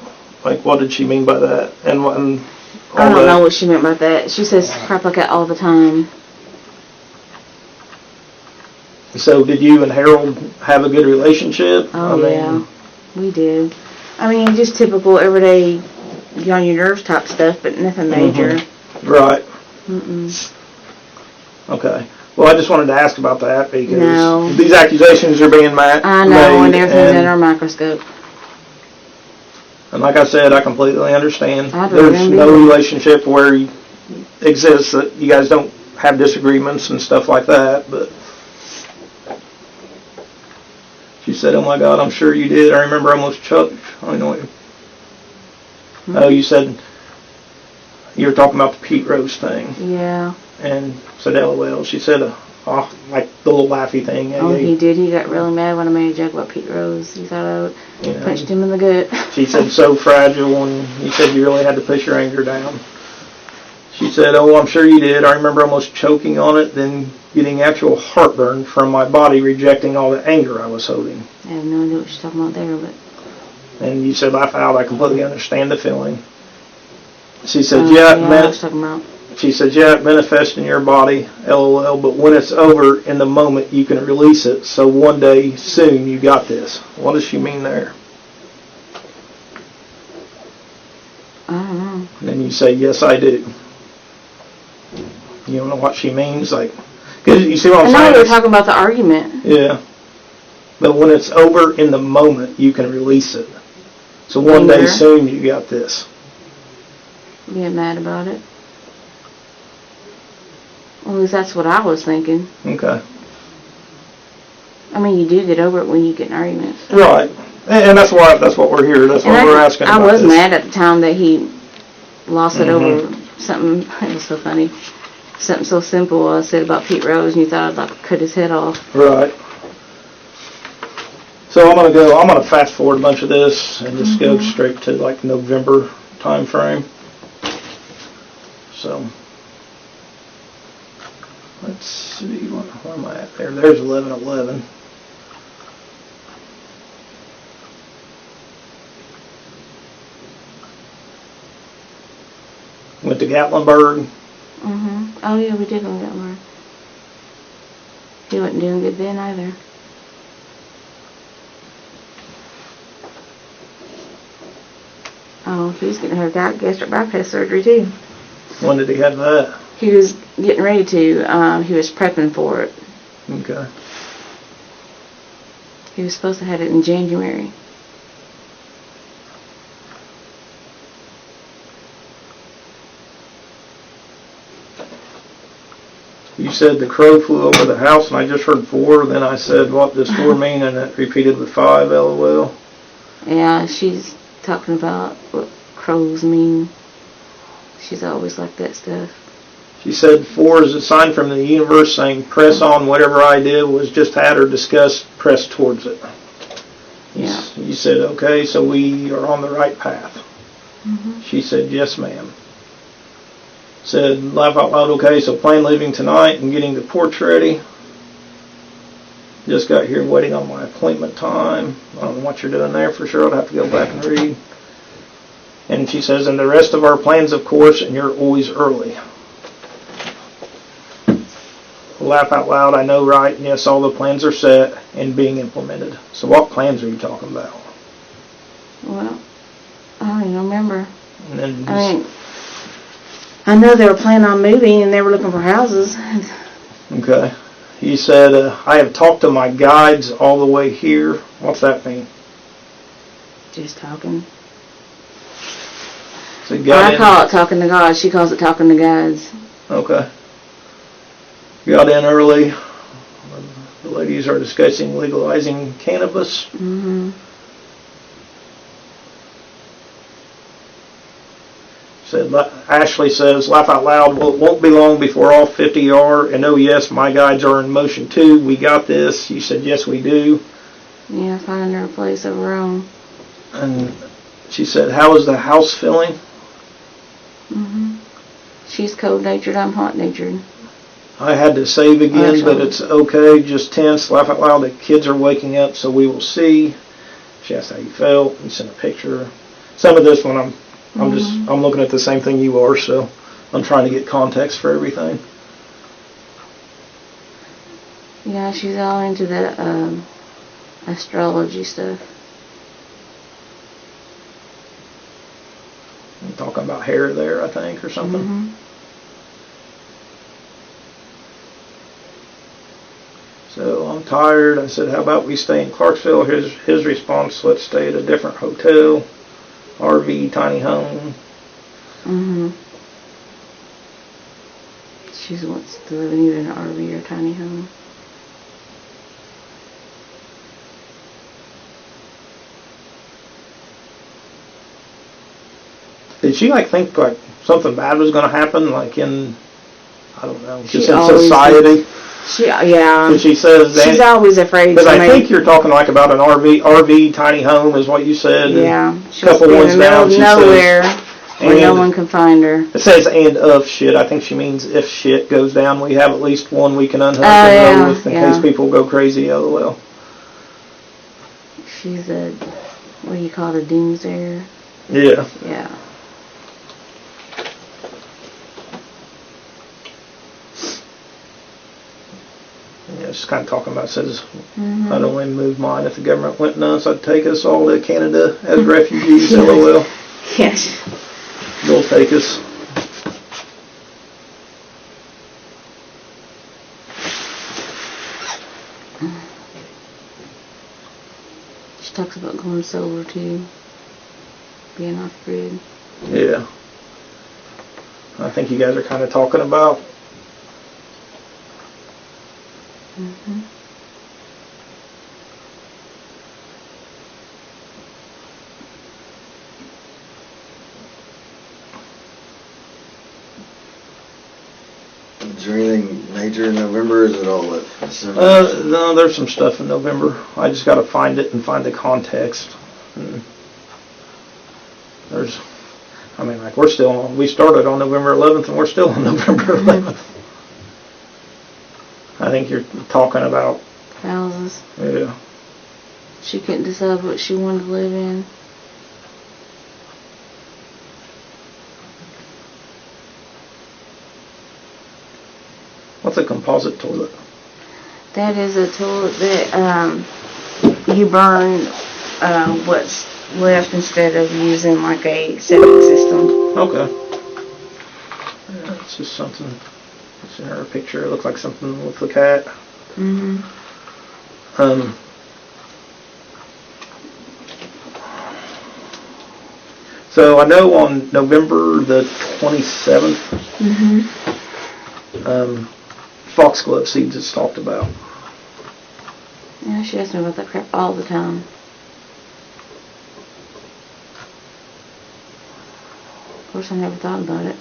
Like, what did she mean by that? And all I don't know what she meant by that. She says crap like that all the time. So did you and Harold have a good relationship? Oh, yeah. We did. I mean, just typical everyday get on your nerves type stuff, but nothing major. Right. Okay. Well, I just wanted to ask about that because these accusations are being made. I know, and everything's under a microscope. And like I said, I completely understand. There's no relationship where it exists that you guys don't have disagreements and stuff like that, but she said, "Oh my God, I'm sure you did. I remember I almost choked." I know you. Oh, you said you were talking about the Pete Rose thing. Yeah. And said, "LOL." She said, like the little laughy thing. Oh, he did. He got really mad when I made a joke about Pete Rose. He thought I punched him in the gut. She said, "So fragile," and you said you really had to push your anger down. She said, "Oh, I'm sure you did. I remember almost choking on it, then getting actual heartburn from my body rejecting all the anger I was holding." I have no idea what she's talking about there, but... And you said, "Laugh out. I completely understand the feeling." She said, She said, "Yeah, it manifests in your body, LOL, but when it's over in the moment, you can release it. So one day soon, you got this." What does she mean there? I don't know. And then you say, "Yes, I do." You don't know what she means? Like, because you see what I'm saying? I know we were talking about the argument. Yeah. But when it's over in the moment, you can release it. So one day soon, you got this. Get mad about it. Well, at least that's what I was thinking. Okay. I mean, you do get over it when you get in arguments. Right. And that's what we're here. That's why we're asking about I was this. mad at the time that he lost it over something. It was so funny. Something so simple I said about Pete Rose, and you thought I'd like cut his head off. Right. So I'm gonna fast forward a bunch of this and just go straight to like November time frame. So let's see, where am I at there? There's 11/11. Went to Gatlinburg. Oh yeah, we did go to Gatlinburg. He wasn't doing good then either. Oh, he's going to have gastric bypass surgery too. When did he have that? He was getting ready to. He was prepping for it. Okay. He was supposed to have it in January. You said the crow flew over the house, and I just heard 4. Then I said, "What does 4 mean?" And it repeated with 5. LOL. Yeah, she's talking about what crows mean. She's always like that stuff. She said 4 is a sign from the universe saying, "Press on. Whatever I did was just had or discussed. Press towards it." Yeah. You said, "Okay, so we are on the right path." She said, "Yes, ma'am." Said, "Laugh out loud." Okay, so plan leaving tonight and getting the porch ready. Just got here waiting on my appointment time. I don't know what you're doing there for sure. I'll have to go back and read. And she says, "And the rest of our plans, of course, and you're always early." Laugh out loud. I know, right? Yes, all the plans are set and being implemented. So what plans are you talking about? Well, I don't even remember. And then I know they were planning on moving and they were looking for houses. okay. He said, "I have talked to my guides all the way here." What's that mean? Just talking. So I call it talking to God. She calls it talking to guides. Okay. Got in early. The ladies are discussing legalizing cannabis. Said, Ashley says, "Laugh out loud. Well, it won't be long before all 50 are. And oh yes, my guides are in motion too. We got this." You said, "Yes, we do." Yeah, finding her a place of her own. And she said, "How is the house feeling?" She's cold-natured, I'm hot-natured. I had to save again, Marsha. but it's okay. Just tense, laugh out loud. The kids are waking up, so we will see. She asked how you felt. You sent a picture. Some of this one, I'm looking at the same thing you are, so I'm trying to get context for everything. Yeah, she's all into that astrology stuff. I'm talking about hair there, I think, or something. So I'm tired. I said, how about we stay in Clarksville? His response, let's stay at a different hotel, RV, tiny home. She wants to live in either an RV or a tiny home. Did she think something bad was going to happen, I don't know, just She in always society? Yeah. And she says She's always afraid. But I somebody- think you're talking about an RV tiny home is what you said. Yeah. And She'll couple be in ones the middle down, of she nowhere where no and- one can find her. It says and of shit. I think she means if shit goes down, we have at least one we can unhook Oh, and yeah, roll with in yeah. case people go crazy. LOL. She's a, what do you call it, a doomsayer? Yeah. Yeah. Yeah, she's kind of talking about, says, I'd only move mine if the government went nuts. I'd take us all to Canada as refugees. LOL. Yes. They'll take us. She talks about going solar too. Being off grid. Yeah. I think you guys are kind of talking about. Is there anything major in November? Or is it all at December? No, there's some stuff in November. I just got to find it and find the context. And we're still on. We started on November 11th, and we're still on November 11th. I think you're talking about. Houses. Yeah. She couldn't decide what she wanted to live in. What's a composite toilet? That is a toilet that you burn what's left instead of using like a septic system. Okay. Yeah, it's just something. It's in her picture. It looks like something with the cat. So I know on November the 27th, foxglove seeds is talked about. Yeah, she asks me about that crap all the time. Of course, I never thought about it.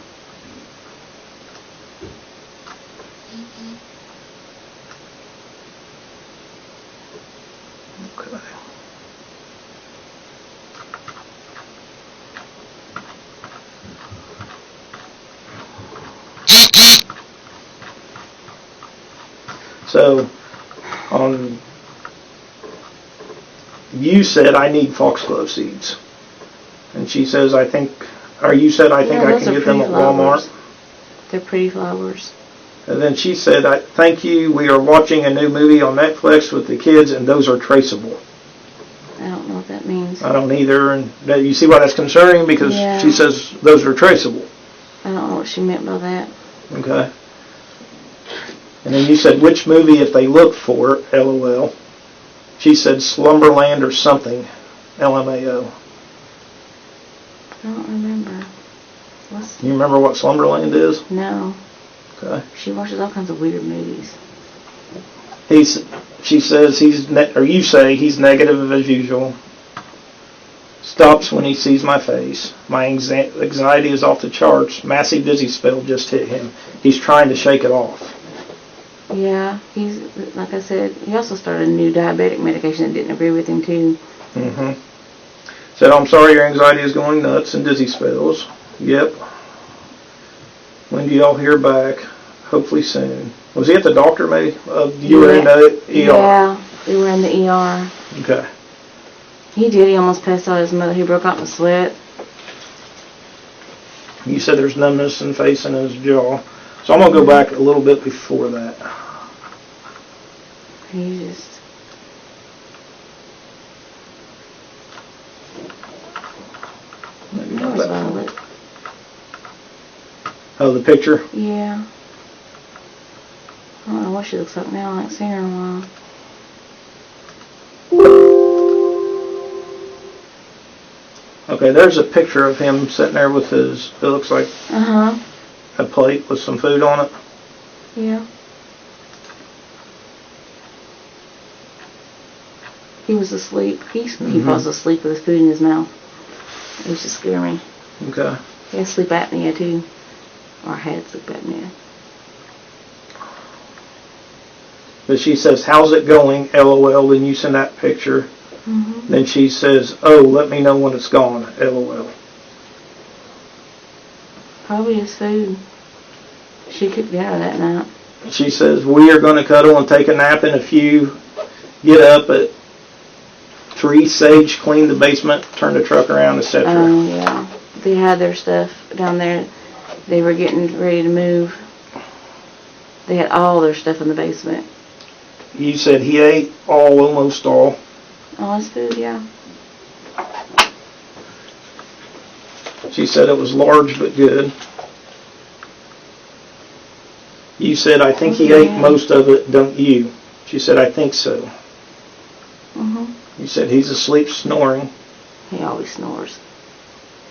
Okay. So, you said I need foxglove seeds, and she says you said I think I those can are get them pretty at Walmart. flowers. They're pretty flowers. And then she said, thank you, we are watching a new movie on Netflix with the kids, and those are traceable. I don't know what that means. I don't either, and you see why that's concerning, because Yeah. she says those are traceable. I don't know what she meant by that. Okay. And then you said, which movie if they look for it, LOL. She said Slumberland or something, LMAO. I don't remember. You remember what Slumberland is? No. Okay. She watches all kinds of weird movies. She says you say he's negative as usual. Stops when he sees my face. My anxiety is off the charts. Massive dizzy spell just hit him. He's trying to shake it off. Yeah, he's, like I said, he also started a new diabetic medication that didn't agree with him too. Said, I'm sorry your anxiety is going nuts and dizzy spells. Yep. When do y'all hear back? Hopefully soon. Was he at the doctor, maybe? You were in the ER? Yeah, we were in the ER. Okay. He did. He almost passed out his mother. He broke out in sweat. You said there's numbness in face and his jaw. So I'm going to go back a little bit before that. He just... Maybe That not was that far. Violet. Oh, the picture? Yeah. I don't know what she looks like now. I haven't seen her in a while. Okay, there's a picture of him sitting there with his, it looks like Uh-huh. a plate with some food on it. Yeah. He was asleep. He falls asleep with his food in his mouth. It used to scare me. Okay. He has sleep apnea too. Or had sleep apnea. But she says, how's it going? LOL. Then you send that picture. Mm-hmm. Then she says, oh, let me know when it's gone. LOL. Probably his food. She cooked dinner that night. She says, we are going to cuddle and take a nap in a few. Get up at 3, Sage, clean the basement, turn the truck around, etc. Oh, yeah. They had their stuff down there. They were getting ready to move. They had all their stuff in the basement. You said he ate almost all. All his food, yeah. She said it was large but good. You said, I think he ate most of it, don't you? She said, I think so. Mm-hmm. You said, he's asleep snoring. He always snores.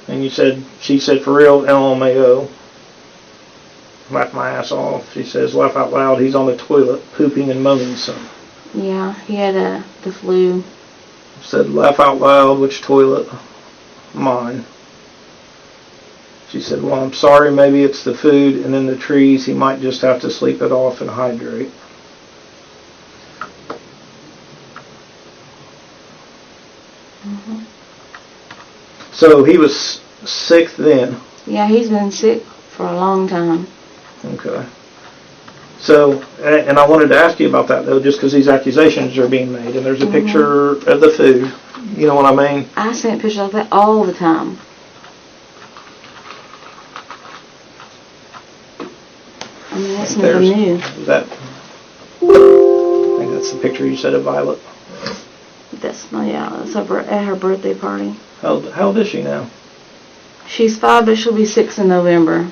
And you said, she said, for real, LMAO. Laugh my ass off. She says, laugh out loud, he's on the toilet, pooping and moaning some. Yeah, he had the flu. Said, laugh out loud, which toilet? Mine. She said, well, I'm sorry, maybe it's the food and then the trees. He might just have to sleep it off and hydrate. Mm-hmm. So he was sick then. Yeah, he's been sick for a long time. Okay. So, and I wanted to ask you about that though, just because these accusations are being made, and there's a picture of the food. You know what I mean? I sent pictures like that all the time. I mean, that's nothing new. That, I think that's the picture you said of Violet. That's at her birthday party. How old is she now? She's 5, but she'll be 6 in November.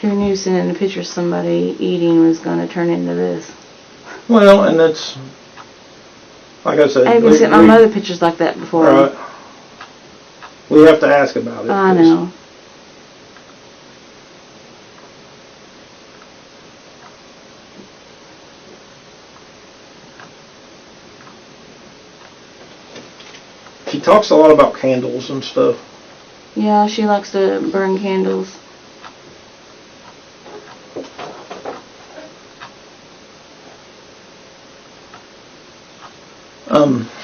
Who knew sending a picture of somebody eating was going to turn into this? Well, and that's, like I said, I even sent my mother pictures like that before. Right. We have to ask about it. I know. She talks a lot about candles and stuff. Yeah, she likes to burn candles.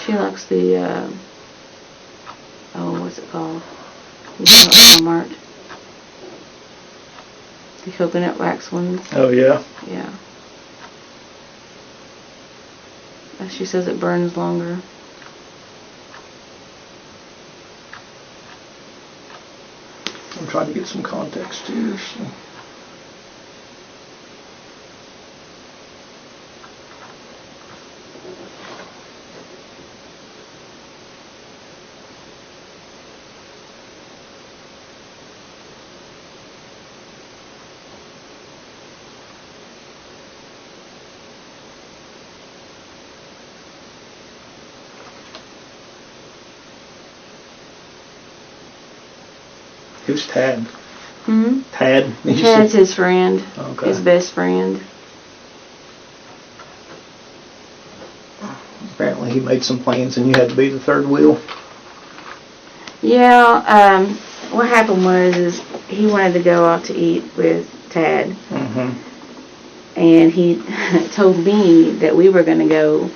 She likes the, what's it called? You have it at Walmart. The coconut wax ones. Oh yeah. Yeah. She says it burns longer. I'm trying to get some context here. So. Who's Tad? Hmm? Tad? Tad's his friend. Okay. His best friend. Apparently he made some plans and you had to be the third wheel. Yeah, what happened was he wanted to go out to eat with Tad. Mm-hmm. And he told me that we were going to go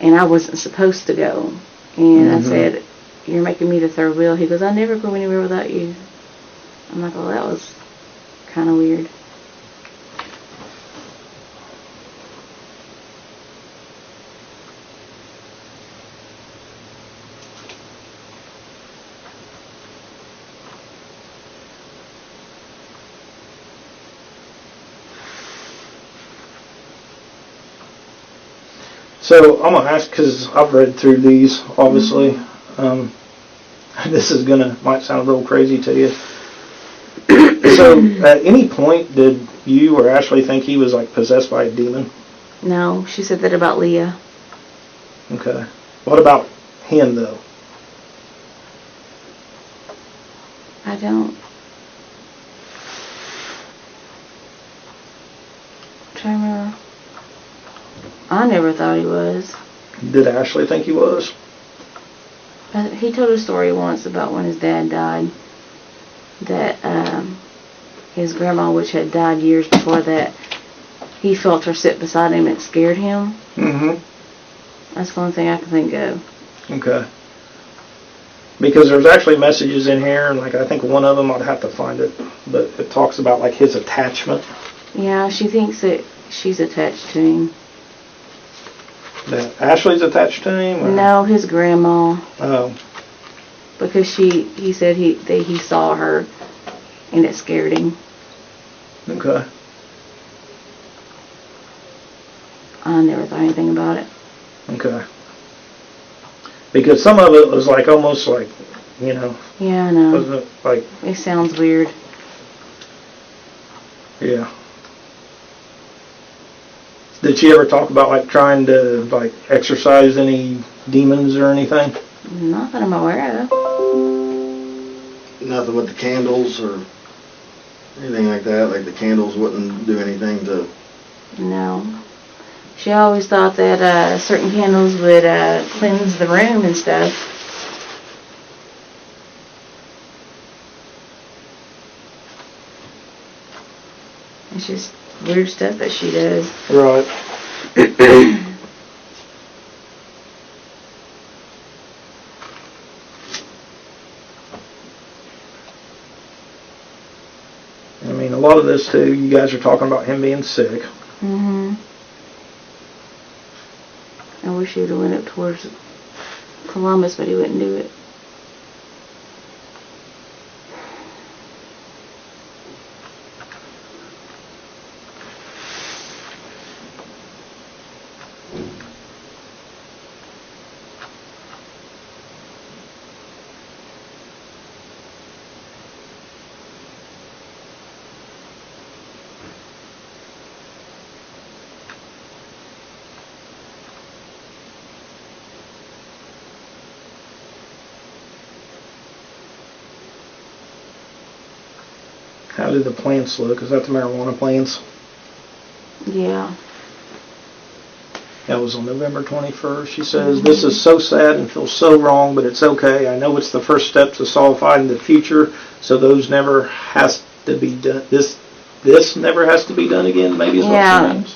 and I wasn't supposed to go. And I said, you're making me the third wheel. He goes, I never go anywhere without you. I'm like, well, that was kind of weird. So I'm gonna ask, because I've read through these, obviously. This is might sound a little crazy to you. So at any point did you or Ashley think he was like possessed by a demon? No, she said that about Leah. Okay. What about him though? I don't. I'm trying to remember. I never thought he was. Did Ashley think he was? He told a story once about when his dad died. That his grandma, which had died years before that, he felt her sit beside him and it scared him. Mm-hmm. That's the only thing I can think of. Okay. Because there's actually messages in here, and like I think one of them, I'd have to find it, but it talks about like his attachment. Yeah, she thinks that she's attached to him. That Ashley's attached to him? Or? No, his grandma. Oh. Because he said he saw her and it scared him. Okay. I never thought anything about it. Okay. Because some of it was like almost like, you know. Yeah, I know. Wasn't it like? It sounds weird. Yeah. Did she ever talk about like trying to like exorcise any demons or anything? Not that I'm aware of. Nothing with the candles or anything like that. Like the candles wouldn't do anything to. No. She always thought that certain candles would cleanse the room and stuff. It's just weird stuff that she does. Right. I mean, a lot of this too, you guys are talking about him being sick. Mm-hmm. I wish he would have went up towards Columbus, but he wouldn't do it. How did the plants look? Is that the marijuana plants? Yeah. That was on November 21st. She says, "This is so sad and feels so wrong, but it's okay. I know it's the first step to solidifying the future, so those never has to be done. This never has to be done again." Maybe is what she means.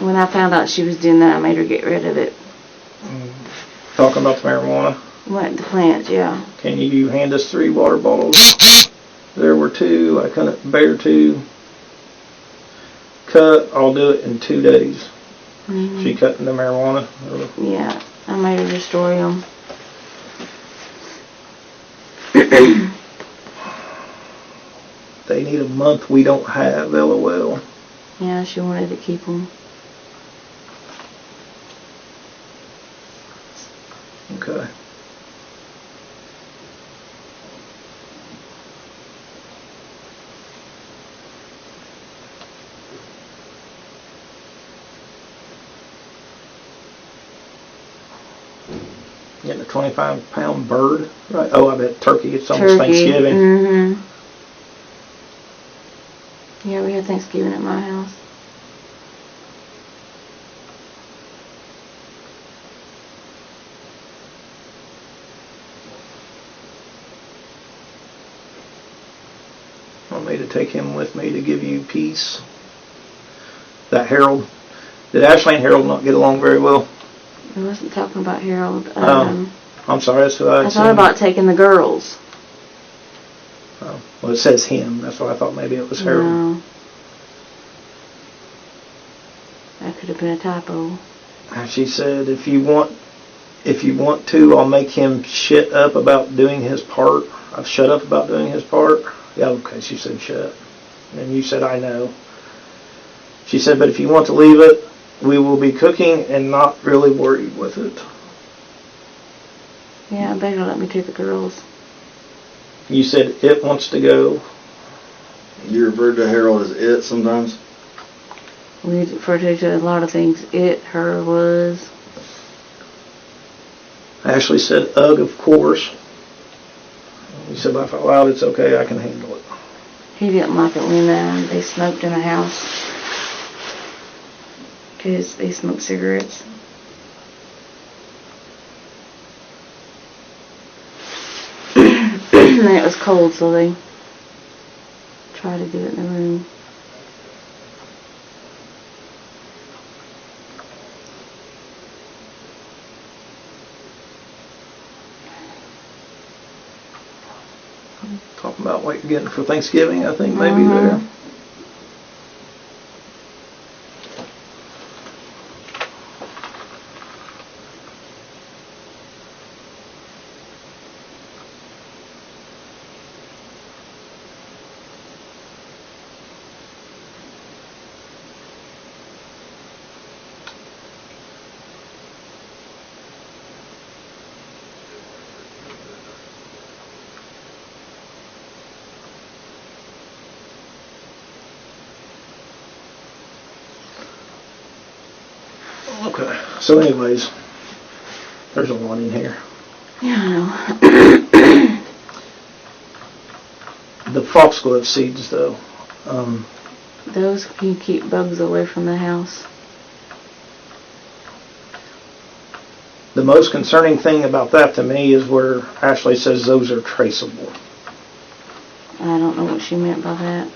When I found out she was doing that, I made her get rid of it. Talking about the marijuana. What, the plants, yeah. Can you hand us 3 water bottles? There were 2. I couldn't bear 2. Cut. I'll do it in 2 days. Mm-hmm. She cutting the marijuana. Yeah, I made her destroy them. They need a month we don't have. LOL. Yeah, she wanted to keep them. Okay. Getting a 25-pound bird, right? Oh, I bet turkey. It's almost Thanksgiving. Mm-hmm. Yeah, we had Thanksgiving at my house. Want me to take him with me to give you peace? That Harold. Did Ashley and Harold not get along very well? I wasn't talking about Harold. I'm sorry, that's what I I thought about taking the girls. Oh, well, it says him. That's why I thought maybe it was her. No. That could have been a typo. And she said, if you want to, I'll make him shut up about doing his part. I've shut up about doing his part. Yeah, okay, she said shut. And you said, I know. She said, but if you want to leave it, we will be cooking and not really worried with it. Yeah, I better let me take the girls. You said it wants to go. You referred to Harold as it sometimes? We refer to each other a lot of things. It, her, was. Ashley said, ugh, of course. He said, laugh out loud, it's okay, I can handle it. He didn't like it when they smoked in the house. Because they smoked cigarettes. And it was cold, so they tried to do it in the room. Talking about what you're getting for Thanksgiving, I think, maybe there. Okay, so anyways, there's a lot in here. Yeah, I know. The foxglove seeds, though. Those can keep bugs away from the house. The most concerning thing about that to me is where Ashley says those are traceable. I don't know what she meant by that.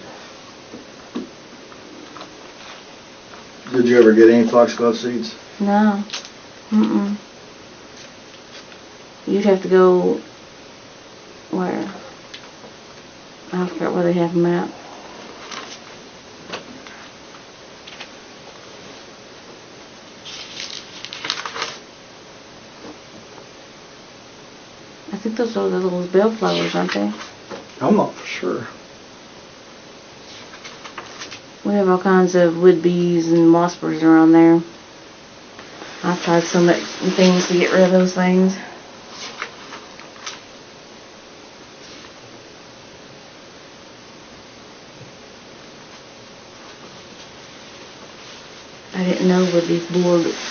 Did you ever get any foxglove seeds? No. Mm-mm. You'd have to go where? I forgot where they have them at. I think those are the little bellflowers, aren't they? I'm not for sure. We have all kinds of wood bees and waspers around there. I've tried so many things to get rid of those things. I didn't know with these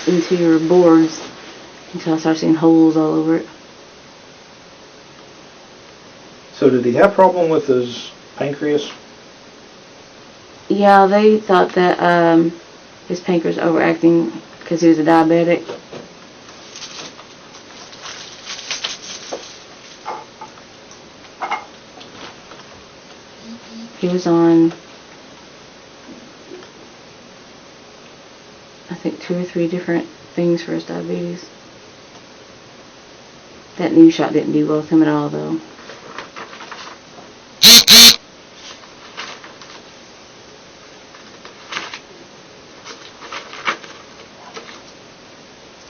interior boards until I started seeing holes all over it. So did he have a problem with his pancreas? Yeah, they thought that his pancreas overacting because he was a diabetic. He was on, I think, 2 or 3 different things for his diabetes. That new shot didn't do well with him at all, though.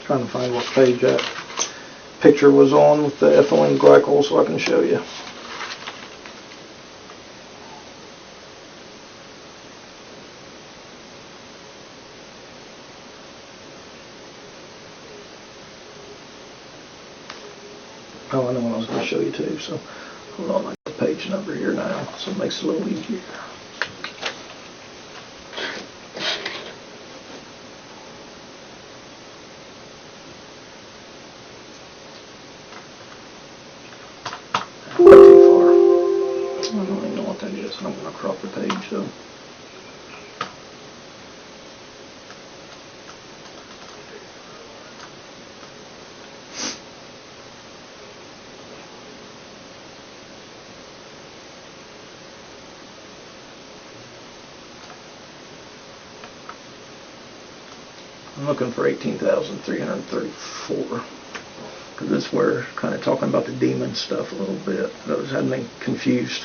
Trying to find what page that picture was on with the ethylene glycol so I can show you. Oh, I know what I was going to show you too, so hold on, I got the page number here now, so it makes it a little easier. Not too far. I don't really know what that is, and I'm going to crop the page though. I'm looking for 18,334. because this we're kind of talking about the demon stuff a little bit. Those had me confused.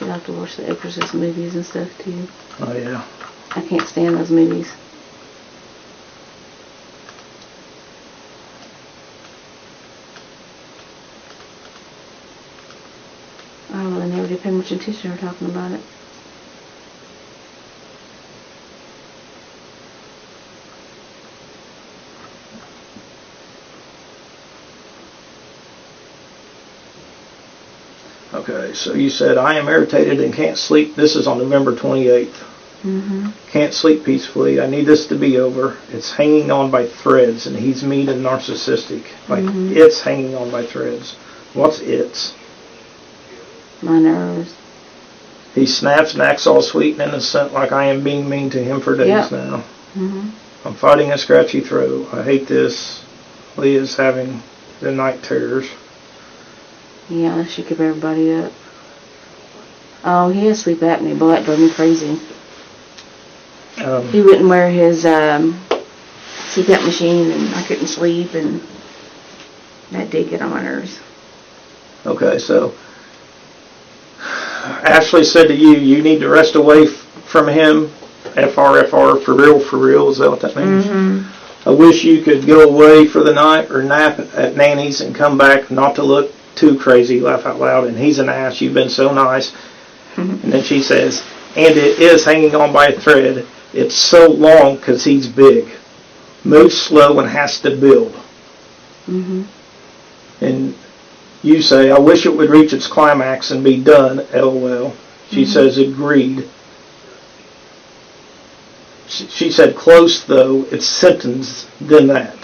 You have to watch the Exorcist movies and stuff too. Oh yeah. I can't stand those movies. I really never did pay much attention to her talking about it. Okay, so you said, I am irritated and can't sleep. This is on November 28th. Can't sleep peacefully. I need this to be over. It's hanging on by threads, and he's mean and narcissistic. Like, it's hanging on by threads. What's it's? My nerves. He snaps and acts all sweet and innocent like I am being mean to him for days now. I'm fighting a scratchy throat. I hate this. Leah's having the night terrors. Yeah, she keep everybody up. Oh, he has sleep apnea, boy, that drove me crazy. He wouldn't wear his CPAP machine, and I couldn't sleep, and that did get on my nerves. Okay, so Ashley said to you, you need to rest away from him. FR, for real, is that what that means? I wish you could go away for the night or nap at Nanny's and come back, not to look too crazy, laugh out loud, and he's an ass, you've been so nice. And then she says, and it is hanging on by a thread. It's so long because he's big. Moves slow and has to build. And you say, I wish it would reach its climax and be done, LOL. She says, agreed. She said, close though, it's symptoms than that.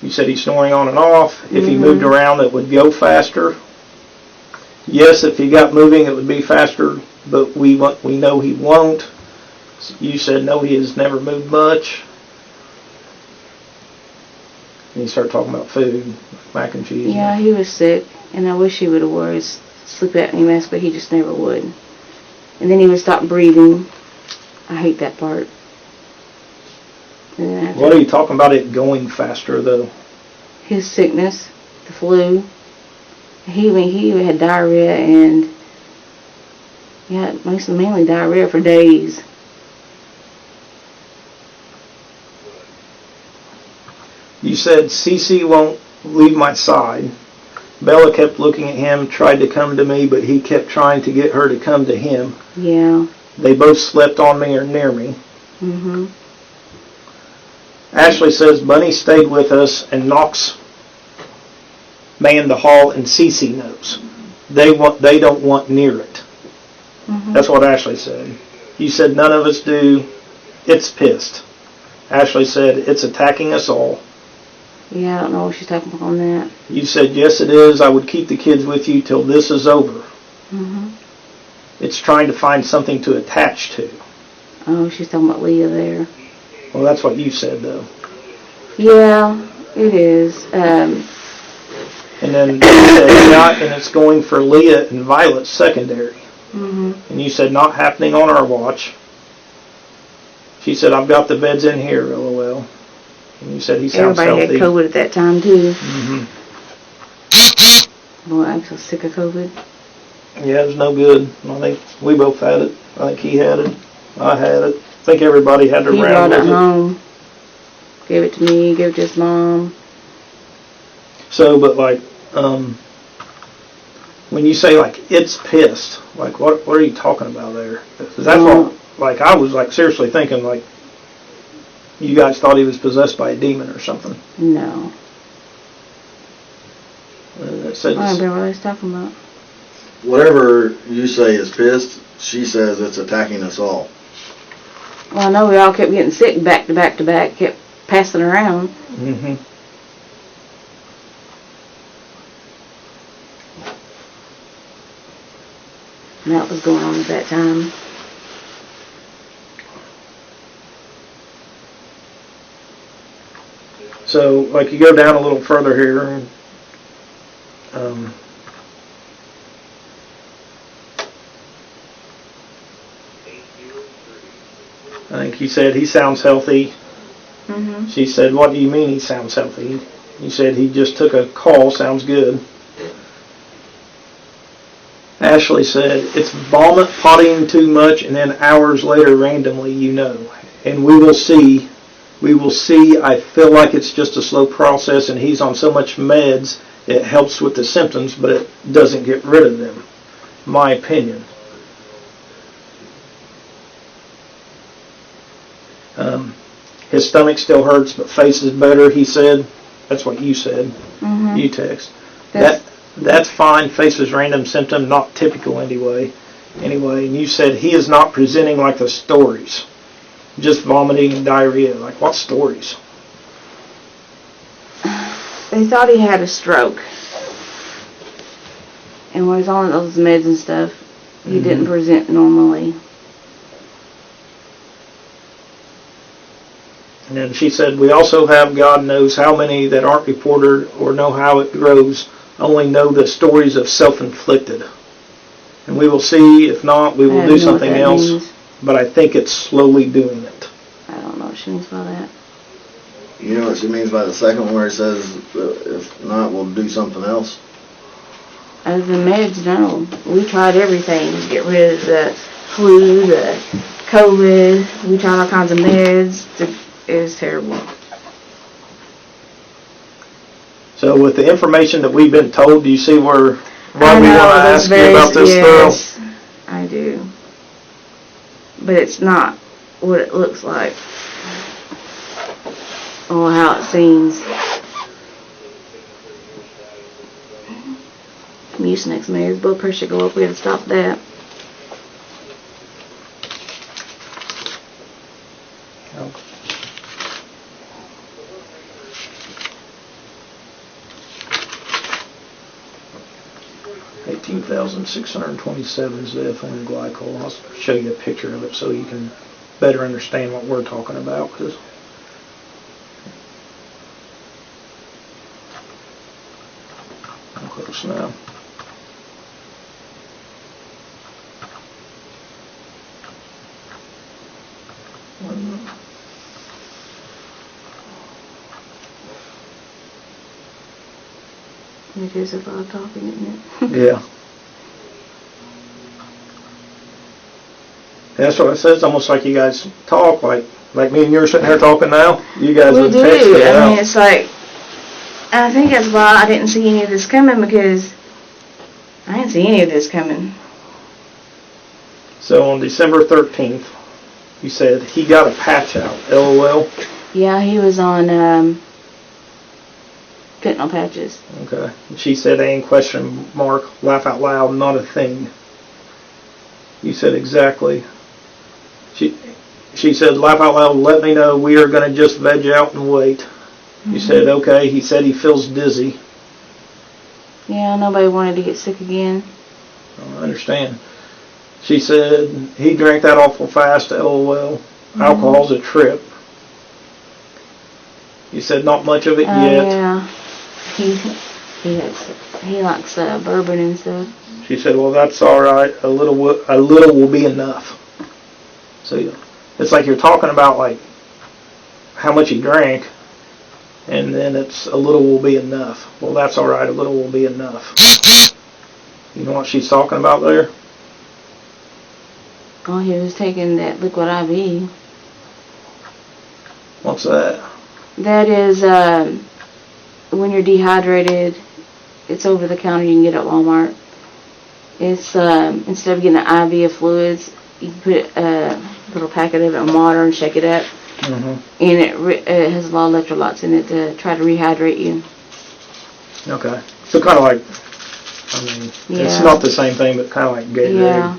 You said he's snoring on and off. If he moved around, it would go faster. Yes, if he got moving, it would be faster, but we know he won't. You said, no, he has never moved much. And you start talking about food, mac and cheese. Yeah, he was sick, and I wish he would have wore his sleep apnea mask, but he just never would. And then he would stop breathing. I hate that part. What are you talking about it going faster, though? His sickness, the flu. He had diarrhea and mainly diarrhea for days. You said Cece won't leave my side. Bella kept looking at him, tried to come to me, but he kept trying to get her to come to him. Yeah. They both slept on me or near me. Ashley says Bunny stayed with us and Knox manned the hall, and Cece knows. They don't want near it. That's what Ashley said. You said none of us do. It's pissed. Ashley said it's attacking us all. Yeah, I don't know what she's talking about on that. You said yes it is. I would keep the kids with you till this is over. It's trying to find something to attach to. Oh, she's talking about Leah there. Well, that's what you said, though. Yeah, it is. And then you said, yeah, and it's going for Leah and Violet's secondary. And you said, not happening on our watch. She said, I've got the beds in here, LOL. And you said, he sounds Everybody healthy. had COVID at that time, too. Boy, I'm so sick of COVID. Yeah, it was no good. I think we both had it. I think he had it. I had it. I think everybody had to He round brought with it home. Gave it to me, gave it to his mom. So, but like, when you say like it's pissed, like what are you talking about there? 'Cause that's what, like, I was like seriously thinking like you guys thought he was possessed by a demon or something. No. It said, I don't know what I was talking about. Whatever you say is pissed, she says it's attacking us all. Well, I know we all kept getting sick back to back to back, kept passing around. And that was going on at that time. So, like, you go down a little further here. I think he said he sounds healthy. Mhm. She said, "What do you mean he sounds healthy?" He said, "He just took a call, sounds good." Ashley said, "It's vomit, pottying too much, and then hours later randomly, And we will see. We will see. I feel like it's just a slow process, and he's on so much meds, it helps with the symptoms, but it doesn't get rid of them. My opinion." His stomach still hurts, but face is better, he said. That's what you said. Mhm. You text. That's fine. Face is random symptom, not typical anyway. And you said he is not presenting like the stories. Just vomiting and diarrhea. Like, what stories? They thought he had a stroke. And when he was on those meds and stuff, he didn't present normally. And then she said, "We also have God knows how many that aren't reported or know how it grows, only know the stories of self-inflicted. And we will see. If not, we will do something else. Means. But I think it's slowly doing it." I don't know what she means by that. You know what she means by the second one where it says, if not, we'll do something else? As the meds, no. We tried everything to get rid of the flu, the COVID. We tried all kinds of meds. It was terrible. So with the information that we've been told, do you see why we want to there's ask you about this, yes, I do. But it's not what it looks like. Or how it seems. Mucinex made his blood pressure go up. We had to stop that. thorough? 18,627 is the ethylene glycol. I'll show you a picture of it so you can better understand what we're talking about. Cause I'm close now. It is a lot of talking, isn't it? Yeah. That's what it says. Almost like you guys talk, like me and you are sitting here talking now. You guys We would text do. it I out. mean, it's like, I think that's why I didn't see any of this coming, because I didn't see any of this coming. So on December 13th, you said he got a patch out. LOL. Yeah, he was on fentanyl patches. Okay. And she said, "And question mark, laugh out loud, not a thing." You said exactly. She said, "Laugh out loud, let me know. We are going to just veg out and wait." You said, "Okay." He said he feels dizzy. Yeah, nobody wanted to get sick again. I understand. She said, "He drank that awful fast, LOL. Alcohol's a trip." You said, "Not much of it yet." Yeah. He likes bourbon and stuff. She said, "Well, that's all right. A little will be enough." So it's like you're talking about like how much he drank, and then it's a little will be enough. Well, that's all right. A little will be enough. You know what she's talking about there? Oh, he was taking that liquid IV. What's that? That is when you're dehydrated. It's over the counter. You can get it at Walmart. It's instead of getting an IV of fluids, you can put a little packet of it in water and shake it up. Mm-hmm. And it has a lot of electrolytes in it to try to rehydrate you. Okay. So kind of like, I mean, it's not the same thing, but kind of like Gatorade. Yeah.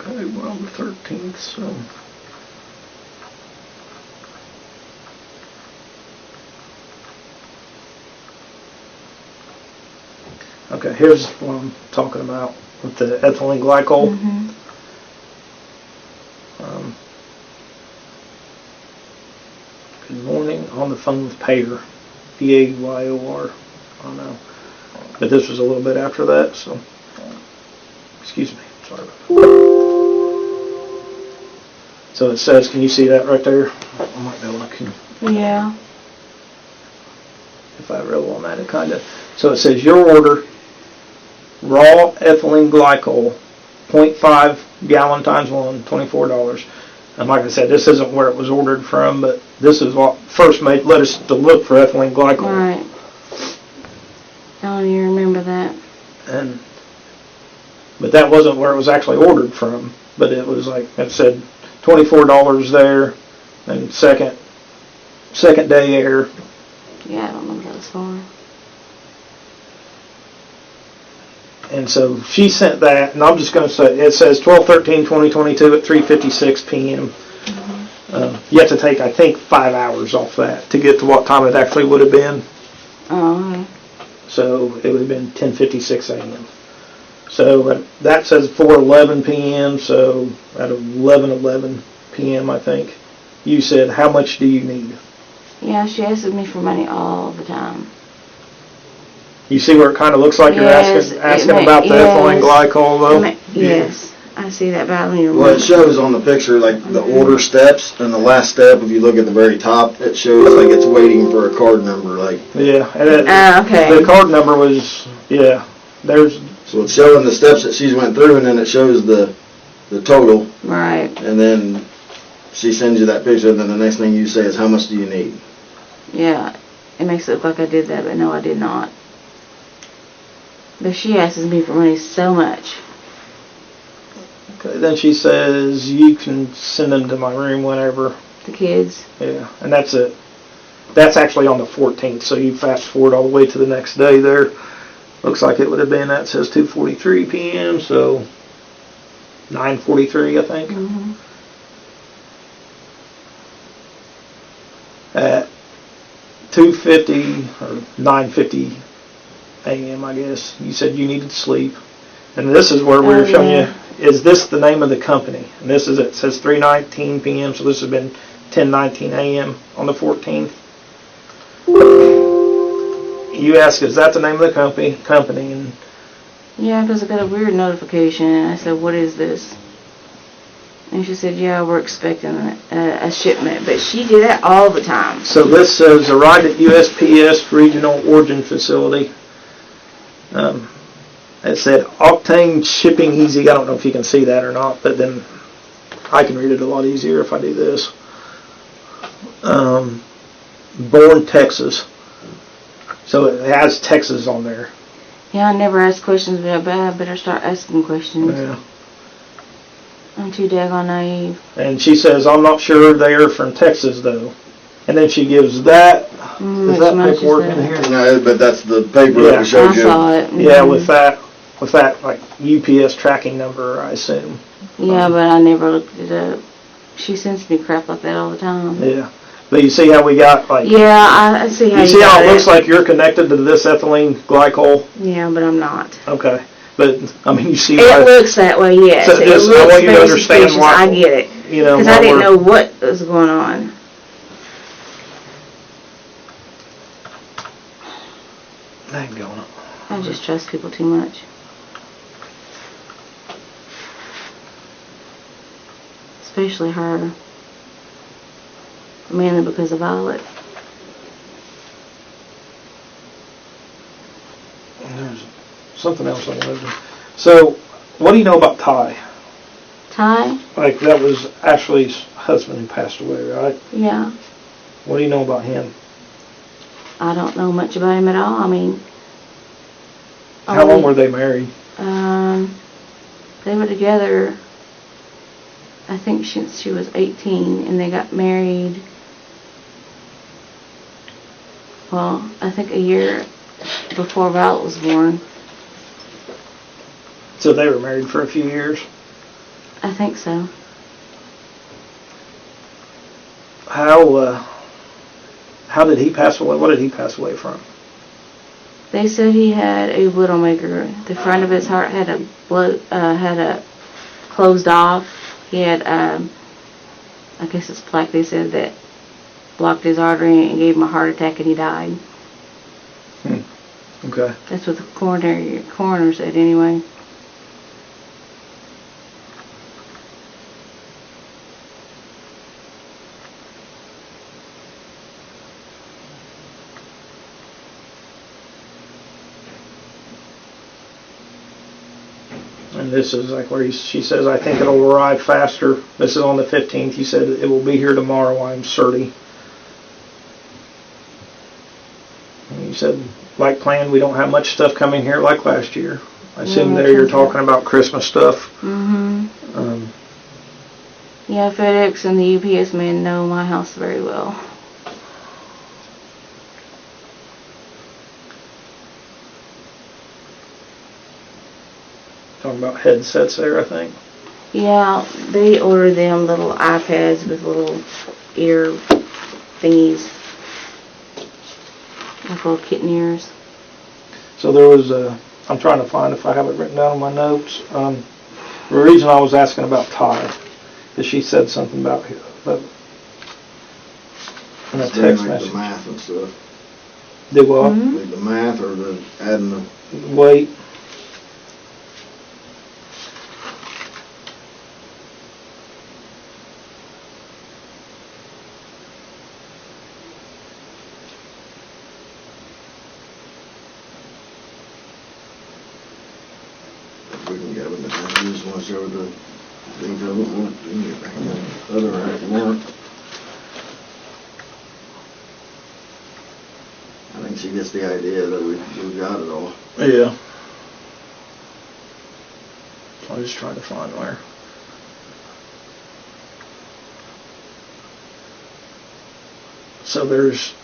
Okay, we're on the 13th, so. Okay, here's what I'm talking about with the ethylene glycol. Mm-hmm. Good morning, on the phone with Payer. Payor. I don't know. but this was a little bit after that, so, excuse me, sorry about that. So it says, can you see that right there? I might be able to, Yeah. if I roll on that, it kind of, so it says your order, raw ethylene glycol, 0.5 gallon times 1, $24. And like I said, this isn't where it was ordered from, but this is what first led us to look for ethylene glycol. Right. I don't even remember that. But that wasn't where it was actually ordered from. But it was like it said, $24 there, and second day air. Yeah, I don't know what that was for. And so she sent that, and I'm just going to say, it says 12/13/2022 at 3:56 p.m. You have to take, I think, 5 hours off that to get to what time it actually would have been. Oh, okay. So it would have been 10:56 a.m. So that says 4:11 p.m. So at 11:11 p.m. I think you said, how much do you need? Yeah, she asks me for money all the time. You see where it kind of looks like Yes, you're asking about the ethylene glycol though? Yes, I see that, but I don't even Well, it remember. shows on the picture like the order steps, and the last step, if you look at the very top, it shows like it's waiting for a card number. Like, Yeah. And Okay. the card number was, yeah, there's, so it's showing the steps that she's went through, and then it shows the total, Right. and then she sends you that picture, and then the next thing you say is, how much do you need? Yeah, it makes it look like I did that, but no, I did not. But she asks me for money so much. okay, then she says, you can send them to my room whenever. The kids. Yeah, and that's it. That's actually on the 14th, so you fast forward all the way to the next day there. Looks like it would have been, that says 2:43 p.m., so 9:43, I think. Mm-hmm. At 2:50 or 9:50 a.m., I guess, you said you needed sleep. And this is where we're showing you, is this the name of the company? And this is, it says 3:19 p.m., so this has been 10:19 a.m. on the 14th. You ask, is that the name of the company? And Yeah, because I got a weird notification, and I said, what is this? And she said, yeah, we're expecting a shipment. But she did that all the time. so this says, arrived at USPS Regional Origin Facility. It said, Octane Shipping Easy. I don't know if you can see that or not, but then I can read it a lot easier if I do this. Born, Texas. So it has Texas on there. Yeah, I never ask questions, but I better start asking questions. Yeah. I'm too daggone naive. And she says, I'm not sure they are from Texas, though. And then she gives that. Is that much paperwork is in that? here? No, but that's the paper that Yeah, we showed I you. saw it. Yeah, with that like UPS tracking number, I assume. Yeah, but I never looked it up. She sends me crap like that all the time. Yeah. But you see how we got, like, Yeah, I see how you see how got it looks like you're connected to this ethylene glycol? Yeah, but I'm not. Okay. But, I mean, you see It why, looks that way, yes. So It just- I looks want you to very understand suspicious. why- I get it. you know, Because I why didn't we're- know what was going on. Hang on. I just trust people too much. Especially her. Mainly because of Violet. There's something else I wanted to... So, what do you know about Ty? Ty? Like, that was Ashley's husband who passed away, right? Yeah. What do you know about him? I don't know much about him at all. I mean... How long were they married? They were together, I think, since she was 18, and they got married, well, I think a year before Violet was born. So they were married for a few years. I think so. How did he pass away? What did he pass away from? They said he had a widowmaker. The front of his heart had a closed off. He had, I guess it's plaque, they said, that blocked his artery and gave him a heart attack, and he died. Okay. That's what the coroner said anyway. And this is like where she says, I think it'll arrive faster. This is on the 15th. He said it will be here tomorrow, I'm certain. And he said, like planned, we don't have much stuff coming here like last year. I assume there you're talking about Christmas stuff. Mm-hmm. Yeah, FedEx and the UPS men know my house very well. Talking about headsets there, I think. Yeah, they order them little iPads with little ear thingies. They're called kitten ears. So there was I'm trying to find if I have it written down on my notes. The reason I was asking about Ty is she said something about in a It's text like message. the math and stuff. Did what? Mhm. Like the math or the adding the. Wait. We can get them, but I just want to show the things I don't want. We can get back in the other rack more. I think she gets the idea that we got it all. Yeah. I was just trying to find where. So there's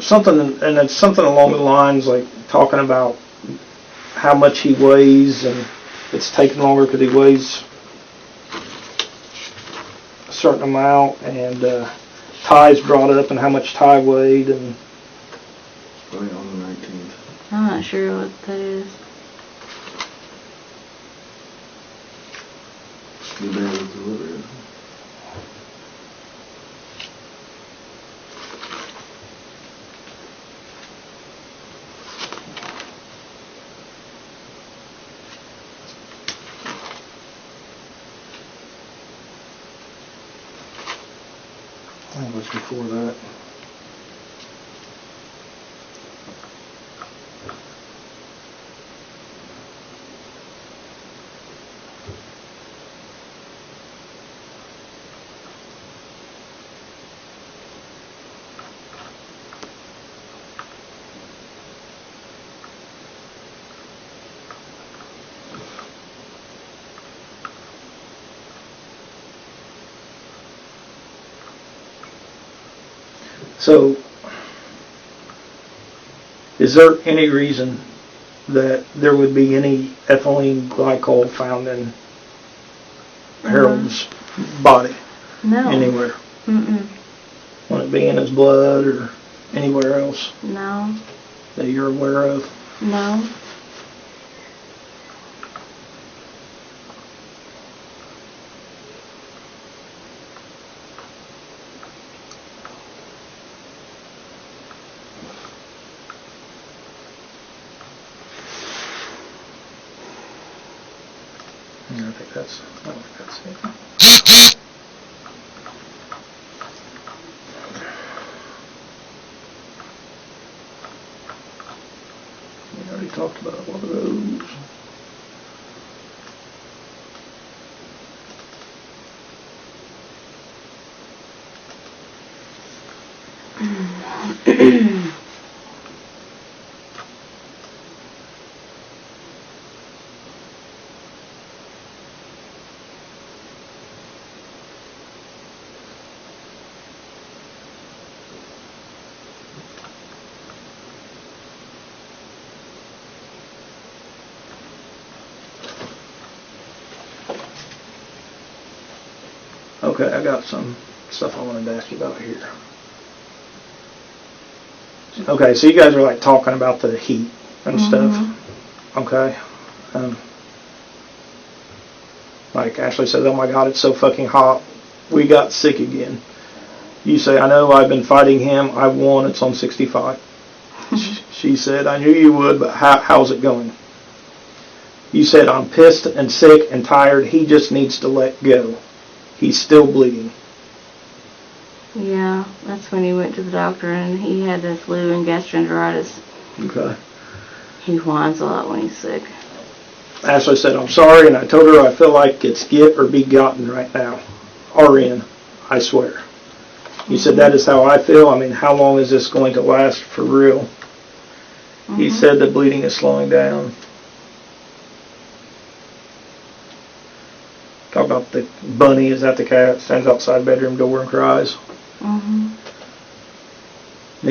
something, and it's something along the lines like talking about how much he weighs, and it's taking longer because he weighs a certain amount, and Ty's brought up and how much Ty weighed, and Right on the 19th. I'm not sure what that is. The day was delivered. I think it was before that. So, is there any reason that there would be any ethylene glycol found in Harold's body No. anywhere? Mm-mm. Would it be in his blood or anywhere else No. that you're aware of? No. I don't think that's it. We already talked about one of those. Okay, I got some stuff I wanted to ask you about here. Okay, so you guys are like talking about the heat and stuff. Okay. Like Ashley says, oh my God, it's so fucking hot. We got sick again. You say, I know, I've been fighting him. I won. It's on 65. She said, I knew you would, but how's it going? You said, I'm pissed and sick and tired. He just needs to let go. He's still bleeding. Yeah, that's when he went to the doctor and he had the flu and gastroenteritis. Okay. He whines a lot when he's sick. Ashley said, I'm sorry, and I told her I feel like it's get or be gotten right now. RN, I swear. He said, that is how I feel. I mean, how long is this going to last for real? He said the bleeding is slowing down. Talk about the bunny, is that the cat? Stands outside the bedroom door and cries. Then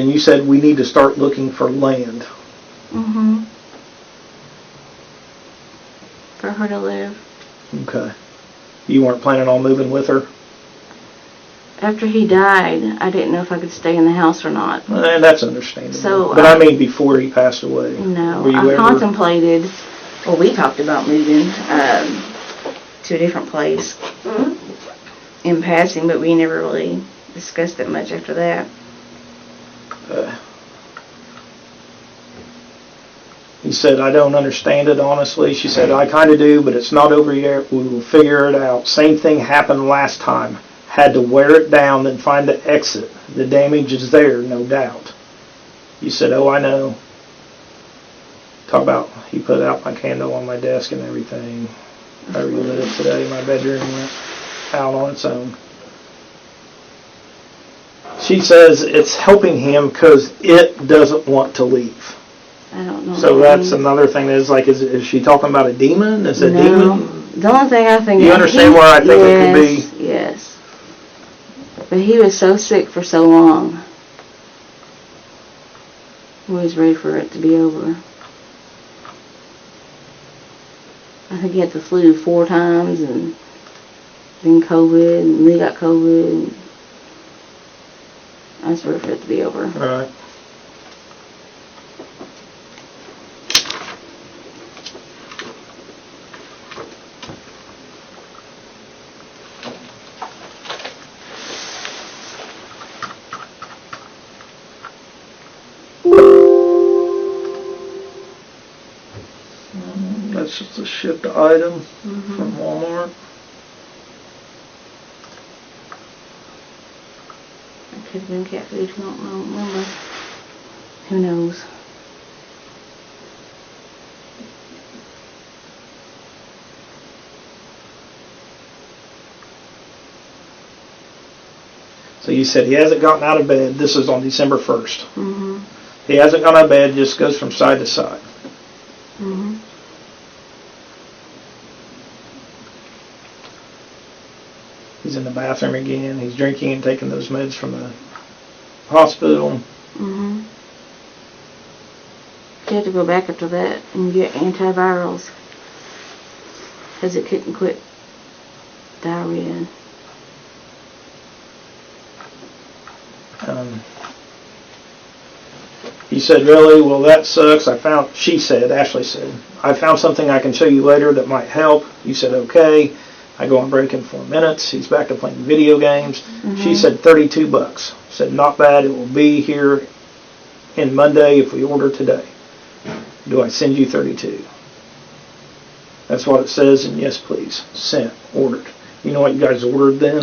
you said we need to start looking for land. For her to live. Okay. You weren't planning on moving with her? After he died, I didn't know if I could stay in the house or not. And that's understandable. So, but I mean before he passed away. No, Were you I ever... contemplated, well, we talked about moving to a different place in passing, but we never really discussed it much after that. He said, I don't understand it, honestly. She said, I kind of do, but it's not over yet. We will figure it out. Same thing happened last time. Had to wear it down, then find the exit. The damage is there, no doubt. You said, oh, I know. Talk about, he put out my candle on my desk and everything. I relit it today. My bedroom went out on its own. She says it's helping him because it doesn't want to leave. I don't know. So that's another thing. Is like, is she talking about a demon? Is it a demon? The only thing I think. You understand where I think it could be? Yes. But he was so sick for so long. He was ready for it to be over. I think he had the flu 4 times, and then COVID, and we got COVID. And I was ready for it to be over. All right. That's just a shipped item from Walmart. It could have been cat food. I don't remember. Who knows? So you said he hasn't gotten out of bed. This is on December 1st. He hasn't gone out of bed, just goes from side to side. He's in the bathroom again. He's drinking and taking those meds from the hospital. He had to go back after that and get antivirals because it couldn't quit diarrhea. He said, really? Well, that sucks. She said, Ashley said, I found something I can show you later that might help. You said, okay. I go on break in 4 minutes. He's back to playing video games. She said $32. Said, not bad. It will be here in Monday if we order today. Do I send you 32? That's what it says, and yes, please. Sent. Ordered. You know what you guys ordered then?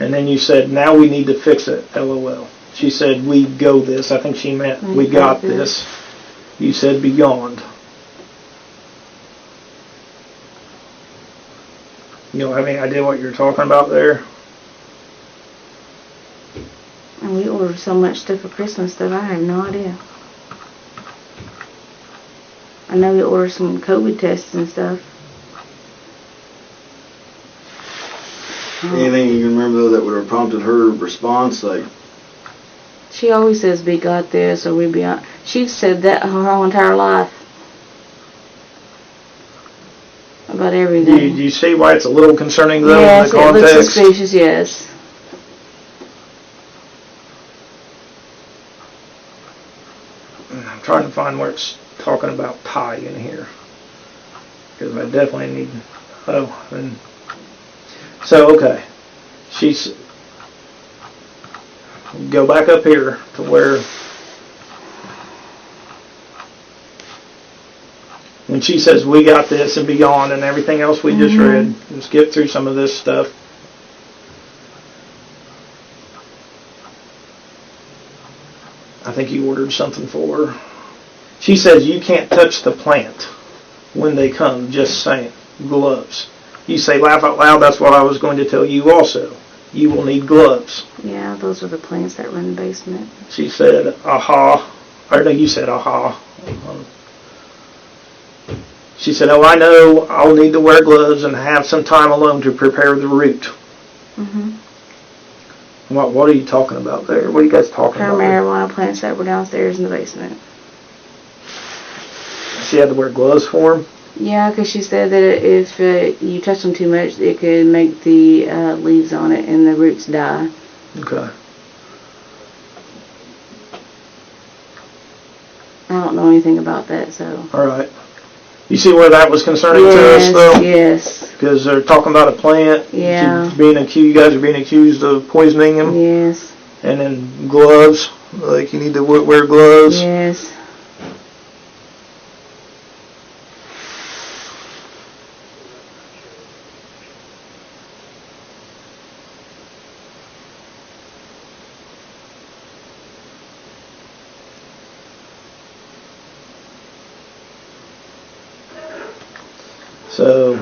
And then you said, now we need to fix it, LOL. She said, we go this. I think she meant we got this. You said beyond. You don't have any idea what you're talking about there? And we ordered so much stuff for Christmas that I have no idea. I know we ordered some COVID tests and stuff. Anything you can remember though that would have prompted her response, like? She always says, we got this, or we be on. She's said that her whole entire life. About everything. Do you see why it's a little concerning though yes, in the context? It looks suspicious, yes. I'm trying to find where it's talking about tie in here. Because I definitely need... Oh, and... So, okay. She's... Go back up here to where when she says we got this and beyond and everything else we just read. Let's get through some of this stuff. I think you ordered something for her. She says you can't touch the plant when they come, just saying. Gloves. You say laugh out loud, that's what I was going to tell you also. You will need gloves. Yeah, those are the plants that were in the basement. She said, aha. Or no, you said, aha. She said, oh, I know I'll need to wear gloves and have some time alone to prepare the root. Mm-hmm. What are you talking about there? What are you guys talking Her about there? marijuana plants that were downstairs in the basement. She had to wear gloves for them? Yeah, because she said that if you touch them too much, it could make the leaves on it and the roots die. Okay. I don't know anything about that, so. All right. You see where that was concerning to us, though? Yes. Because they're talking about a plant. Yeah. You guys are being accused of poisoning him. Yes. And then gloves. Like you need to wear gloves. Yes. So,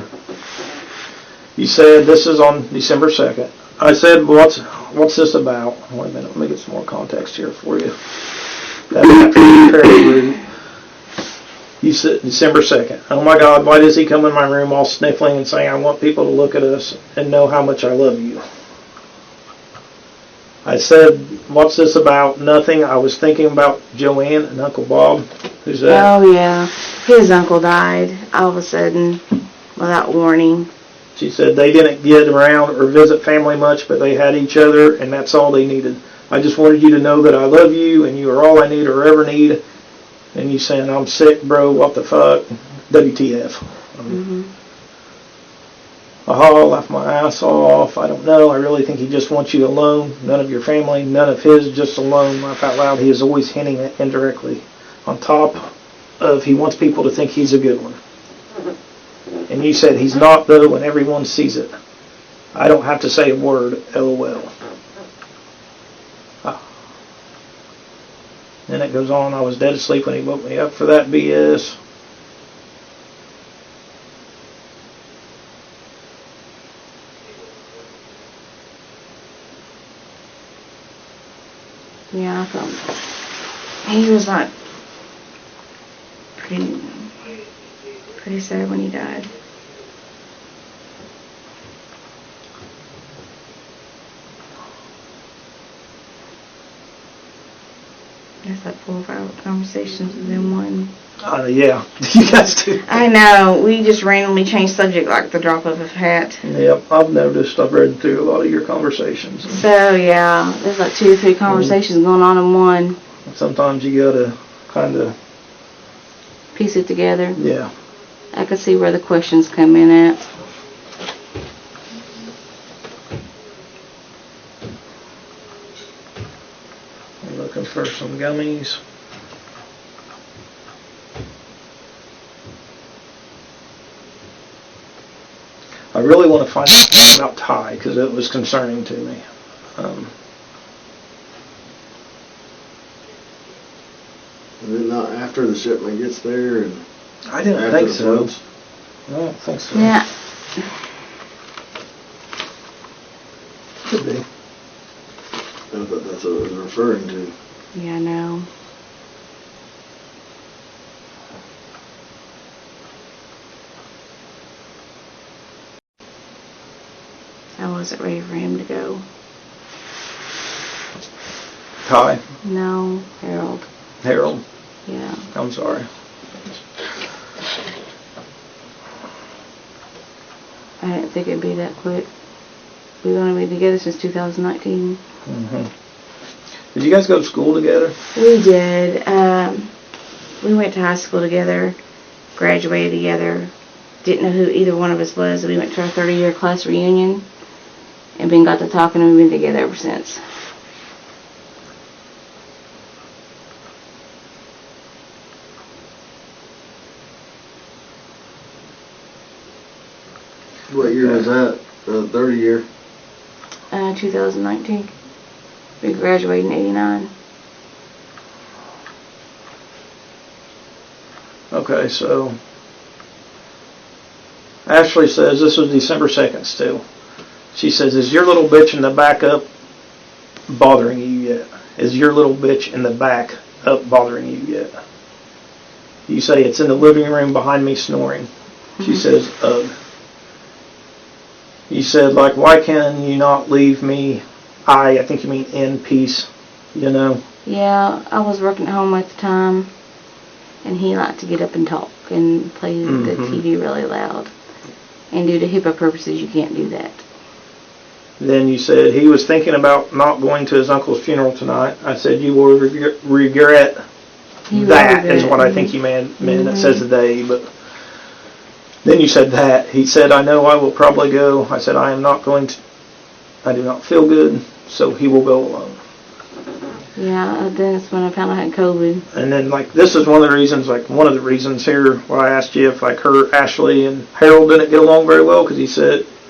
you said this is on December 2nd. I said, what's this about? Wait a minute, let me get some more context here for you. That's after you prepared the root. You said December 2nd. Oh my God, why does he come in my room all sniffling and saying, I want people to look at us and know how much I love you? I said, what's this about? Nothing. I was thinking about Joanne and Uncle Bob. Who's that? Oh, yeah. His uncle died all of a sudden without warning. She said they didn't get around or visit family much, but they had each other, and that's all they needed. I just wanted you to know that I love you, and you are all I need or ever need. And you saying, I'm sick, bro, what the fuck? WTF. Mm-hmm. Aha, laughed my ass off. I don't know. I really think he just wants you alone. None of your family, none of his, just alone. Laugh out loud. He is always hinting it indirectly. On top of he wants people to think he's a good one. And you said he's not, though, and everyone sees it. I don't have to say a word, LOL. Then it goes on, I was dead asleep when he woke me up for that BS. Yeah, I felt he was like pretty sad when he died. That's like 4 or 5 conversations within one. Yeah, you guys do. I know, we just randomly change subject like the drop of a hat. Yep, I've noticed. I've read through a lot of your conversations. So yeah, there's like 2 or 3 conversations going on in one. Sometimes you gotta kind of Piece it together. Yeah. I could see where the questions come in at. I'm looking for some gummies. I really want to find out about Ty because it was concerning to me. And then not after the shipment gets there and I didn't after think the so. floods? I don't think so. Yeah. Could be. I thought that's what it was referring to. Yeah, I know. I wasn't ready for him to go. Ty, No, Harold. Harold, Yeah. I'm sorry. I didn't think it'd be that quick. We've only been together since 2019. Mm-hmm. Did you guys go to school together? We did. We went to high school together, graduated together. Didn't know who either one of us was. We went to our 30-year class reunion and then got to talking and we've been together ever since. What year was that? The 30 year? 2019. We graduated in 89. Okay, so Ashley says this was December 2nd still. She says, is your little bitch in the back up bothering you yet? Is your little bitch in the back up bothering you yet? You say it's in the living room behind me snoring. She says, ugh. You said, like, why can you not leave me, I think you mean in peace, you know? Yeah, I was working at home at the time, and he liked to get up and talk and play the TV really loud. And due to HIPAA purposes, you can't do that. Then you said he was thinking about not going to his uncle's funeral tonight. I said you will regret that, is what I think you meant. It says the day, but then you said that. He said, I know I will probably go. I said, I am not going to. I do not feel good, so he will go alone. Yeah, then that's when I found out I had COVID. And then, like, this is one of the reasons, one of the reasons here why I asked you if, like, Ashley and Harold didn't get along very well, because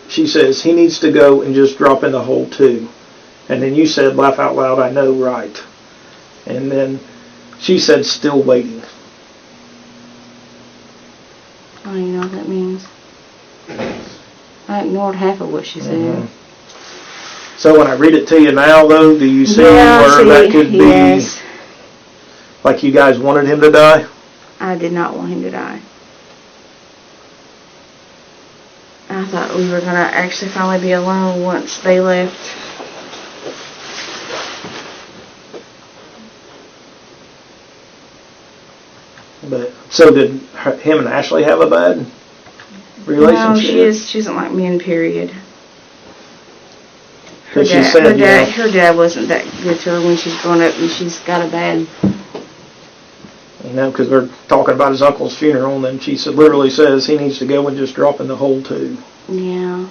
she says he needs to go and just drop in the hole too. And then you said, laugh out loud, I know, right. And then she said, still waiting. I don't even know what that means. I ignored half of what she said. So when I read it to you now, though, do you see where that could be, like you guys wanted him to die? I did not want him to die. I thought we were going to actually finally be alone once they left. But so did him and Ashley have a bad relationship? No, she doesn't like men, period. Her She said, her dad wasn't that good to her when she's grown up, and she's got a bad. You know, because they're talking about his uncle's funeral, and then she literally says he needs to go and just drop in the hole too. Yeah.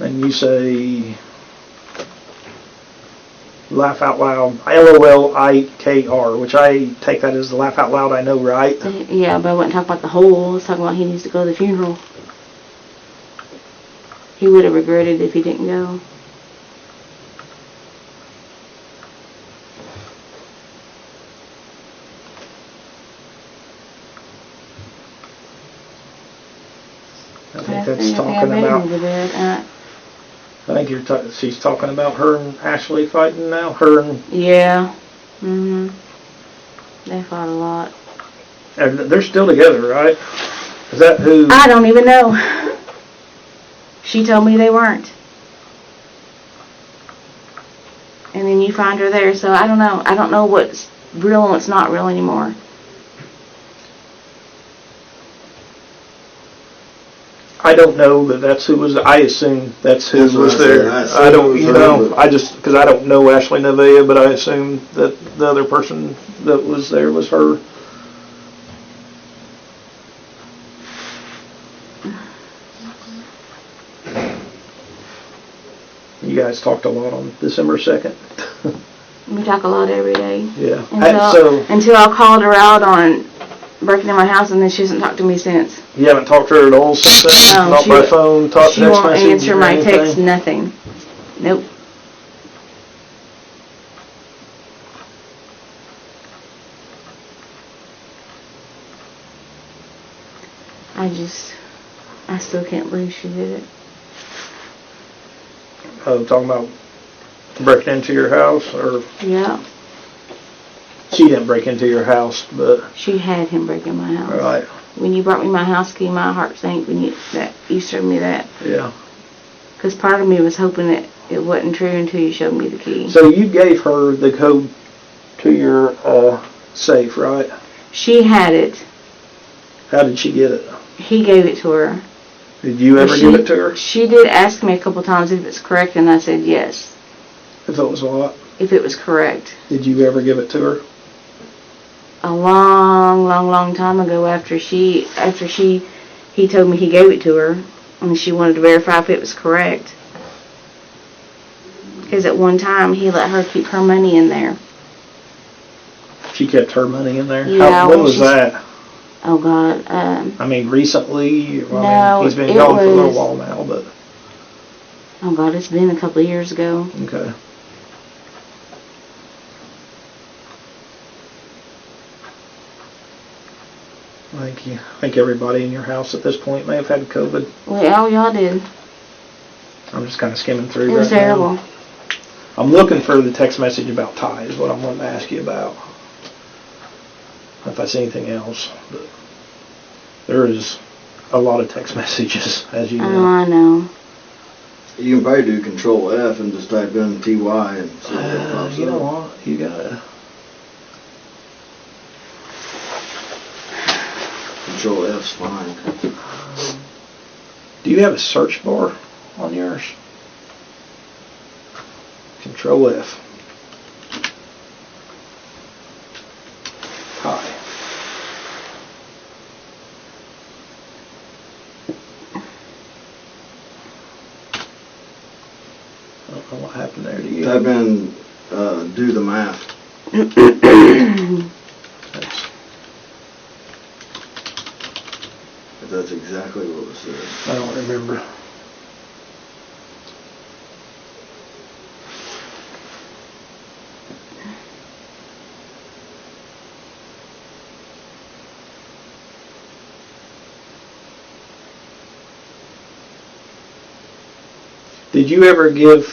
And you say, laugh out loud, LOLIKR, which I take that as the laugh out loud, I know, right? Yeah, but I wasn't talking about the hole. I was talking about he needs to go to the funeral. He would have regretted if he didn't go. I think that's talking about. I think she's talking about her and Ashley fighting now. Her and yeah. They fought a lot. And they're still together, right? Is that who? I don't even know. She told me they weren't. And then you find her there, so I don't know. I don't know what's real and what's not real anymore. I don't know that that's who was. I assume that's who That's what was I said. there. I I don't, assumed it you was know, her, I just because I don't know Ashley Nevaeh, but I assume that the other person that was there was her. You guys talked a lot on December 2nd. We talk a lot every day. Yeah. Until I called her out on breaking in my house, and then she hasn't talked to me since. You haven't talked to her at all since then? Not by phone, text message? She won't answer my text, nothing. Nope. I still can't believe she did it. Talking about breaking into your house, or Yeah. she didn't break into your house, but She had him break in my house. right, When you brought me my house key, my heart sank when you showed me that. yeah. Because part of me was hoping that it wasn't true until you showed me the key. So you gave her the code to your safe, right? She had it. How did she get it? He gave it to her. Did you ever give it to her? She did ask me a couple times if it's correct, and I said yes. If it was what? If it was correct. Did you ever give it to her? A long time ago, after he told me he gave it to her, and she wanted to verify if it was correct. Because at one time he let her keep her money in there. She kept her money in there? Yeah, When was that? Oh God. I mean, recently. I No, mean, he's been it gone for a little was- while now, but Oh God, it's been a couple of years ago. okay. I think everybody in your house at this point may have had COVID. Well, y'all did. I'm just kind of skimming through. It was right now. terrible. I'm looking for the text message about Ty is what I'm wanting to ask you about. If I see anything else, but there is a lot of text messages, as you Oh, know. I know. You can probably do Control F and just type in TY and see what pops You know up. what? You gotta. Control F's fine. Do you have a search bar on yours? Control F. Hi. I don't know what happened there to you. Type in do the math. That's- If that's exactly what was said. I don't remember. Did you ever give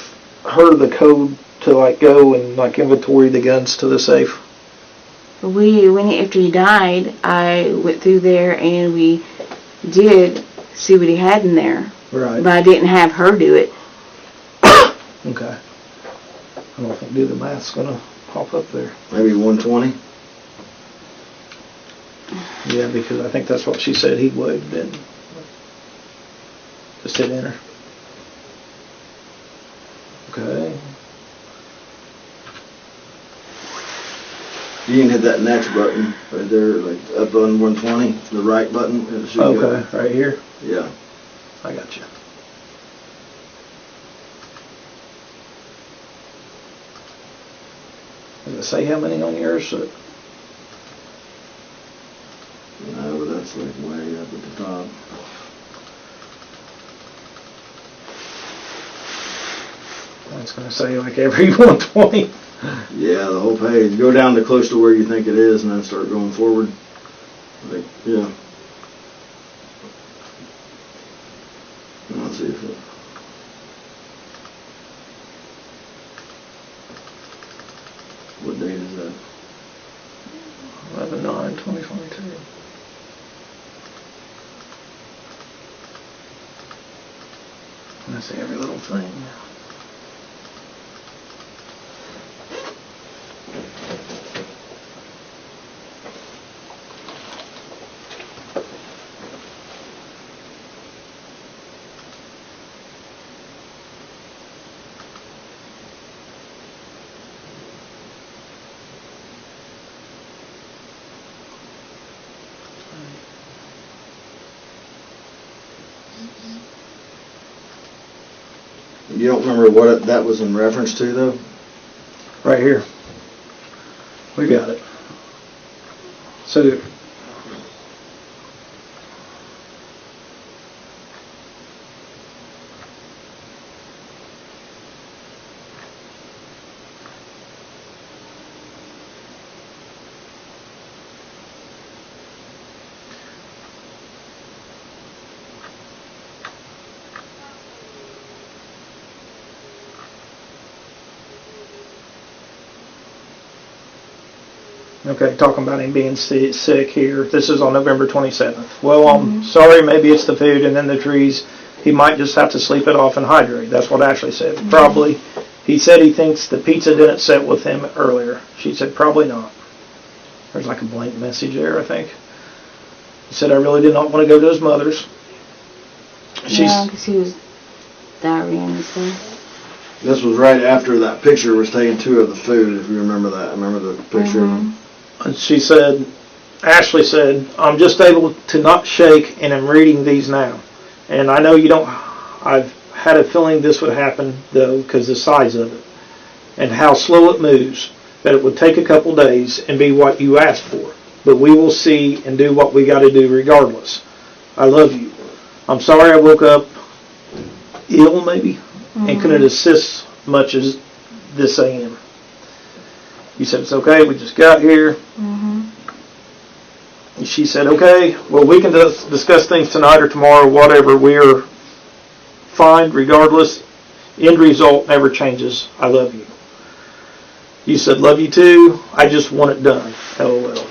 her the code to like go and like inventory the guns to the safe? After he died, I went through there and we did see what he had in there. Right. But I didn't have her do it. Okay. I don't think do the math's gonna pop up there. Maybe 120? Yeah, because I think that's what she said he would. Then just hit enter. Okay. You can hit that next button right there, like up on 120, the right button. It should go. Okay, right here. Yeah. I got you. Does it say how many on yours? No, but that's like way up at the top. It's gonna say like every 120. Yeah, the whole page. Go down to close to where you think it is and then start going forward. Like, yeah. Let's see if it... What date is that? 11/9/2022. I see every little thing. You don't remember what that was in reference to, though? Right here. We got it. So okay, talking about him being sick here. This is on November 27th. Well, I'm sorry, maybe it's the food and then the trees. He might just have to sleep it off and hydrate. That's what Ashley said. Probably. He said he thinks the pizza didn't sit with him earlier. She said probably not. There's like a blank message there, I think. He said, I really did not want to go to his mother's. Yeah, because he was diarrhea and stuff. This was right after that picture was taken too of the food, if you remember that. Remember the picture? And she said, Ashley said, I'm just able to not shake and I'm reading these now. And I know you don't, I've had a feeling this would happen though because the size of it and how slow it moves, that it would take a couple days and be what you asked for. but we will see and do what we got to do regardless. I love you. I'm sorry I woke up ill, maybe, and couldn't assist much as this AM. You said, it's okay, we just got here. And she said, okay, well, we can discuss things tonight or tomorrow, whatever. We're fine regardless. End result never changes. I love you. You said, love you too. I just want it done. LOL.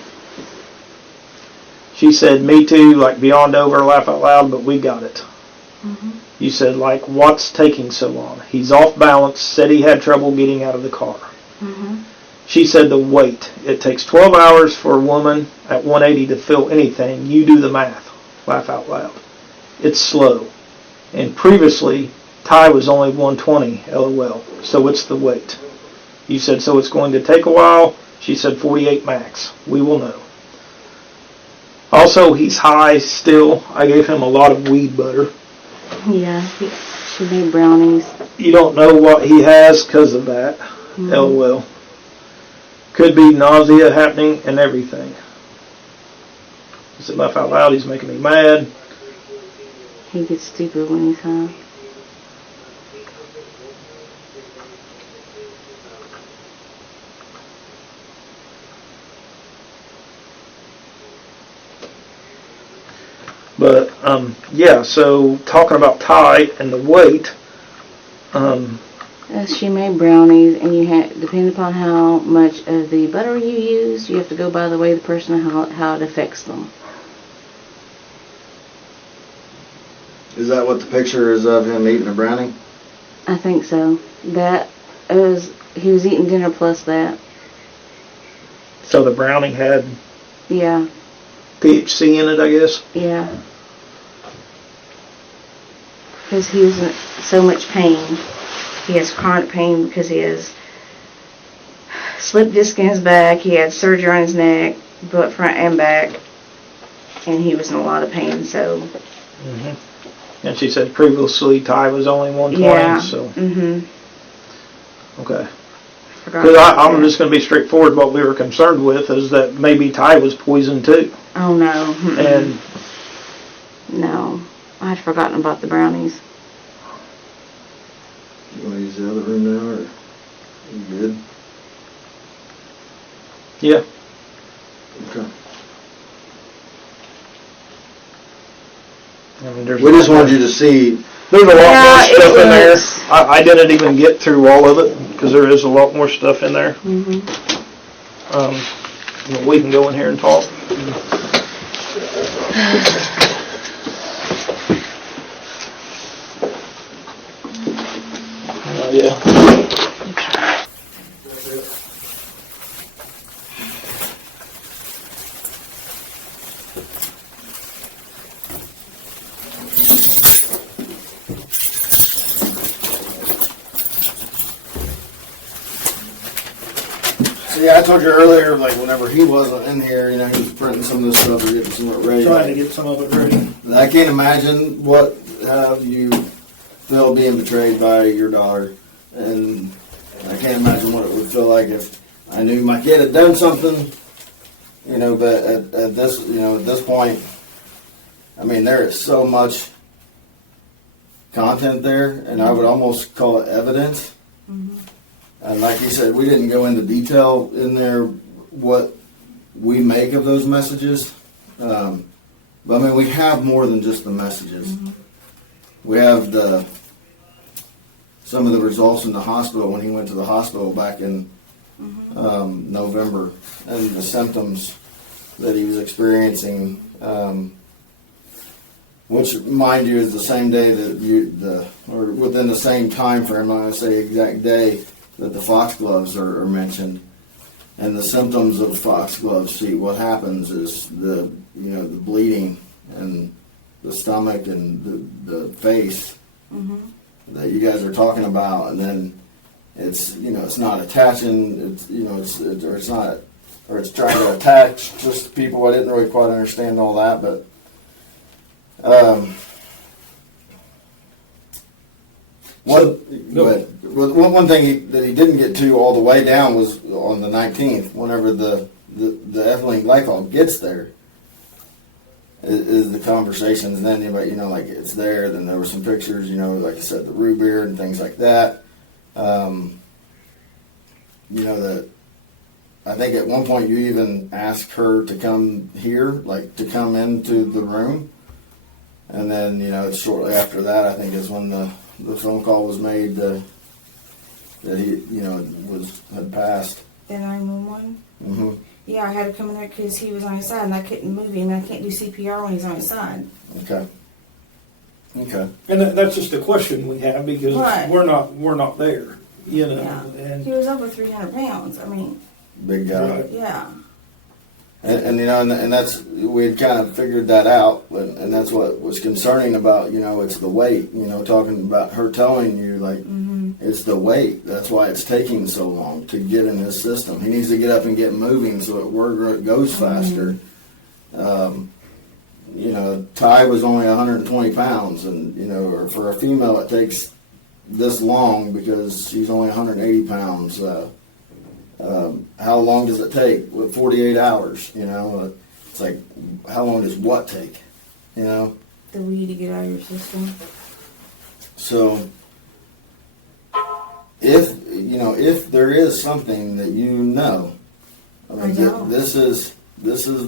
She said, me too, like beyond over, laugh out loud, but we got it. You said, like, what's taking so long? He's off balance, said he had trouble getting out of the car. She said, the wait. It takes 12 hours for a woman at 180 to feel anything. You do the math. Laugh out loud. It's slow. And previously, Ty was only 120, LOL. So it's the wait. You said, so it's going to take a while? She said, 48 max. We will know. Also, he's high still. I gave him a lot of weed butter. Yeah, she made brownies. You don't know what he has because of that. LOL. Could be nausea happening and everything. He said, laugh out loud, he's making me mad. He gets stupid when he's high. But, yeah, so talking about Ty and the weight, She made brownies, and you have, depending upon how much of the butter you use, you have to go by the way the person, how it affects them. Is that what the picture is of him eating a brownie? I think so. That he was eating dinner plus that. so the brownie had Yeah, THC in it, I guess. yeah. Because he was in so much pain. He has chronic pain because he has slip disc in his back. He had surgery on his neck, both front and back, and he was in a lot of pain. So. Mm-hmm. And she said previously Ty was only 120. Yeah. So. Mhm. Okay. Forgot Because about I'm that. just going to be straightforward. What we were concerned with is that maybe Ty was poisoned too. Oh no. Mm-mm. And No, I had forgotten about the brownies. You want to use the other room now, or you good? yeah, Okay. I mean, there's We just wanted you to see. There's a lot Yeah, more it stuff in there. was- I didn't even get through all of it because there is a lot more stuff in there. Mhm. We can go in here and talk. Yeah. See, I told you earlier, like whenever he wasn't in here, you know, he was printing some of this stuff or getting some of it ready. Trying to get some of it ready. I can't imagine how you feel being betrayed by your daughter, and I can't imagine what it would feel like if I knew my kid had done something, you know. But at this point, I mean, there is so much content there, and I would almost call it evidence. And like he said, we didn't go into detail in there what we make of those messages. But I mean, we have more than just the messages. We have some of the results in the hospital when he went to the hospital back in November, and the symptoms that he was experiencing, which, mind you, is the same day that or within the same time frame. I'm not going to say exact day that the foxgloves are mentioned. And the symptoms of foxgloves, see, what happens is the bleeding and the stomach and the face that you guys are talking about, and then it's not attaching, it's trying to attach just people. I didn't really quite understand all that, but one thing that he didn't get to all the way down was on the 19th, whenever the the ethylene glycol gets there is the conversations. And then, but, like it's there. Then there were some pictures, like I said, the root beer and things like that. That I think at one point you even asked her to come here, like to come into the room. And then, shortly after that, I think is when the phone call was made that he, had passed. The 911? Mm-hmm. Yeah, I had to come in there because he was on his side and I couldn't move him. I can't do CPR when he's on his side. Okay. Okay. And that's just a question we have because Right. we're not there, Yeah. And He was over 300 pounds. I mean, Big guy. Right. yeah. And that's, we had kind of figured that out, and that's what was concerning about, it's the weight, talking about her telling you, like, it's the weight. That's why it's taking so long to get in his system. He needs to get up and get moving so it goes faster. Ty was only 120 pounds, and, or for a female it takes this long because she's only 180 pounds. How long does it take? 48 hours, it's like, how long does what take, The weed to get out of your system. So, if there is something that I don't. this is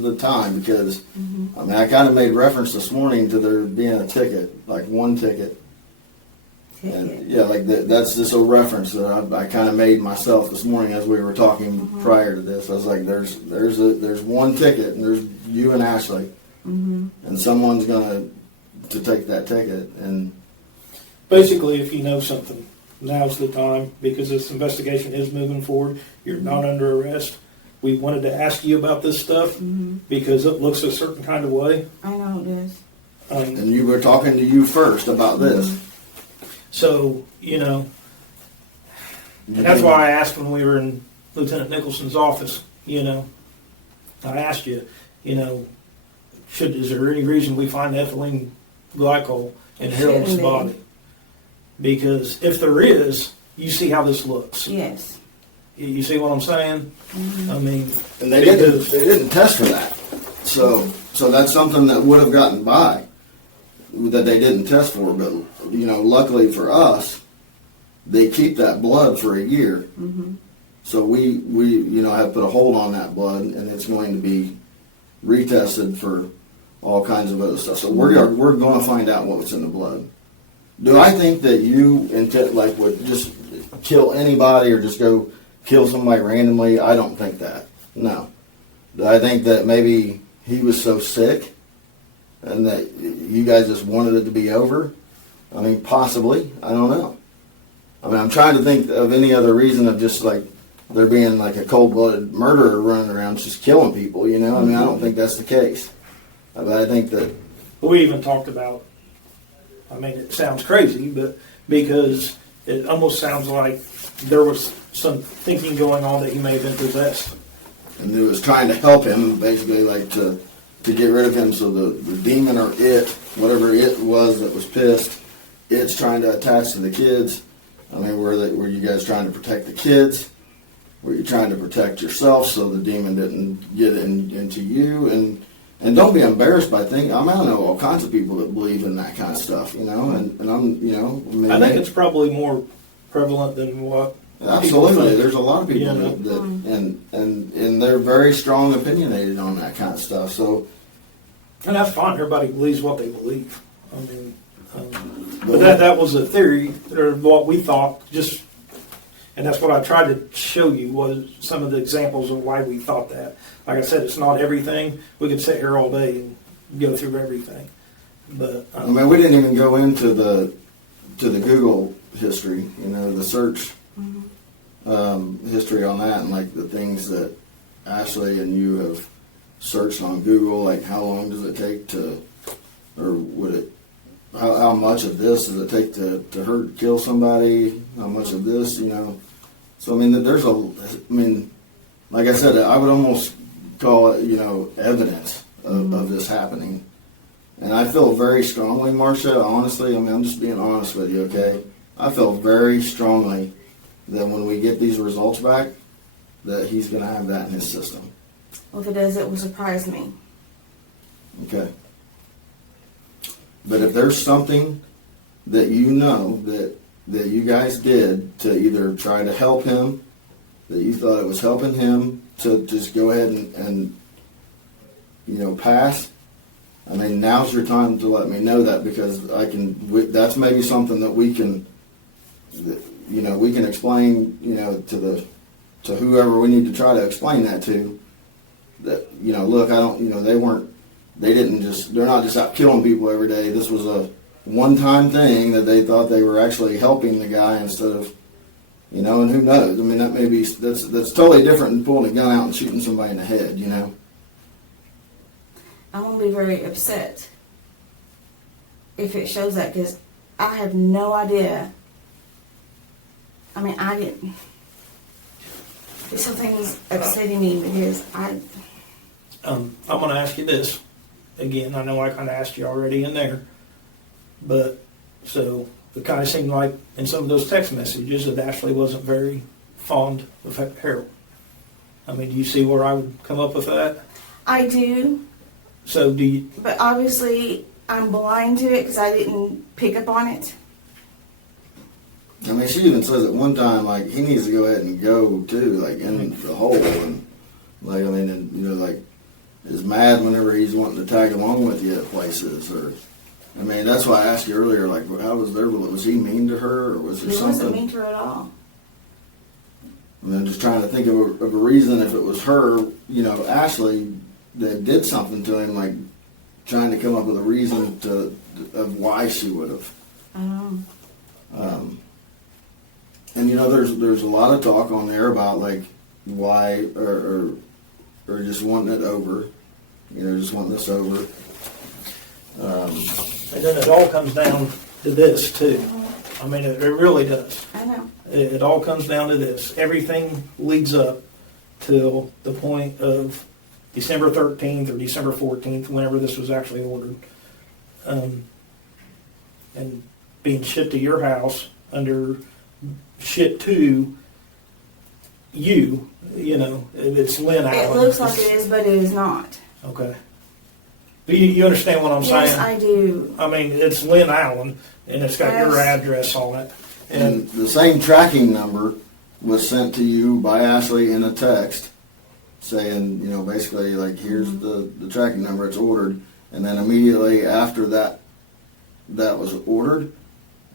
the time because, I kind of made reference this morning to there being a ticket, like one ticket. And yeah, like that's just a reference that I kind of made myself this morning as we were talking prior to this. I was like, there's one ticket, and there's you and Ashley, and someone's gonna to take that ticket. And basically, if you know something, now's the time because this investigation is moving forward. You're not under arrest. We wanted to ask you about this stuff because it looks a certain kind of way. I know it does. and you were talking to you first about this. So, and that's why I asked when we were in Lieutenant Nicholson's office, I asked you, is there any reason we find ethylene glycol in Harold's Shouldn't be. body? Because if there is, you see how this looks. Yes. You see what I'm saying? I mean, And they didn't test for that. So that's something that would have gotten by that they didn't test for. But luckily for us, they keep that blood for a year. So we have put a hold on that blood, and it's going to be retested for all kinds of other stuff. So we're going to find out what's in the blood. Do I think that you would just kill anybody or just go kill somebody randomly? I don't think that. No. Do I think that maybe he was so sick and that you guys just wanted it to be over? I mean, possibly. I don't know. I mean, I'm trying to think of any other reason of just like there being like a cold-blooded murderer running around just killing people, I mean, I don't think that's the case. But I think that... we even talked about, I mean, it sounds crazy, but because it almost sounds like there was some thinking going on that he may have been possessed. And it was trying to help him, basically, like to get rid of him. So the demon or it, whatever it was that was pissed, it's trying to attach to the kids. I mean, were you guys trying to protect the kids? Were you trying to protect yourself so the demon didn't get into you? And don't be embarrassed by things. I know all kinds of people that believe in that kind of stuff, and I'm, I think it's probably more prevalent than what. Absolutely, there's a lot of people that and they're very strong opinionated on that kind of stuff. So, and that's fine. Everybody believes what they believe. I mean, but that was a theory or what we thought. And that's what I tried to show you was some of the examples of why we thought that. Like I said, it's not everything. We could sit here all day and go through everything. But I mean, we didn't even go into the Google history. The search. History on that and like the things that Ashley and you have searched on Google, like how long does it take or would it, how much of this does it take to hurt, kill somebody? How much of this, So I mean, like I said, I would almost call it, evidence of this happening. And I feel very strongly, Marsha, honestly, I mean, I'm just being honest with you, okay? I feel very strongly that when we get these results back, that he's going to have that in his system. Well, if it does, it will surprise me. Okay. But if there's something that you know that you guys did to either try to help him, that you thought it was helping him to just go ahead and pass, I mean, now's your time to let me know that, because that's maybe something that we can explain, to whoever we need to try to explain that to, that, look, I don't, they're not just out killing people every day. This was a one-time thing that they thought they were actually helping the guy instead of, and who knows? I mean, that's totally different than pulling a gun out and shooting somebody in the head, I'm going to be very upset if it shows that, because I have no idea. I mean, I didn't. Something's upsetting me because I'm going to ask you this. Again, I know I kind of asked you already in there. But, so, it kind of seemed like in some of those text messages that Ashley wasn't very fond of Harold. I mean, do you see where I would come up with that? I do. So do you... But obviously, I'm blind to it because I didn't pick up on it. I mean, she even says at one time, like, he needs to go ahead and go, too, like, in the hole, and, like, I mean, and, like, is mad whenever he's wanting to tag along with you at places, or, I mean, that's why I asked you earlier, like, how was he mean to her, or was there He something? wasn't mean to her at all. I mean, I'm just trying to think of a reason, if it was her, Ashley, that did something to him, like, trying to come up with a reason of why she would have. And there's a lot of talk on there about, like, why or just wanting it over, just wanting this over. And then it all comes down to this too. I mean, it really does. I know. It all comes down to this. Everything leads up till the point of December 13th or December 14th, whenever this was actually ordered, and being shipped to your house under ship to you. It's Lynn Allen. It looks like it is, but it is not. Okay. But you understand what I'm saying? Yes, I do. I mean, it's Lynn Allen, and it's got your address on it. And the same tracking number was sent to you by Ashley in a text saying, basically, like, here's the tracking number, it's ordered. And then immediately after that was ordered,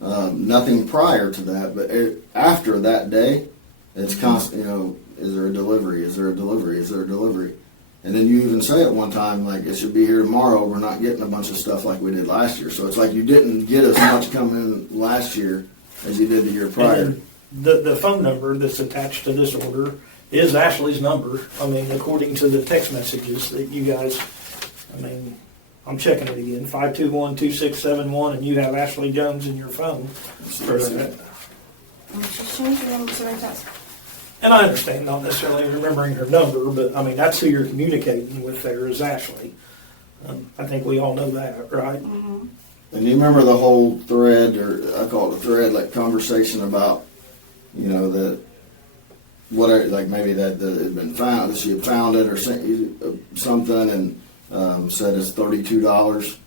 nothing prior to that, but after that day, it's constant, is there a delivery? Is there a delivery? Is there a delivery? And then you even say at one time, like, it should be here tomorrow. We're not getting a bunch of stuff like we did last year. So it's like you didn't get as much coming in last year as you did the year prior. And the phone number that's attached to this order is Ashley's number. I mean, according to the text messages that you guys, I mean, I'm checking it again, 521-2671, and you have Ashley Jones in your phone. For that. She's changed her number so many times. And I understand not necessarily remembering her number, but I mean, that's who you're communicating with there is Ashley. I think we all know that, right? Mm-hmm. And you remember the whole thread, or I call it a thread, like conversation about, that whatever, like maybe that it had been found, that she had found it or sent you something and said it's $32.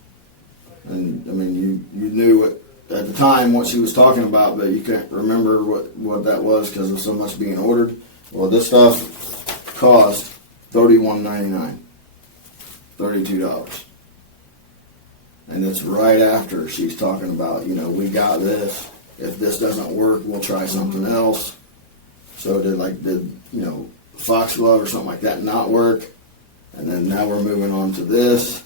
And I mean, you knew what, at the time what she was talking about, but you can't remember what that was because of so much being ordered. Well, this stuff cost $31.99, $32. And it's right after she's talking about, we got this. If this doesn't work, we'll try something else. So did Foxglove or something like that not work? And then now we're moving on to this.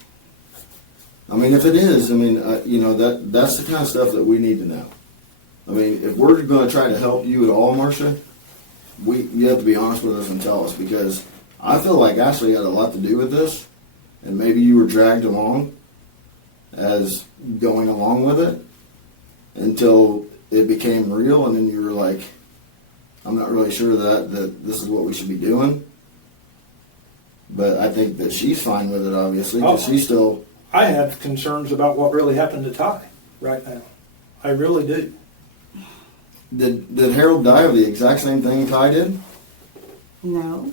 I mean, if it is, I mean, that's the kind of stuff that we need to know. I mean, if we're going to try to help you at all, Marsha, you have to be honest with us and tell us, because I feel like Ashley had a lot to do with this, and maybe you were dragged along as going along with it until it became real, and then you were like, I'm not really sure that this is what we should be doing. But I think that she's fine with it, obviously, because she's still... I have concerns about what really happened to Ty right now. I really do. Did Harold die of the exact same thing Ty did? No.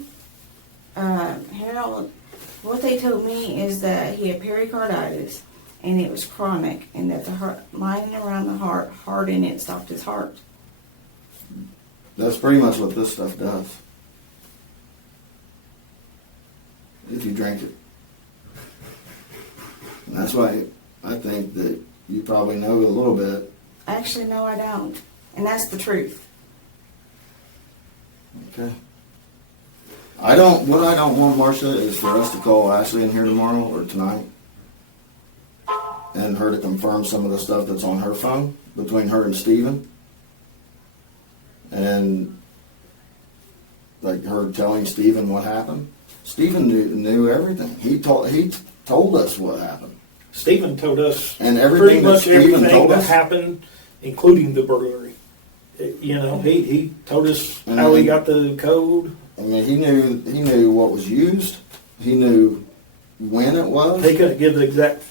Harold, what they told me is that he had pericarditis, and it was chronic, and that the heart lining around the heart hardened it, stopped his heart. That's pretty much what this stuff does. If you drink it. And that's why I think that you probably know a little bit. Actually, no, I don't, and that's the truth. Okay. What I don't want, Marsha, is for us to call Ashley in here tomorrow or tonight and her to confirm some of the stuff that's on her phone between her and Steven. And like her telling Steven what happened. Steven knew everything. He told us what happened. Stephen told us And pretty everything that much Steven everything told that us. happened, including the burglary. You know, he told us how he got the code. I mean, he knew what was used. He knew when it was. He couldn't give the exactly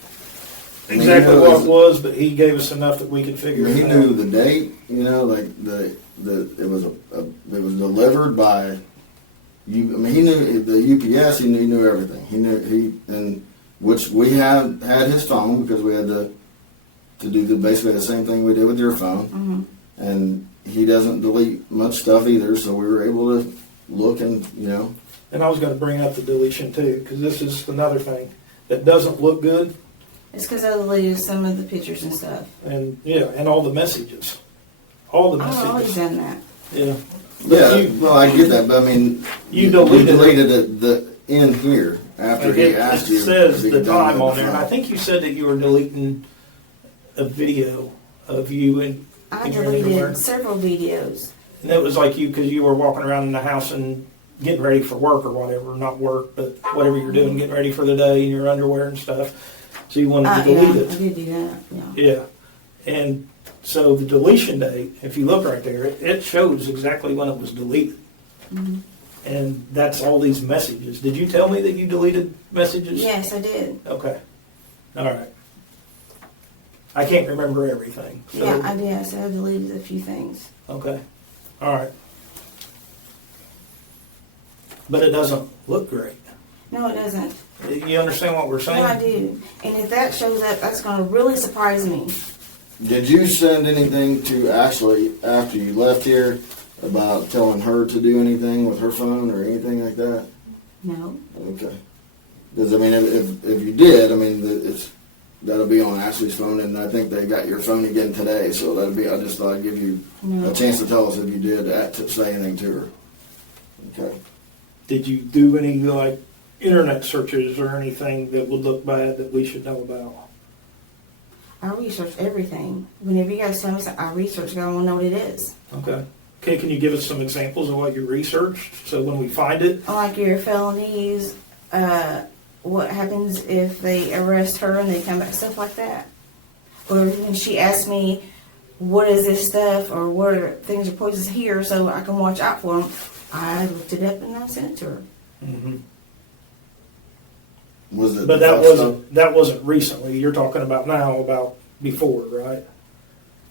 knew what it was, but he gave us enough that we could I figure mean, he it knew out. the date. You know, like it was delivered by. I mean, he knew the UPS. He knew everything. And which we had his phone because we had to do basically the same thing we did with your phone. Mm-hmm. And he doesn't delete much stuff either, so we were able to look and And I was going to bring up the deletion too, because this is another thing that doesn't look good, It's because I deleted some of the pictures and stuff. and and all the messages, all the I've always messages. done that. Yeah. Yeah, You- well, I get that, but I mean, You deleted it. deleted it in here after he It asked you. says if he the could download time on the there, and I file. think you said that you were deleting a video of you, and I in your underwear. deleted several videos. And it was like you, because you were walking around in the house and getting ready for work or whatever, not work, but whatever you're doing, getting ready for the day in your underwear and stuff. So you wanted to Yeah, delete I it. did do that. Yeah. Yeah. And so the deletion date, if you look right there, it shows exactly when it was deleted. Mhm. And that's all these messages. Did you tell me that you deleted messages? Yes, I did. Okay. All right. I can't remember everything. So, Yeah, I did. So I deleted a few things. okay. All right. But it doesn't look great. No, it doesn't. You understand what we're saying? No, I do. And if that shows up, that's going to really surprise me. Did you send anything to Ashley after you left here about telling her to do anything with her phone or anything like that? No. Okay. Because I mean, if you did, I mean, that'll be on Ashley's phone, and I think they got your phone again today. So that'll be. I just thought I'd give you No. a chance to tell us if you did to say anything to her. Okay. Did you do any like internet searches or anything that would look bad that we should know about? I research everything. Whenever you guys tell me something, I research it. I want to know what it is. Okay. Okay, can you give us some examples of what you researched so when we find it? Like your felonies, what happens if they arrest her and they come back, stuff like that. Or when she asked me, what is this stuff, or what are things are poisonous here so I can watch out for them, I looked it up and I sent it to her. Mm-hmm. Was it? But that wasn't recently. You're talking about now, about before, right?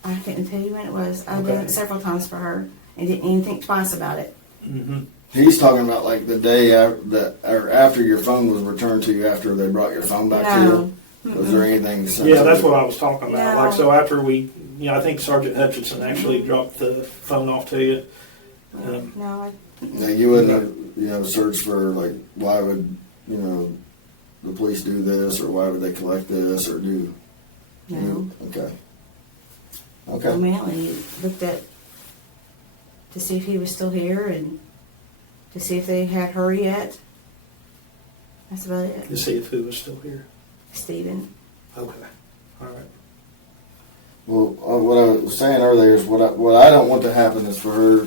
I couldn't tell you when it was. I've Okay. done it several times for her and didn't even think twice about it. Mm-hmm. He's talking about like the day or after your phone was returned to you after they brought your phone back to No. you. Was there anything? Yeah, that's what I was talking about. No. Like, so after we, I think Sergeant Hutchinson actually dropped the phone off to you. No, Now, you wouldn't have, searched for like why would the police do this or why would they collect this or do? no. Okay. I Okay. mainly looked at to see if he was still here and to see if they had her yet. That's about it. To see if who was still here. Stephen. Okay. All right. Well, what I was saying earlier is what I don't want to happen is for her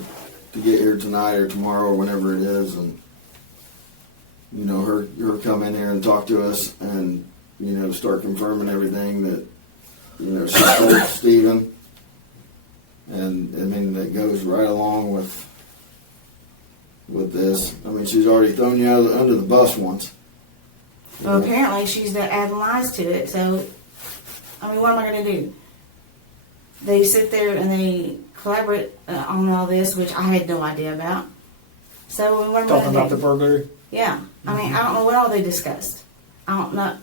to get here tonight or tomorrow or whenever it is, and her come in here and talk to us and start confirming everything that she told Stephen, and I mean that goes right along with this. I mean, she's already thrown you under the bus once. Well, apparently she's adding lies to it, so, I mean, what am I going to do? They sit there and they collaborate on all this, which I had no idea about. So what am I Talking going about to the do? burglary? Yeah. I mean, I don't know what all they discussed. I don't know.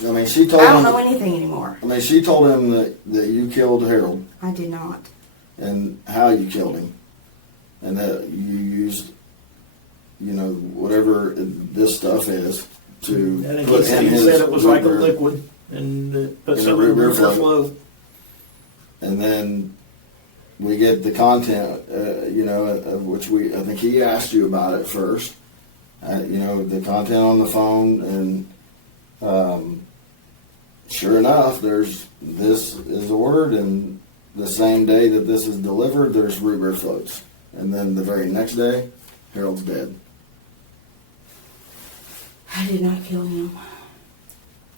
I mean, she told I don't him. know anything anymore. I mean, she told him that you killed Harold I did not. and how you killed him, and that you used, whatever this stuff is to I think put in he his said it was like a root beer. liquid and put In some the in the root beer river float. flow. And then we get the content, of which I think he asked you about it first. The content on the phone, and sure enough, this is ordered, and the same day that this is delivered, there's root beer floats. And then the very next day, Harold's dead. I did not kill him.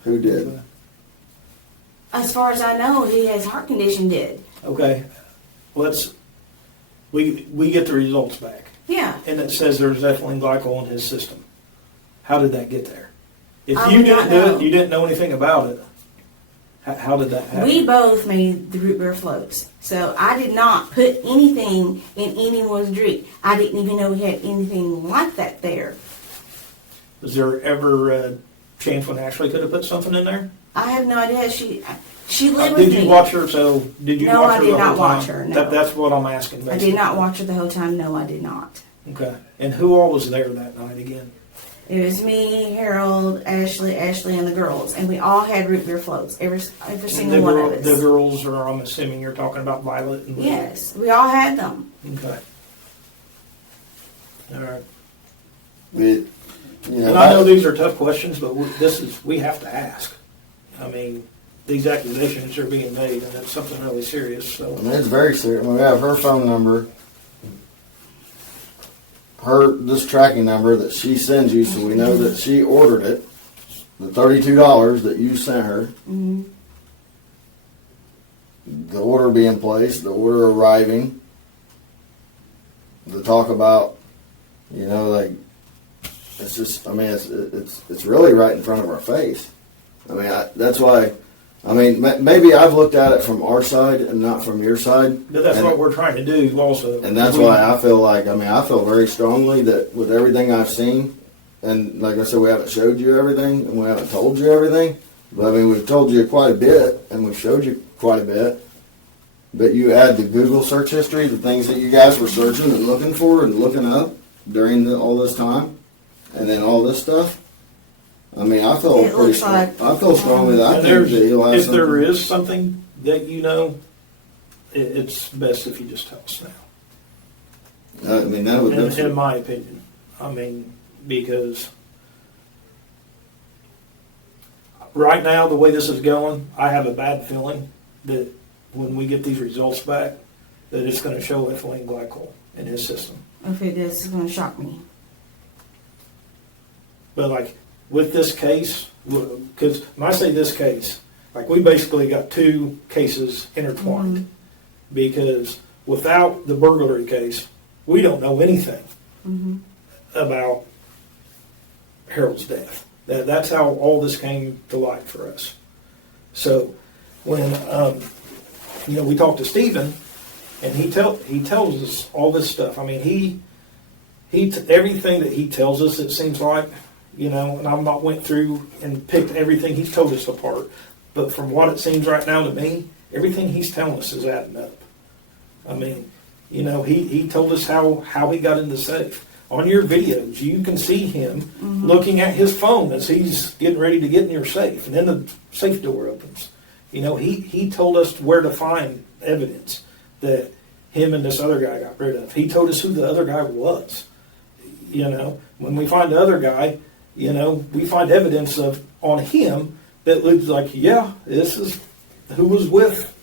Who did? As far as I know, his heart condition did. Okay, we get the results back, Yeah. and it says there's ethylene glycol in his system. How did that get there? If I you would didn't not do know. it, you didn't know anything about it. How did that happen? We both made the root beer floats. So I did not put anything in anyone's drink. I didn't even know we had anything like that there. Was there ever a chance when Ashley could have put something in there? I have no idea. She lived with Did me. you watch her? So did you No, watch I her did the not whole time? watch her, no. That's what I'm asking. I Basically. did not watch her the whole time. No, I did not. Okay, and who all was there that night again? It was me, Harold, Ashley, and the girls, and we all had root beer floats. Every And single one of us. The girls, or I'm assuming you're talking about Violet and Yes, we all had them. Okay. All right. And And I know these are tough questions, but we have to ask. I mean, these accusations are being made, and that's something really serious. So it's very serious. We have her phone number, this tracking number that she sends you, so we know that she ordered it. The $32 that you sent her. Hmm. The order being placed, the order arriving, the talk about, it's just, I mean, it's really right in front of our face. I mean, that's why, maybe I've looked at it from our side and not from your side. but that's and, what we're trying to do also. And that's why I feel like, I feel very strongly that with everything I've seen, and like I said, we haven't showed you everything, and we haven't told you everything, but we've told you quite a bit, and we've showed you quite a bit. But you add the Google search history, the things that you guys were searching and looking for and looking up during all this time, and then all this stuff. I feel It looks like- I feel strongly that I And think that he'll have if there something. is something that it's best if you just tell us now. That would. In my opinion, because right now the way this is going, I have a bad feeling that when we get these results back, that it's going to show ethylene glycol in his system. If it is, it's going to shock me. But like with this case, because when I say this case, like we basically got two cases intertwined. Mm-hmm. Because without the burglary case, we don't know anything Hmm. about Harold's death. That's how all this came to light for us. So when we talked to Stephen, and he tells us all this stuff. I mean, everything that he tells us, it seems like, and I'm not went through and picked everything he's told us apart, but from what it seems right now to me, everything he's telling us is adding up. I mean, he told us how he got in the safe. On your videos, you can see him looking at his phone as he's getting ready to get in your safe, and then the safe door opens. He told us where to find evidence that him and this other guy got rid of. He told us who the other guy was. When we find the other guy, we find evidence on him that looks like, yeah, this is who was with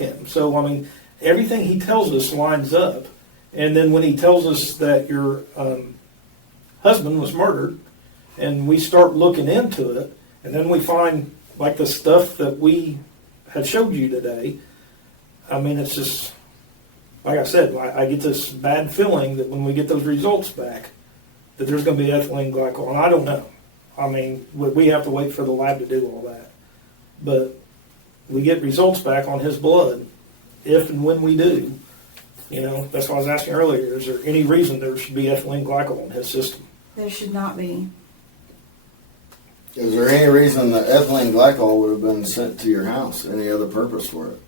him. So, everything he tells us lines up. And then when he tells us that your husband was murdered, and we start looking into it, and then we find like the stuff that we have showed you today, it's just, like I said, I get this bad feeling that when we get those results back, that there's going to be ethylene glycol. And I don't know. We have to wait for the lab to do all that. But we get results back on his blood, if and when we do. That's why I was asking earlier, is there any reason there should be ethylene glycol in his system? There should not be. Is there any reason that ethylene glycol would have been sent to your house? Any other purpose for it?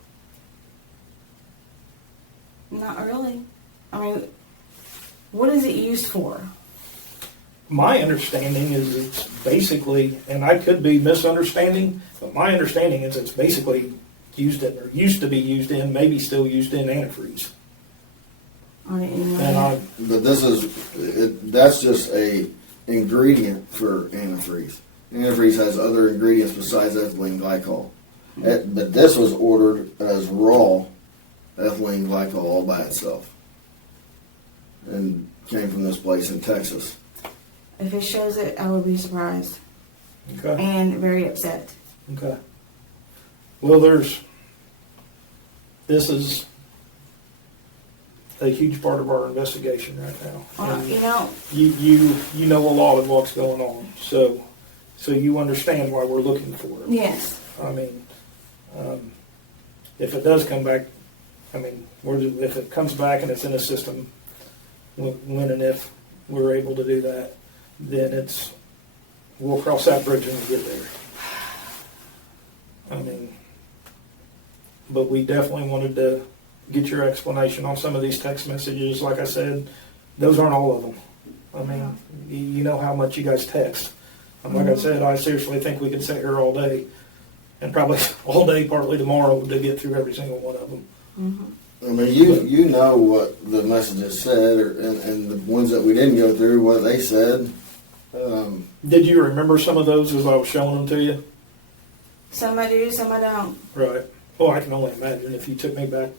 Not really. I mean, what is it used for? My understanding is it's basically, and I could be misunderstanding, but my understanding is it's basically used in, or used to be used in, maybe still used in antifreeze. I didn't even know And that. But that's just a ingredient for antifreeze. Antifreeze has other ingredients besides ethylene glycol. But this was ordered as raw ethylene glycol all by itself. And came from this place in Texas. If it shows it, I would be surprised Okay. and very upset. Okay. Well, this is a huge part of our investigation right now. And You know, you know a lot of what's going on, so you understand why we're looking for it. yes. I mean, if it does come back, I mean, if it comes back and it's in a system, when and if we're able to do that, then we'll cross that bridge when we get there. I mean, but we definitely wanted to get your explanation on some of these text messages. Like I said, those aren't all of them. I mean, you know how much you guys text. And like I said, I seriously think we could sit here all day, and probably all day, partly tomorrow, to get through every single one of them. Mm-hmm. I mean, you know what the messages said, and the ones that we didn't go through, what they said. Did you remember some of those as I was showing them to you? Some I do, some I don't. Right. Well, I can only imagine if you took me back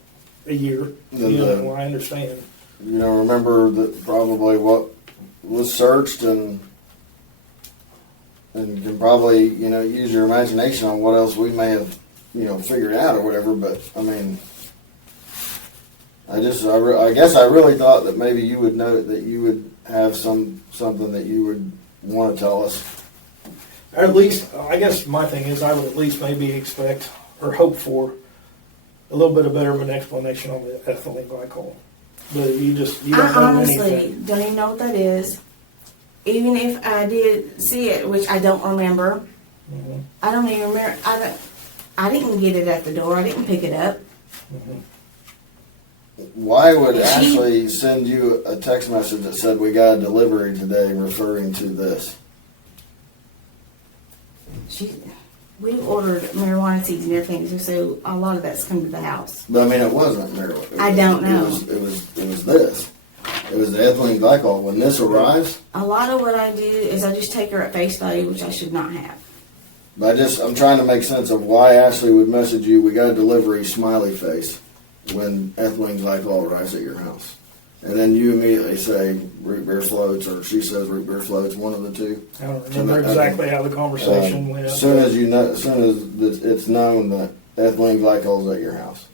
a year. I understand. You know, remember that probably what was searched, and can probably, you know, use your imagination on what else we may have, you know, figured out or whatever. But I mean, I guess I really thought that maybe you would know that you would have something that you would want to tell us. Or at least, I guess my thing is I would at least maybe expect or hope for a little bit better of an explanation on the ethylene glycol. But you don't I know honestly anything. don't even know what that is. Even if I did see it, which I don't remember, Mhm. I don't even remember. I didn't get it at the door. I didn't pick it up. Mhm. Why would She- Ashley send you a text message that said we got a delivery today referring to this? We ordered marijuana seeds and everything, so a lot of that's come to the house. But I mean, it wasn't marijuana. I don't know. It was this. It was the ethylene glycol. When this arrives, A lot of what I do is I just take her at face value, which I should not have. but I'm trying to make sense of why Ashley would message you, we got a delivery, smiley face, when ethylene glycol arrives at your house. And then you immediately say root beer floats, or she says root beer floats, one of the two. I don't remember exactly how the conversation went. As soon as it's known that ethylene glycol is at your house.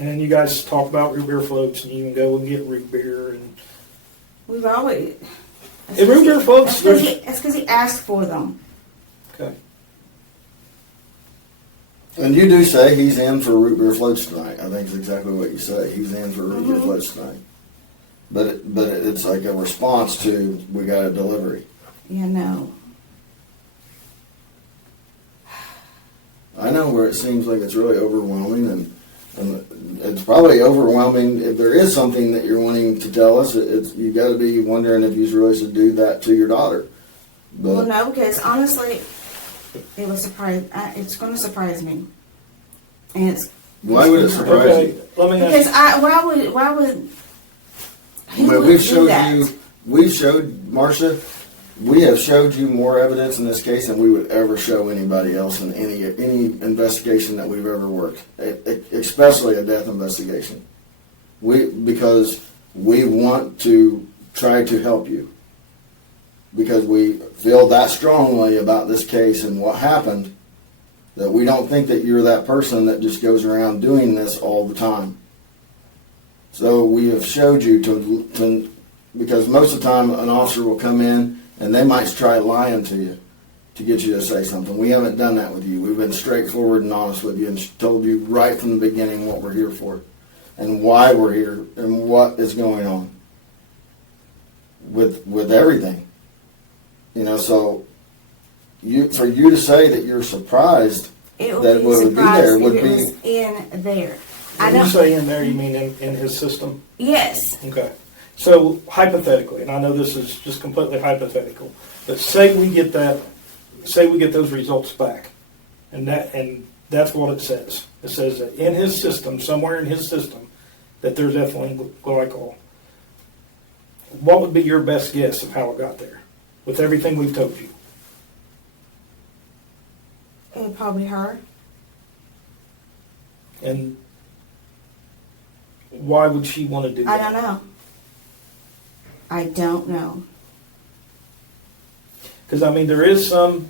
And you guys talk about root beer floats, and you can go and get root beer. And We've always. And root beer floats, That's because he asked for them. okay, And you do say he's in for root beer floats tonight. I think it's exactly what you say. He's in for root beer floats tonight. But it's like a response to, we got a delivery. Yeah, no. I know where it seems like it's really overwhelming, and it's probably overwhelming. If there is something that you're wanting to tell us, you got to be wondering if you really should do that to your daughter. But Well, no, because honestly, it was it's going to surprise me, and it's. why would it surprise okay. you? Let me Because ask. why would? Who Well, would we've do that? showed Marsha, we have showed you more evidence in this case than we would ever show anybody else in any investigation that we've ever worked, especially a death investigation. Because we want to try to help you, because we feel that strongly about this case and what happened, that we don't think that you're that person that just goes around doing this all the time. So we have showed you to because most of the time an officer will come in and they might try lying to you to get you to say something. We haven't done that with you. We've been straightforward and honest with you and told you right from the beginning what we're here for and why we're here and what is going on. with everything. You know, so for you to say that you're surprised It that would be what would be surprised there if would it be. was in there. I When you don't. say in there, you mean in his system? Yes. Okay. So hypothetically, and I know this is just completely hypothetical, but say we get those results back, and that's what it says. It says that in his system, somewhere in his system, that there's ethylene glycol. What would be your best guess of how it got there, with everything we've told you? It would probably her. And why would she want to do that? I don't know. I don't know. Because, I mean, there is some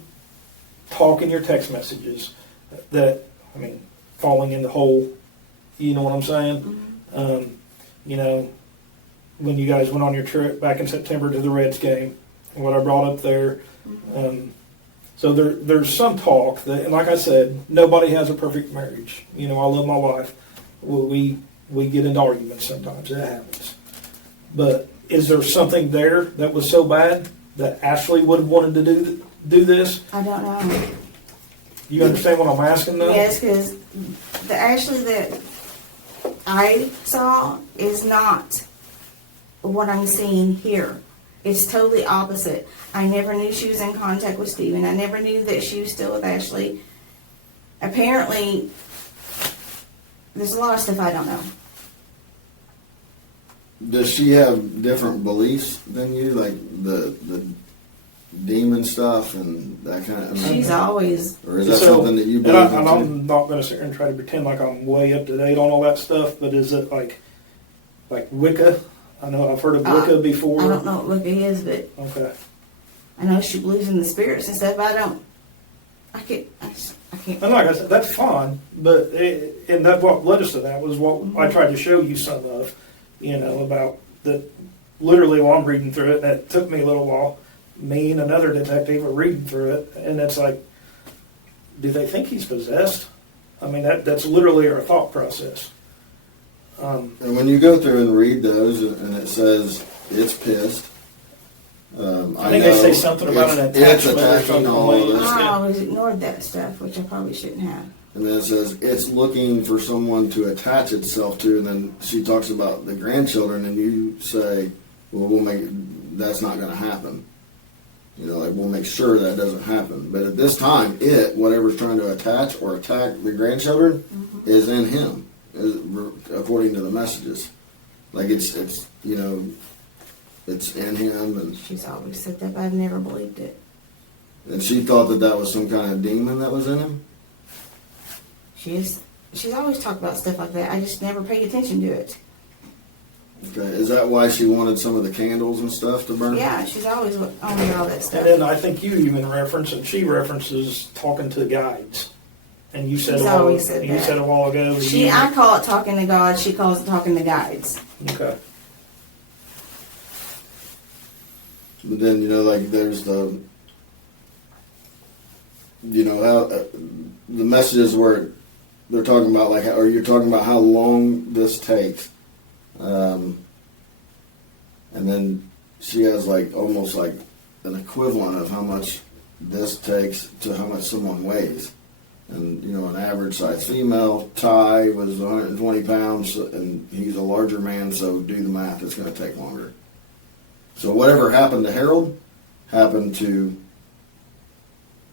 talk in your text messages that, I mean, falling in the hole, you know what I'm saying? Mm-hmm. You know, when you guys went on your trip back in September to the Reds game, and what I brought up there. So there's some talk that, and like I said, nobody has a perfect marriage. You know, I love my wife. We get into arguments sometimes. It happens. But is there something there that was so bad that Ashley would have wanted to do this? I don't know. You understand what I'm asking, though? Yes, because the Ashley that I saw is not what I'm seeing here. It's totally opposite. I never knew she was in contact with Steven. I never knew that she was still with Ashley. Apparently, there's a lot of stuff I don't know. Does she have different beliefs than you, like the demon stuff and that kind of? She's always. Or is that something that you believe and in? I'm not going to sit here and try to pretend like I'm way up to date on all that stuff, but is it like Wicca? I know I've heard of Wicca before. I don't know what Wicca is, but Okay. I know she believes in the spirits and stuff. But I can't. And like I said, that's fine, but and that what led us to that was what I tried to show you some of, you know, about that. Literally, while I'm reading through it, and it took me a little while. Me and another detective are reading through it, and it's like, do they think he's possessed? I mean, that's literally our thought process. And when you go through and read those, and it says it's pissed. I think they say something about an it's attachment or attacking something. all of this. I always ignored that stuff, which I probably shouldn't have. And then it says it's looking for someone to attach itself to, and then she talks about the grandchildren, and you say, well, that's not going to happen. You know, like we'll make sure that doesn't happen. But at this time, whatever's trying to attach or attack the grandchildren, is in him, according to the messages. Like it's you know, it's in him, and She's always said that, but I've never believed it. she thought that was some kind of demon that was in him. She's always talked about stuff like that. I just never paid attention to it. Okay, is that why she wanted some of the candles and stuff to burn? Yeah, she's always on all that stuff. And then I think you even reference, and she references talking to guides. And you said She's always said you that. said a while ago. that I call it talking to God. She calls it talking to guides. Okay. But then, you know, like there's the, you know, how the messages where they're talking about or you're talking about how long this takes. And then she has almost like an equivalent of how much this takes to how much someone weighs. And, you know, an average size female, Ty, was 120 pounds, and he's a larger man, so do the math, it's going to take longer. So whatever happened to Harold happened to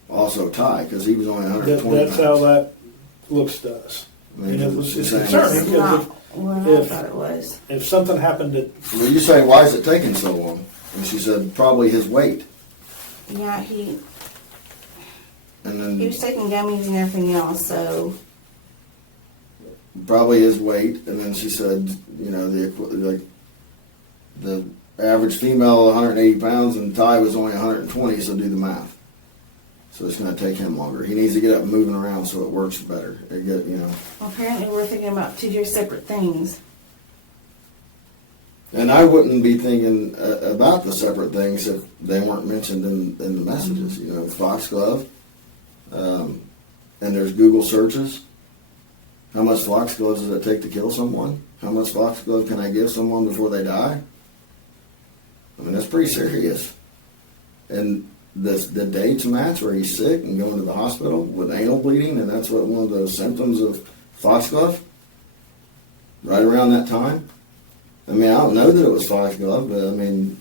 also Ty, because he was only 120 That's pounds. how that looks to us. I mean, it's you're saying- concerning It's because not what I thought it was. if something happened to Well, you say, why is it taking so long? And she said, probably his weight. Yeah, he And then was taking gummies and everything else, so probably his weight. And then she said, you know, the average female 180 pounds, and Ty was only 120, so do the math. So it's going to take him longer. He needs to get up and moving around so it works better. apparently we're thinking about two separate things. And I wouldn't be thinking about the separate things if they weren't mentioned in the messages. You know, foxglove, and there's Google searches. How much foxglove does it take to kill someone? How much foxglove can I give someone before they die? I mean, that's pretty serious. And the dates match where he's sick and going to the hospital with anal bleeding, and that's what one of those symptoms of foxglove. Right around that time. I mean, I don't know that it was foxglove, but I mean,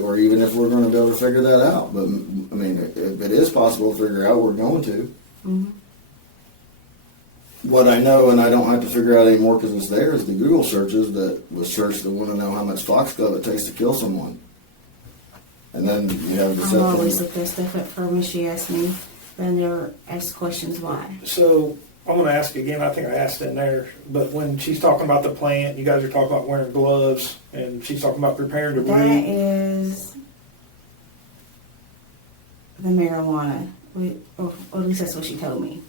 or even if we're going to be able to figure that out. But I mean, if it is possible to figure out, we're going to. Mm-hmm. What I know, and I don't have to figure out anymore because it's there, is the Google searches that was searched that want to know how much foxglove it takes to kill someone. And then you have the I always look that stuff up for her when she asked me, but I never asked questions why. So I'm going to ask again. I think I asked in there, but when she's talking about the plant, you guys are talking about wearing gloves, and she's talking about preparing to That breathe. is the marijuana. Or at least that's what she told me.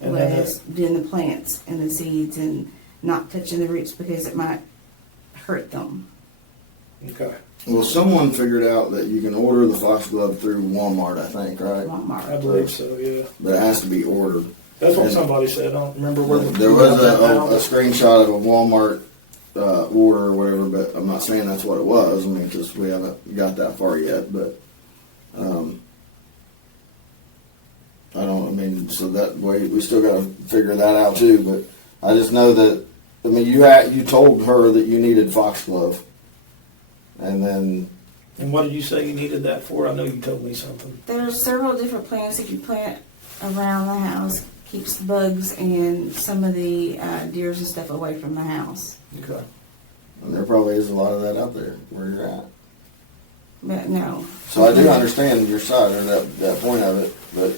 And then Was doing the plants and the seeds and not touching the roots because it might hurt them. Okay. Well, someone figured out that you can order the foxglove through Walmart, I think, right? Walmart. I believe so. Yeah. But it has to be ordered. That's what And somebody said. I don't remember where. There was a screenshot of a Walmart order or whatever, but I'm not saying that's what it was. I mean, because we haven't got that far yet. But I don't. I mean, so that way we still got to figure that out too. But I just know that. I mean, you told her that you needed foxglove, and then. And what did you say you needed that for? I know you told me something. There's several different plants that you plant around the house. Keeps the bugs and some of the deers and stuff away from the house. Okay. And there probably is a lot of that out there where you're at. But no. So I do understand your side or that point of it, but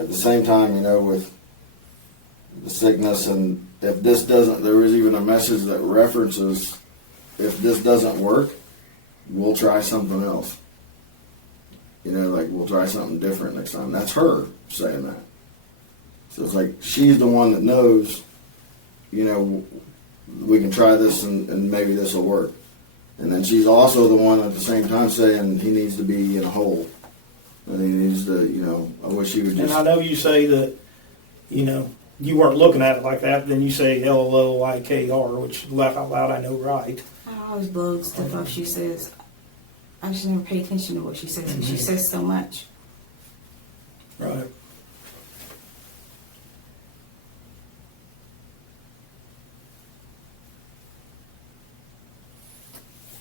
at the same time, you know, with the sickness and if this doesn't, there was even a message that references if this doesn't work, we'll try something else. You know, like we'll try something different next time. That's her saying that. So it's like she's the one that knows, you know, we can try this and maybe this will work. And then she's also the one at the same time saying he needs to be in a hole. And he needs to, you know, I wish he would just... And I know you say that, you know, you weren't looking at it like that. Then you say LLOIKR, which laugh out loud, I know right. I always blow stuff off she says. I just never pay attention to what she says because she says so much. Right.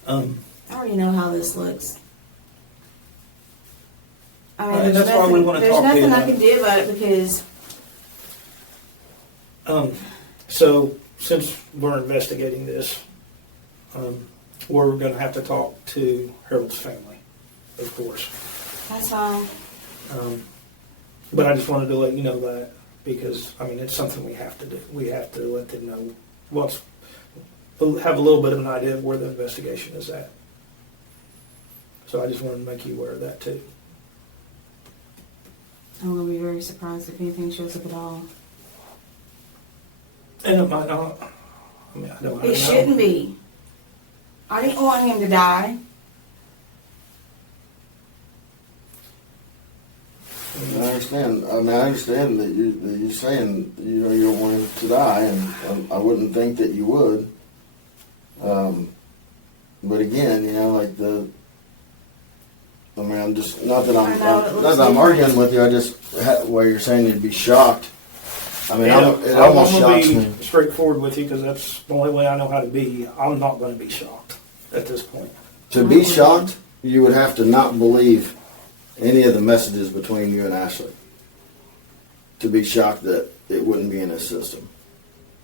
I already know how this looks. I mean, And that's why we want to talk to you There's nothing I about can do about it because So since we're investigating this, we're going to have to talk to Harold's family, of course. that's fine. But I just wanted to let you know that because, I mean, it's something we have to do. We have to let them know have a little bit of an idea of where the investigation is at. So I just wanted to make you aware of that too. I'm going to be very surprised if anything shows up at all. And it might not. I mean, I don't know. It shouldn't be. I didn't want him to die. I understand. I mean, I understand that you're saying you know you don't want him to die, and I wouldn't think that you would. But again, you know, like I mean, I'm just not that I'm arguing with you. I just where you're saying you'd be shocked. I mean, it almost I'm shocks going me. to be straightforward with you because that's the only way I know how to be. I'm not going to be shocked at this point. To be shocked, you would have to not believe any of the messages between you and Ashley. To be shocked that it wouldn't be in his system,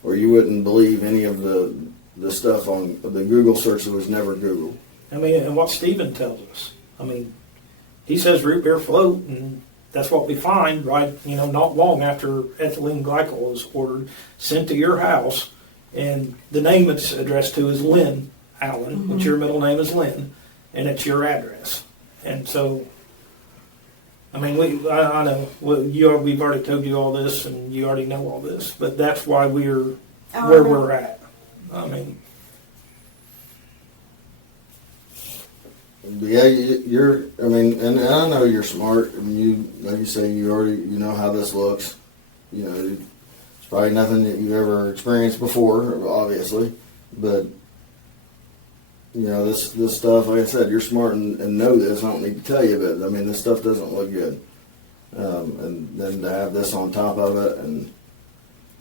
or you wouldn't believe any of the stuff on the Google search that was never Googled. I mean, and what Stephen tells us. I mean, he says root beer float, and that's what we find, right? You know, not long after ethylene glycol is ordered, sent to your house, and the name it's addressed to is Lynn Allen, which your middle name is Lynn, and it's your address. And so, I mean, I know we've already told you all this, and you already know all this, but that's why we're where we're at. I mean, Yeah, you're. I mean, and I know you're smart. I mean, you like you say, you know how this looks. You know, it's probably nothing that you ever experienced before, obviously. But you know, this stuff, like I said, you're smart and know this. I don't need to tell you, but I mean, this stuff doesn't look good. And then to have this on top of it, and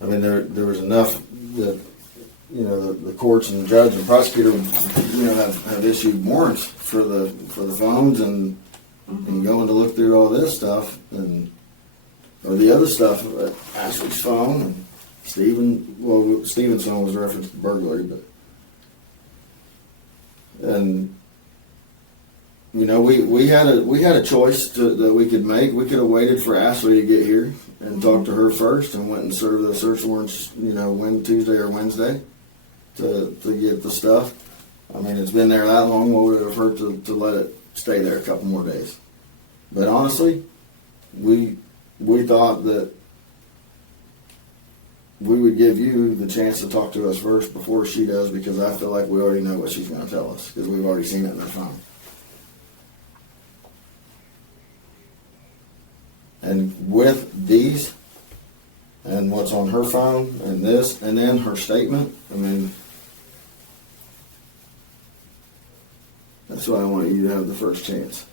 I mean, there was enough that, you know, the courts and judge and prosecutor, you know, have issued warrants for the phones and going to look through all this stuff or the other stuff, Ashley's phone and Stephen's phone was referenced to burglary, but. And you know, we had a choice that we could make. We could have waited for Ashley to get here and talked to her first, and went and served the search warrants, you know, Tuesday or Wednesday to get the stuff. I mean, it's been there that long. What would it have hurt to let it stay there a couple more days? But honestly, we thought that we would give you the chance to talk to us first before she does, because I feel like we already know what she's going to tell us, because we've already seen it in her phone. And with these and what's on her phone and this and then her statement, I mean, that's why I want you to have the first chance.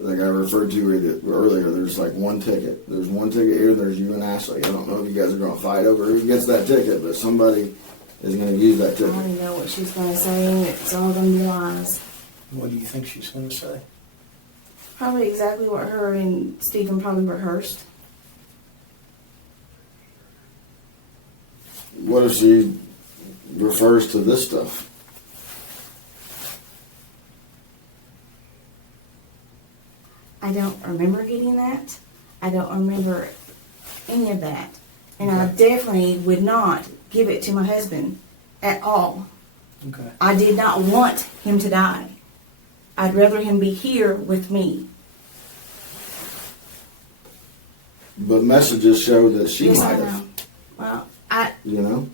Like I referred to earlier, there's like one ticket. There's one ticket here, there's you and Ashley. I don't know if you guys are going to fight over who gets that ticket, but somebody is going to use that I ticket. already know what she's going to say, and it's all going to be lies. What do you think she's going to say? Probably exactly what her and Stephen probably rehearsed. What if she refers to this stuff? I don't remember getting that. I don't remember any of that. And I definitely would not give it to my husband at all. Okay. I did not want him to die. I'd rather him be here with me. But messages show that she Yes, might I know. have, Well, you know?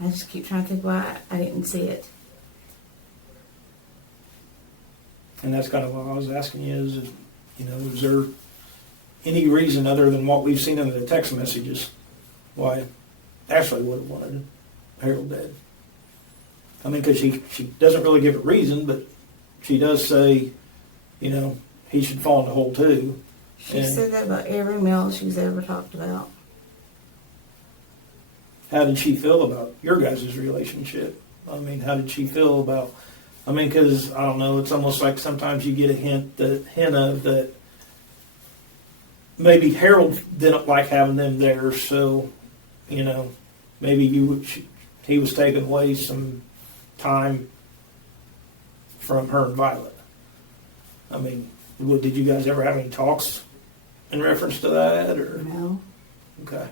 I just keep trying to think why I didn't see it. And that's kind of what I was asking you is, you know, is there any reason other than what we've seen in the text messages why Ashley would have wanted Harold dead? I mean, because she doesn't really give a reason, but she does say, you know, he should fall in the hole too. She And said that about every male she's ever talked about. how did she feel about your guys' relationship? I mean, how did she feel about, I mean, because, I don't know, it's almost like sometimes you get a hint of that maybe Harold didn't like having them there, so, you know, maybe he was taking away some time from her and Violet. I mean, did you guys ever have any talks in reference to that, or? No. Okay.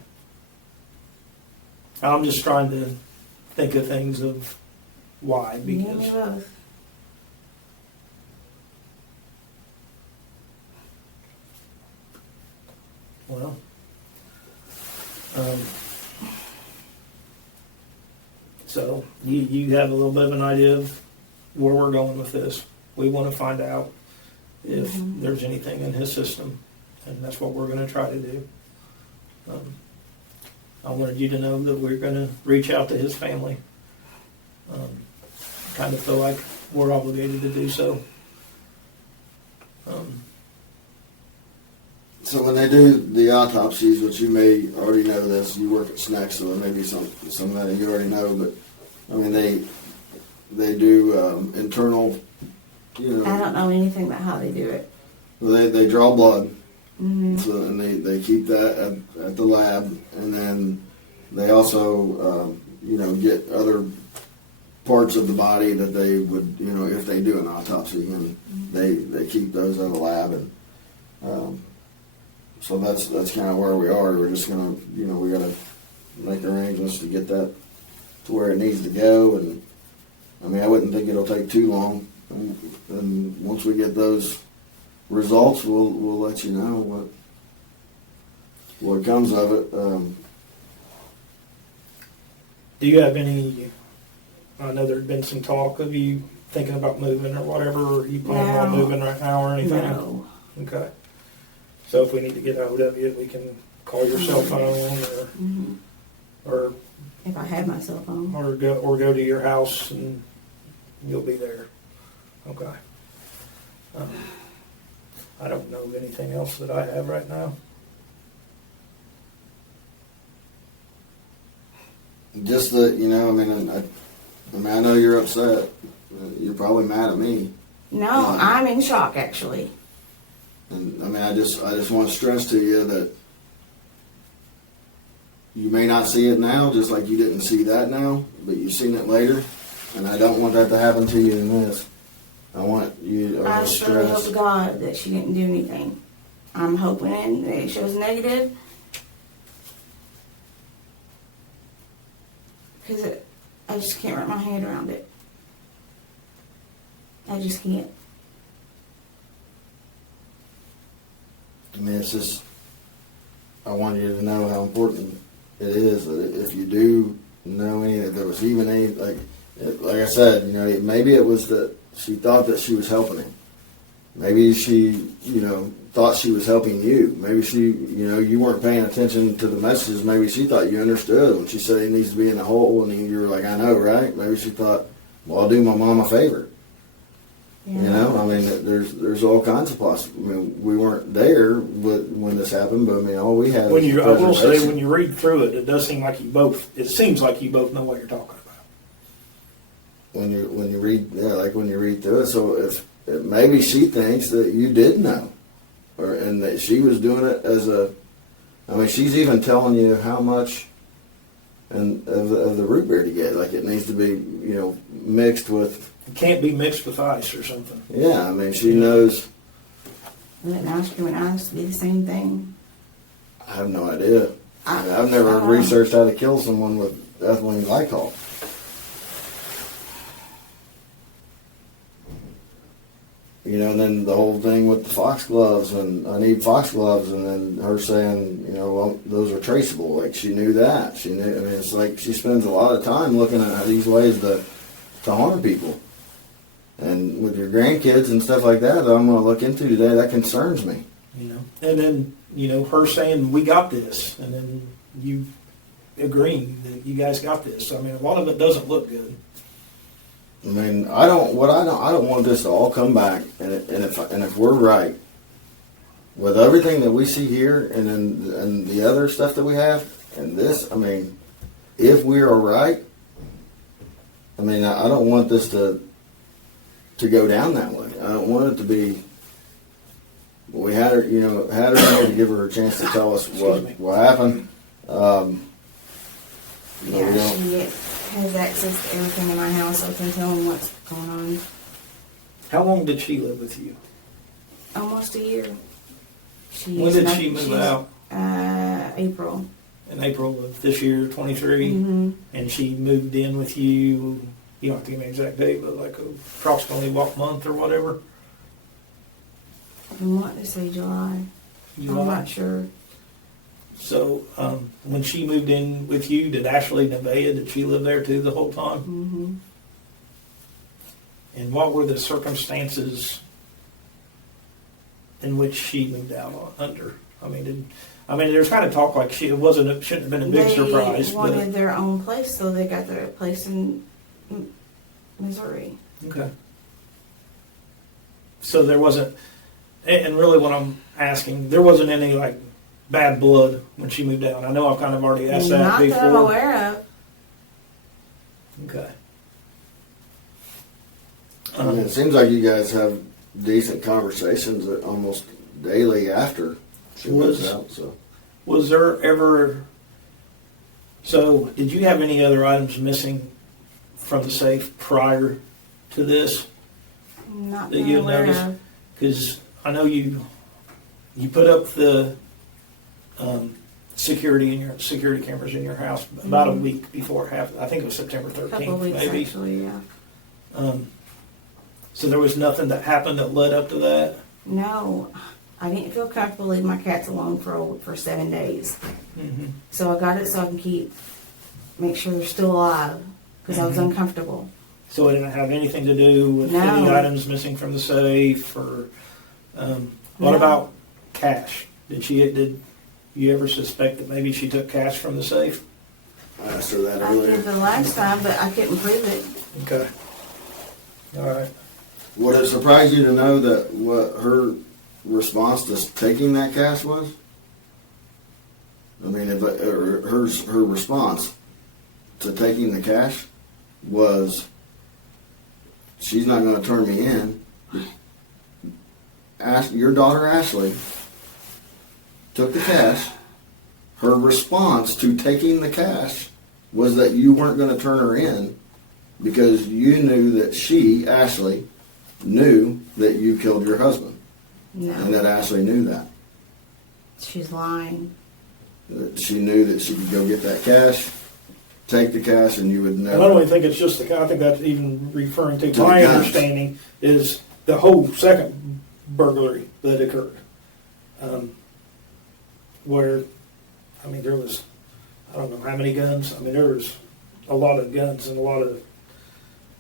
I'm just trying to think of things of why, Me and me because, both. well, so you have a little bit of an idea of where we're going with this. We want to find out if there's anything in his system, and that's what we're going to try to do. I wanted you to know that we're going to reach out to his family. Kind of feel like we're obligated to do so. So when they do the autopsies, which you may already know this, you work at SNEC, so there may be some that you already know, but I mean they do internal, you know. I don't know anything about how they do it. They draw blood, Mm-hmm. so and they keep that at the lab, and then they also you know, get other parts of the body that they would, you know, if they do an autopsy, and they keep those in the lab, and so that's kind of where we are. We're just gonna, you know, we gotta make arrangements to get that to where it needs to go, and I mean, I wouldn't think it'll take too long, and once we get those results, we'll let you know what comes of it. Do you have any, I know there'd been some talk of you thinking about moving or whatever, or are you planning on No. moving right now or anything? No. Okay. So if we need to get hold of you, we can call your cell phone or, Mm-hmm. or If I had my cell phone. go to your house and you'll be there. Okay. I don't know of anything else that I have right now. Just that, you know, I know you're upset. You're probably mad at me. No, I'm in shock actually. And I mean, I just want to stress to you that you may not see it now, just like you didn't see that now, but you've seen it later. And I don't want that to happen to you in this. I want you I to just really hope stress. to God that she didn't do anything. I'm hoping that it shows negative. Because I just can't wrap my head around it. I just can't. I mean, it's just, I want you to know how important it is that if you do know any, if there was even any, like I said, you know, maybe it was that she thought that she was helping him. Maybe she, you know, thought she was helping you. Maybe she, you know, you weren't paying attention to the messages. Maybe she thought you understood when she said he needs to be in the hole, and you were like, I know, right? Maybe she thought, well, I'll do my mom a favor. Yeah. You know, I mean, there's all kinds of possible. I mean, we weren't there when this happened, but I mean, all we had. I will say, preservation. when you read through it, it does seem like you both. It seems like you both know what you're talking about. When you read, yeah, like when you read through it. So if maybe she thinks that you did know, and that she was doing it as a. I mean, she's even telling you how much. And of the root beer to get, like it needs to be, you know, mixed with. It can't be mixed with ice or something. Yeah, I mean, she knows. Let ice cream and ice be the same thing. I have no idea. I've never I don't know. researched how to kill someone with ethylene glycol. You know, and then the whole thing with the foxgloves, and I need foxgloves, and then her saying, you know, well, those are traceable. Like she knew that. She knew. I mean, it's like she spends a lot of time looking at these ways to harm people. And with your grandkids and stuff like that I'm going to look into today, that concerns me. You know, and then her saying we got this, and then you agreeing that you guys got this. I mean, a lot of it doesn't look good. I mean, I don't want this to all come back, and if we're right with everything that we see here, and the other stuff that we have, and this, I mean, if we are right, I mean, I don't want this to go down that way. I don't want it to be. We had her, had her here to give her a chance to tell us what happened. We Yeah, don't. she has access to everything in my house, so I can tell him what's going on. How long did she live with you? Almost a year. When did she move out? April. In April of this year, 23, Mm-hmm. and she moved in with you. You don't have to give me an exact date, but like approximately what month or whatever. I want to say July. I'm not sure. So when she moved in with you, did Ashley Nevaeh, did she live there too the whole time? Mm-hmm. And what were the circumstances in which she moved out under? I mean, there's kind of talk like shouldn't have been a big surprise. They wanted their own place, so they got their place in Missouri. Okay. So there wasn't, and really what I'm asking, there wasn't any like bad blood when she moved out. I know I've kind of already asked that Not before. that I'm aware of. Okay. I mean, it seems like you guys have decent conversations almost daily after she moves out. So, Was there ever? So, did you have any other items missing from the safe prior to this Not that that I'm you had aware noticed? of. Because I know you put up the security cameras in your house about a week before it happened. I think it was September 13th, Couple of weeks maybe. actually, yeah. So there was nothing that happened that led up to that. No, I didn't feel comfortable leaving my cats alone for 7 days. Mm-hmm. So I got it so I can make sure they're still alive because I was uncomfortable. So it didn't have anything to do with No. any items missing from the safe, or what No. about cash? Did you ever suspect that maybe she took cash from the safe? I asked her that I earlier. did the last time, but I couldn't prove it. Okay. All right. Would it surprise you to know that what her response to taking that cash was? I mean, her response to taking the cash was, she's not going to turn me in. Your daughter Ashley took the cash. Her response to taking the cash was that you weren't going to turn her in because you knew that she, Ashley, knew that you killed your husband. No, And that Ashley knew that. she's lying. That she knew that she could go get that cash, take the cash, and you would And I know. don't even think it's just the, I think that's even referring to, To the my guns. understanding is the whole second burglary that occurred. Where, I mean, there was, I don't know how many guns. I mean, there was a lot of guns and a lot of,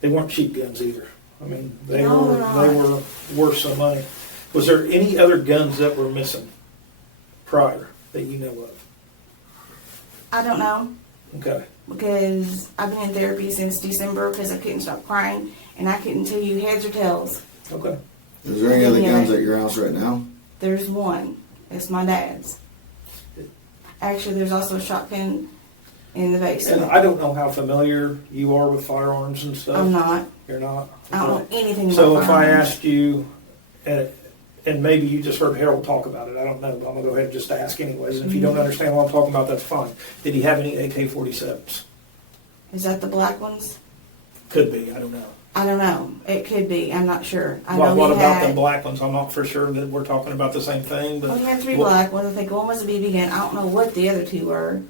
they weren't cheap guns either. I mean, they No, were, they're they not. were worth some money. Was there any other guns that were missing prior that you know of? I don't know, Okay. because I've been in therapy since December because I couldn't stop crying, and I couldn't tell you heads or tails. Okay. Is there any other Yeah. guns at your house right now? There's one. It's my dad's. Actually, there's also a shotgun in the And basement. I don't know how familiar you are with firearms and stuff. I'm not. You're not? I don't know anything about So if I firearms. asked you, and maybe you just heard Harold talk about it, I don't know, but I'm gonna go ahead and just ask anyways. And if you don't understand what I'm talking about, that's fine. Did he have any AK-47s? Is that the black ones? Could be, I don't know. I don't know. It could be. I'm not sure. I What know what he about the had. black ones? I'm not for sure that we're talking about the same thing, but. Well, he had three what- black ones. I think one was a BB gun. I don't know what the other two were.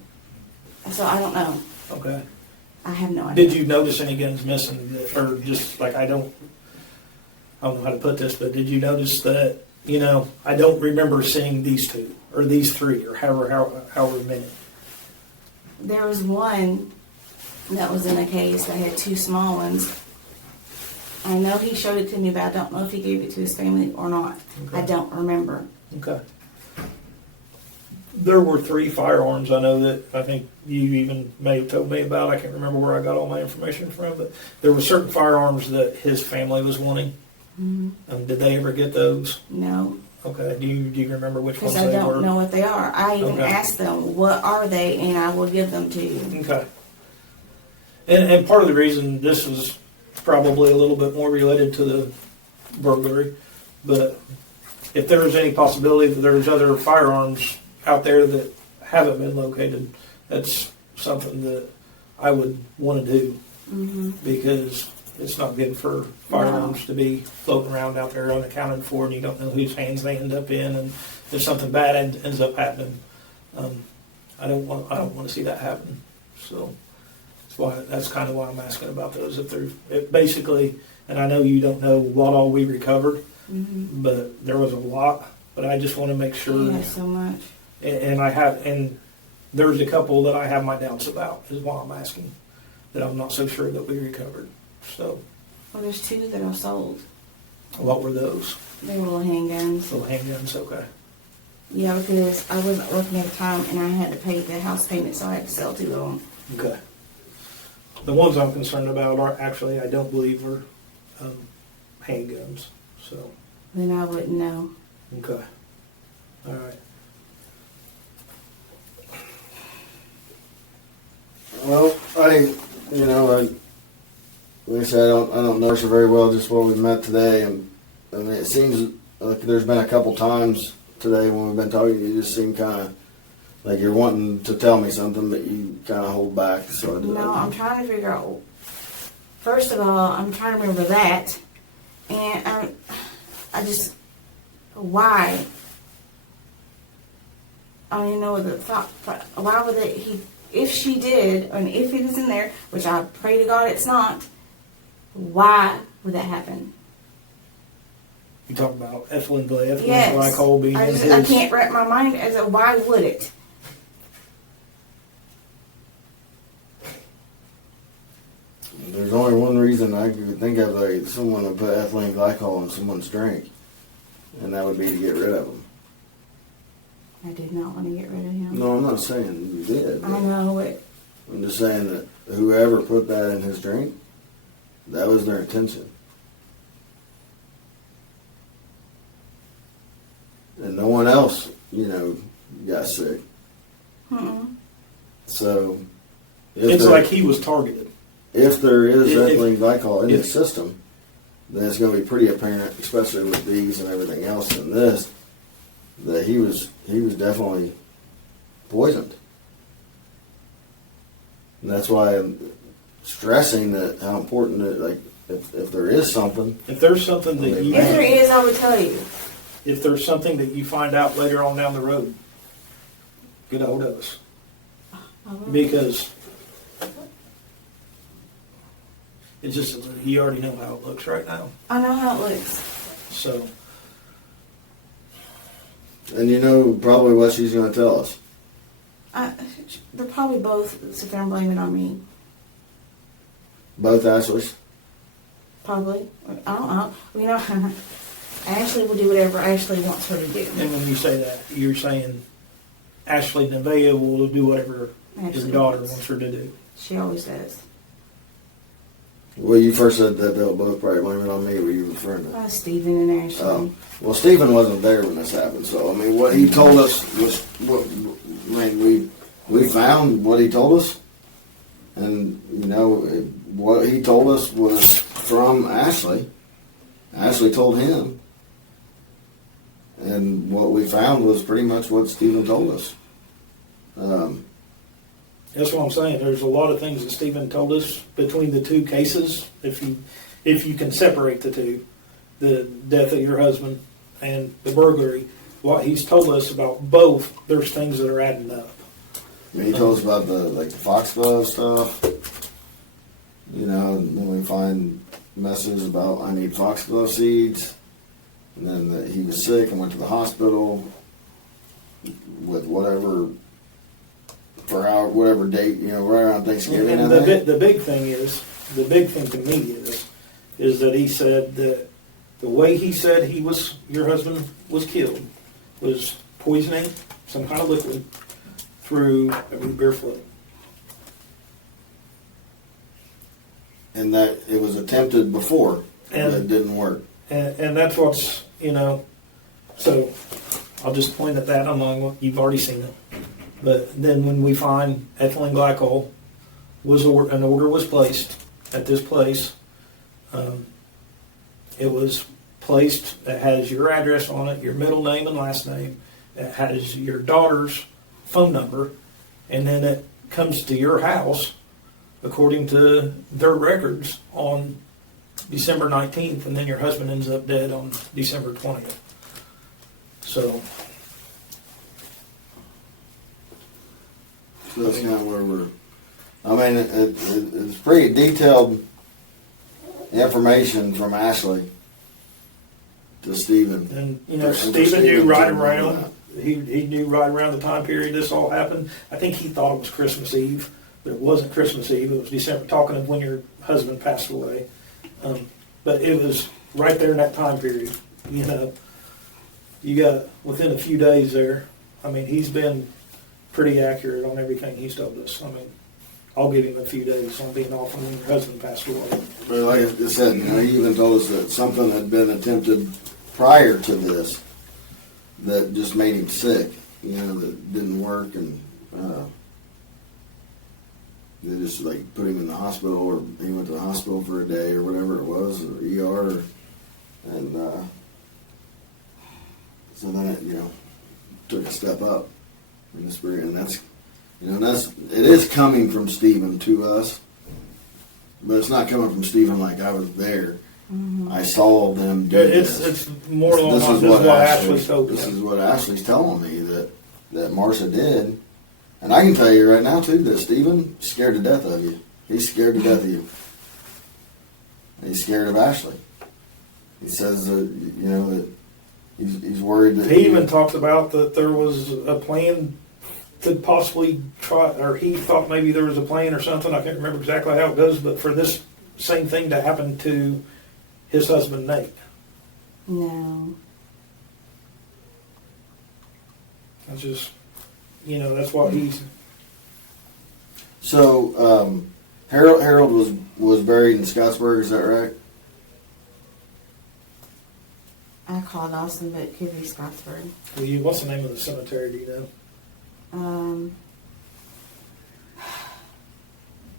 So I don't know. Okay. I have no idea. Did you notice any guns missing, or just like I don't know how to put this, but did you notice that, I don't remember seeing these two, or these three, or however many? There was one that was in a case that had two small ones. I know he showed it to me, but I don't know if he gave it to his family or not. I Okay. don't remember. Okay. There were 3 firearms I know that I think you even may have told me about. I can't remember where I got all my information from, but there were certain firearms that his family was wanting. Did they ever get those? No, Okay. Do you remember which ones because I they were? don't know what they are. I even Okay. asked them, what are they, and I will give them to you. Okay. And part of the reason this is probably a little bit more related to the burglary, but if there is any possibility that there's other firearms out there that haven't been located, that's something that I would want to do, because it's not good for firearms to be floating around out there unaccounted for, and you don't know whose hands they end up in, and if something bad ends up happening, I don't want to see that happen. So that's kind of why I'm asking about those. If basically, and I know you don't know what all we recovered, but there was a lot. But I just want to make sure. He has so much. And there's a couple that I have my doubts about, is why I'm asking, that I'm not so sure that we recovered. So, Well, there's 2 that are sold. what were those? They were little handguns. Little handguns, okay. Yeah, because I wasn't working at the time, and I had to pay the house payment, so I had to sell 2 of them. Okay. The ones I'm concerned about are actually, I don't believe, are handguns. So, Then I wouldn't know. okay. All right. Well, like I said, I don't know her very well, just what we met today, and I mean, it seems like there's been a couple times today when we've been talking, you just seem kind of like you're wanting to tell me something, but you kind of hold back. So No, I'm trying to figure out. First of all, I'm trying to remember that, and I just why. I don't even know what the thought. Why would he? If she did, and if it is in there, which I pray to God it's not. Why would that happen? You talk about ethylene Yes. glycol being in I his. can't wrap my mind as a why would it? There's only one reason I could think of, like someone would put ethylene glycol in someone's drink, and that would be to get rid of them. I did not want to get rid of him. No, I'm not saying you did. I But, know it. I'm just saying that whoever put that in his drink, that was their intention. And no one else, got sick. Mm-mm. So, It's like he was targeted. if there is If- ethylene glycol in the if- system, then it's going to be pretty apparent, especially with these and everything else in this, that he was definitely poisoned. And that's why I'm stressing that how important it, like, if there is something, If there's something that you, If there is, I would tell you. if there's something that you find out later on down the road, get a hold of us. I will. Because it's just, you already know how it looks right now. I know how it looks. So, and you know probably what she's going to tell us. They're probably both sit there and blame it on me. Both Ashleys. Probably. I don't know. Ashley will do whatever Ashley wants her to do. and when you say that, you're saying Ashley Nevaeh will do whatever your Ashley daughter wants. wants her to do. She always does. Well, you first said that they'll both probably blame it on me. Were you referring to? Stephen and Ashley. Oh. Well, Stephen wasn't there when this happened, so I mean, what he told us was what. I mean, we found what he told us, and what he told us was from Ashley. Ashley told him, and what we found was pretty much what Stephen told us. That's what I'm saying. There's a lot of things that Stephen told us between the two cases. If you can separate the two, the death of your husband and the burglary, what he's told us about both, there's things that are adding up. I mean, he told us about the foxglove stuff. And then we find messages about I need foxglove seeds, and then that he was sick and went to the hospital with whatever date, right around Thanksgiving. And I think. the big thing to me is that he said that the way he said your husband was killed was poisoning some kind of liquid through a root beer float. And that it was attempted before, And- but it didn't work. And that's what's, so I'll just point at that among what you've already seen it. But then when we find ethylene glycol, an order was placed at this place. It was placed, that has your address on it, your middle name and last name. It has your daughter's phone number. And then it comes to your house, according to their records, on December 19th, and then your husband ends up dead on December 20th. So, So that's kind of where we're. I mean, it's pretty detailed information from Ashley to Stephen. and Stephen knew right around, he knew right around the time period this all happened. I think he thought it was Christmas Eve, but it wasn't Christmas Eve. It was December, talking of when your husband passed away. But it was right there in that time period. You got within a few days there. I mean, he's been pretty accurate on everything he's told us. I mean, I'll give him a few days on being off when your husband passed away. But like I said, he even told us that something had been attempted prior to this that just made him sick, that didn't work, and they just like put him in the hospital, or he went to the hospital for a day or whatever it was, or ER, and so then it, took a step up in the spirit, and that's, it is coming from Stephen to us, but it's not coming from Stephen like I was there. Mm-hmm. I saw them do this. It's more along This the is lines what of what Ashley Ashley told This us. is what Ashley's telling me that Marsha did, and I can tell you right now too that Stephen is scared to death of you. He's scared to death of you. He's scared of Ashley. He says that he's worried that He even talks about that there was a plan to possibly try, or he thought maybe there was a plan or something. I can't remember exactly how it goes, but for this same thing to happen to his husband Nate. No. That's just, that's what he's. So, Harold was buried in Scottsburg, is that right? I called Austin, but it could be Scottsburg. What's the name of the cemetery, do you know?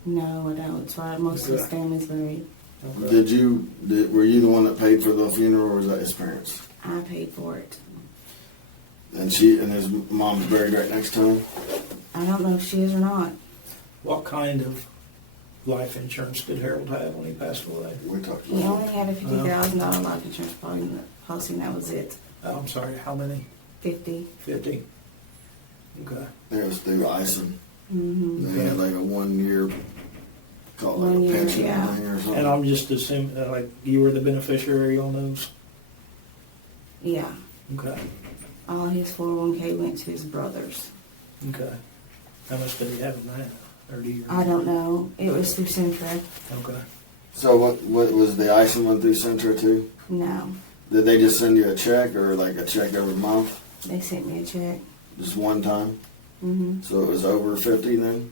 No, I don't. It's where most of his family's buried. Okay. Were you the one that paid for the funeral, or was that his parents? I paid for it. And his mom's buried right next to him? I don't know if she is or not. What kind of life insurance did Harold have when he passed away? We talked He about only had a $50,000 life insurance policy, and that was it. Oh, I'm sorry, how many? 50. 50? Okay. it was through ISIN. Mm-hmm. They had like a 1 year, call it like 1 a year, pension yeah. thing or something. And I'm just assuming, like, you were the beneficiary on those? Yeah. Okay. All his 401k went to his brothers. Okay. How much did he have in that? Or do you? I don't know. It was through Centra. Okay. So what was the ISIN went through Centra too? No. Did they just send you a check, or like a check every month? They sent me a check. Just one time? Mm-hmm. So it was over 50 then?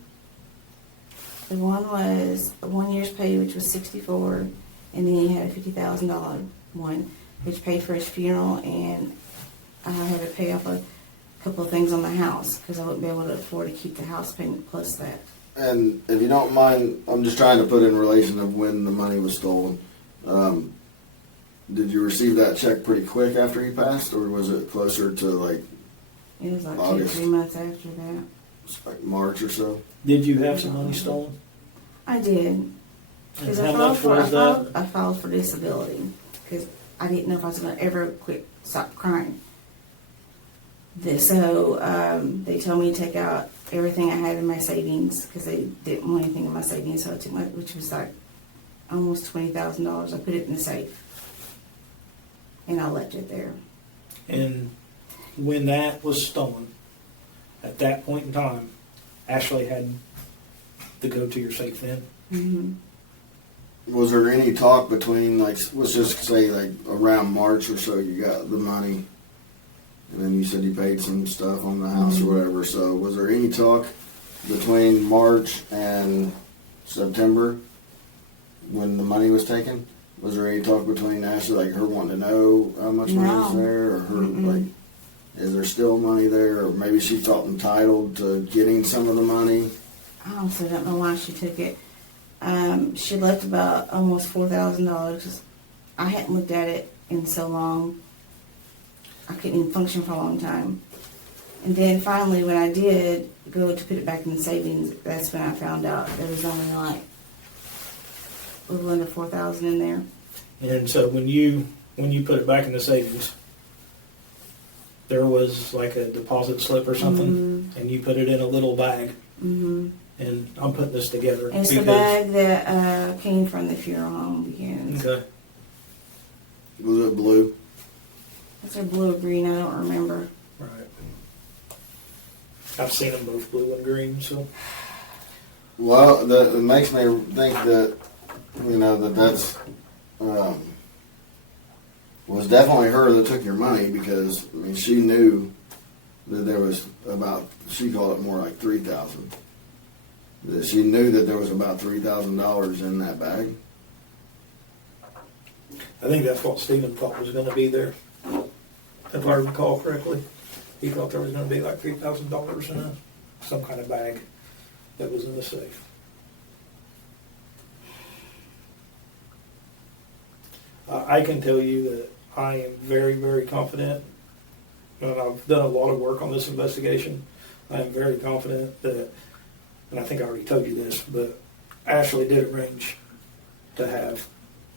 The one was 1 year's pay, which was 64, and then he had a $50,000 one, which paid for his funeral, and I had to pay off a couple of things on the house because I wouldn't be able to afford to keep the house payment plus that. And if you don't mind, I'm just trying to put in relation of when the money was stolen. Did you receive that check pretty quick after he passed, or was it closer to like It was like August. 2 or 3 months after that. like March or so? Did you have some money stolen? I did. And Because how much was that? I filed for disability because I didn't know if I was going to ever stop crying. So they told me to take out everything I had in my savings because they didn't want anything in my savings. So I took which was like almost $20,000. I put it in the safe and I left it there. And when that was stolen, at that point in time, Ashley had to go to your safe then? Mm-hmm. Was there any talk between, like, let's just say like around March or so you got the money, and then you said you paid some stuff on the house or whatever, so was there any talk between March and September when the money was taken? Was there any talk between Ashley, like her wanting to know how much money was No. there, or her, Mm-mm. like, is there still money there, or maybe she felt entitled to getting some of the money? I honestly don't know why she took it. She left about almost $4,000. I hadn't looked at it in so long. I couldn't even function for a long time. And then finally, when I did go to put it back in the savings, that's when I found out there was only like a little under $4,000 in there. And so when you put it back in the savings, there was like a deposit slip or something, and you put it in a little bag. Mm-hmm. And I'm putting this together And it's the bag that came from the funeral home weekends. Okay. Was it blue? It's a blue or green, I don't remember. Right. I've seen them both blue and green, so. Well, it makes me think that, you know, that's was definitely her that took your money, because I mean she knew that there was about, she called it more like 3,000. That she knew that there was about $3,000 in that bag. I think that's what Stephen thought was going to be there. If I recall correctly, he thought there was going to be like $3,000 in some kind of bag that was in the safe. I can tell you that I am very, very confident, and I've done a lot of work on this investigation. I am very confident that, and I think I already told you this, but Ashley did arrange to have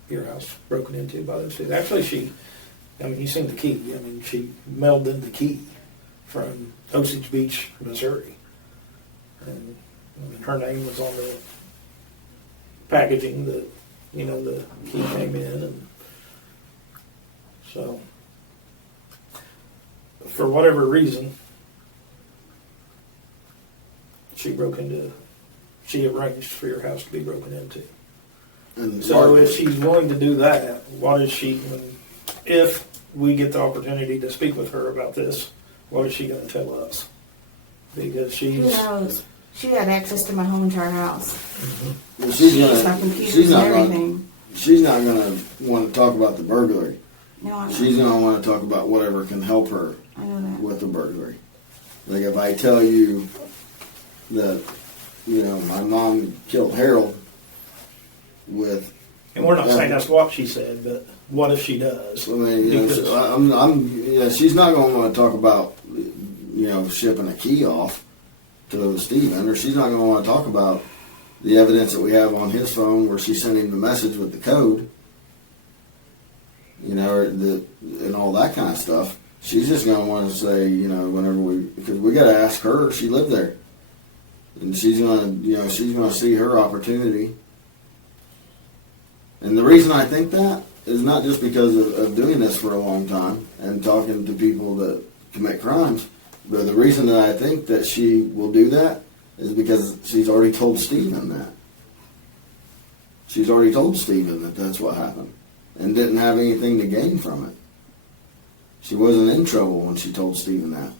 your house broken into by those two. Actually, you seen the key. I mean, she mailed in the key from Osage Beach, Missouri. And I mean, her name was on the packaging that, the key came in. And so, for whatever reason, she arranged for your house to be broken into. And So if she's willing to do that, if we get the opportunity to speak with her about this, what is she going to tell us? Because Who knows? She had access to my whole entire house. Well, My computers and everything. she's not gonna want to talk about the burglary. No, I know. She's gonna want to talk about whatever can help her I know that. with the burglary. Like if I tell you that, my mom killed Harold with, And we're not saying that's what she said, but what if she does? I mean, Because- she's not gonna want to talk about, shipping a key off to Stephen, or she's not gonna want to talk about the evidence that we have on his phone where she sent him the message with the code, and all that kind of stuff. She's just gonna want to say, because we gotta ask her. She lived there, and she's gonna see her opportunity. And the reason I think that is not just because of doing this for a long time and talking to people that commit crimes, but the reason that I think that she will do that is because she's already told Stephen that. She's already told Stephen that that's what happened and didn't have anything to gain from it. She wasn't in trouble when she told Stephen that.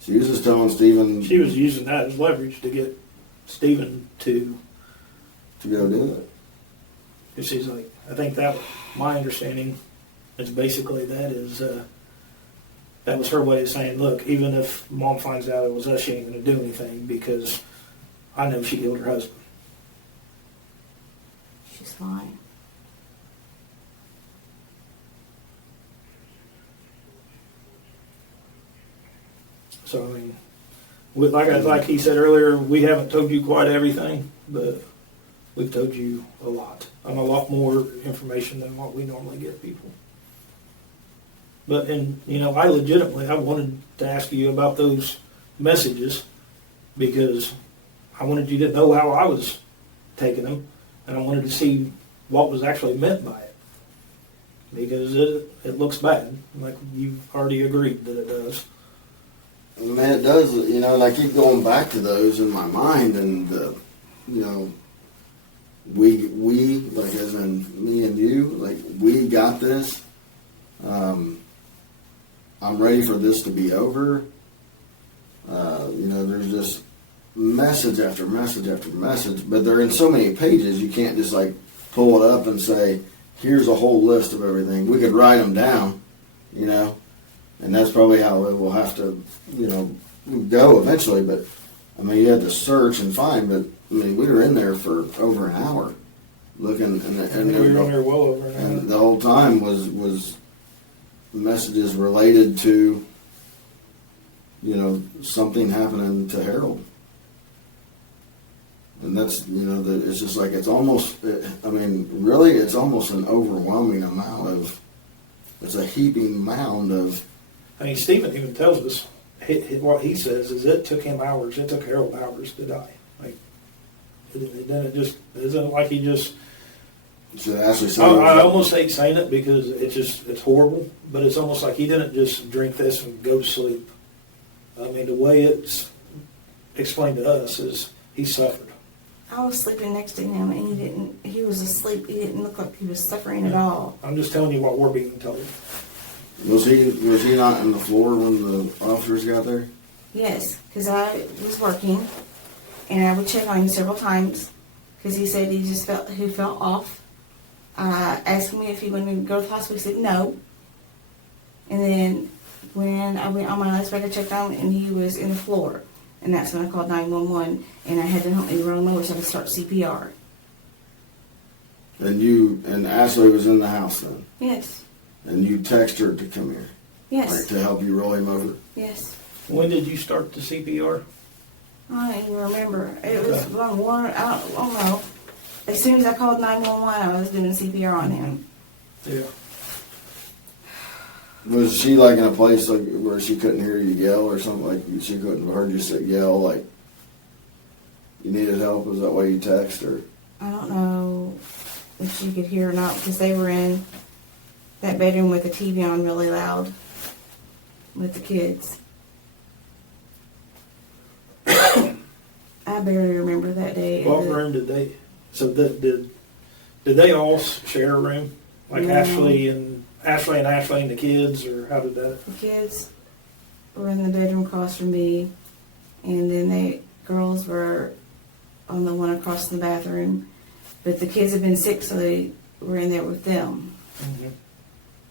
She was just telling Stephen She was using that as leverage to get Stephen to, go do it. because she's like, I think that, my understanding is basically that was her way of saying, look, even if Mom finds out it was us, she ain't going to do anything because I know she killed her husband. She's lying. So, I mean, like he said earlier, we haven't told you quite everything, but we've told you a lot. And a lot more information than what we normally give people. But, I wanted to ask you about those messages because I wanted you to know how I was taking them, and I wanted to see what was actually meant by it. Because it looks bad, like you've already agreed that it does. Man, it does, and I keep going back to those in my mind, and, we, like as in me and you, like, we got this. I'm ready for this to be over. There's just message after message after message, but they're in so many pages, you can't just, like, pull it up and say, here's a whole list of everything. We could write them down, and that's probably how it will have to, go eventually. But I mean, you had to search and find. But I mean, we were in there for over an hour looking, and We were on there well over an hour. and the whole time was messages related to, something happening to Harold. And that's, it's just like, it's almost, really, it's almost an overwhelming amount of, it's a heaping mound of. I mean, Stephen even tells us, what he says is it took him hours, it took Harold hours to die. Like, it isn't like he just, So actually, I almost hate saying it because it's horrible, but it's almost like he didn't just drink this and go to sleep. I mean, the way it's explained to us is he suffered. I was sleeping next to him and he was asleep. He didn't look like he was suffering at all. I'm just telling you what we're being told. Was he not on the floor when the officers got there? Yes, because I was working and I would check on him several times because he said he felt off. Asking me if he wanted me to go to the hospital, he said no. And then when I went on my last break, I checked on him and he was in the floor. And that's when I called 911 and I had to help me run over so I could start CPR. And Ashley was in the house then? Yes. And you text her to come here? Yes. Like to help you roll him over? Yes. When did you start the CPR? I don't even remember. It was I don't know. As soon as I called 911, I was doing CPR on him. Yeah. Was she like in a place like where she couldn't hear you yell or something? Like she couldn't have heard you yell like you needed help? Was that why you text her? I don't know if she could hear or not because they were in that bedroom with the TV on really loud with the kids. I barely remember that day. What room did they? So did they all share a room? Like No. Ashley and the kids, or how did that? The kids were in the bedroom across from me, and then girls were on the one across the bathroom, but the kids had been sick, so they were in there with them. Mhm.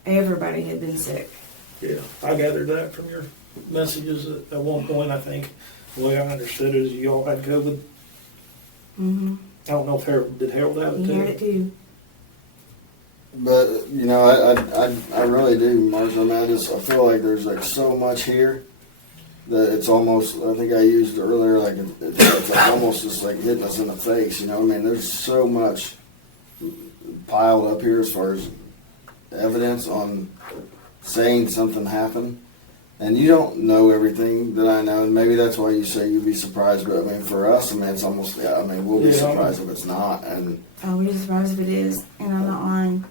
Everybody had been sick. Yeah, I gathered that from your messages at one point, I think. The way I understood it is you all had COVID. Mm-hmm. I don't know if did Harold have it You too? had it too. But you know, I really do, Marsha. I mean, I feel like there's like so much here that it's almost. I think I used earlier, like it's like almost just like hitting us in the face. You know, I mean, there's so much piled up here as far as evidence on saying something happened, and you don't know everything that I know, and maybe that's why you say you'd be surprised. But I mean, for us, I mean, it's almost. Yeah, I mean, we'll be Yeah. surprised if it's not, and. Oh, we're surprised if it is, and I'm not lying.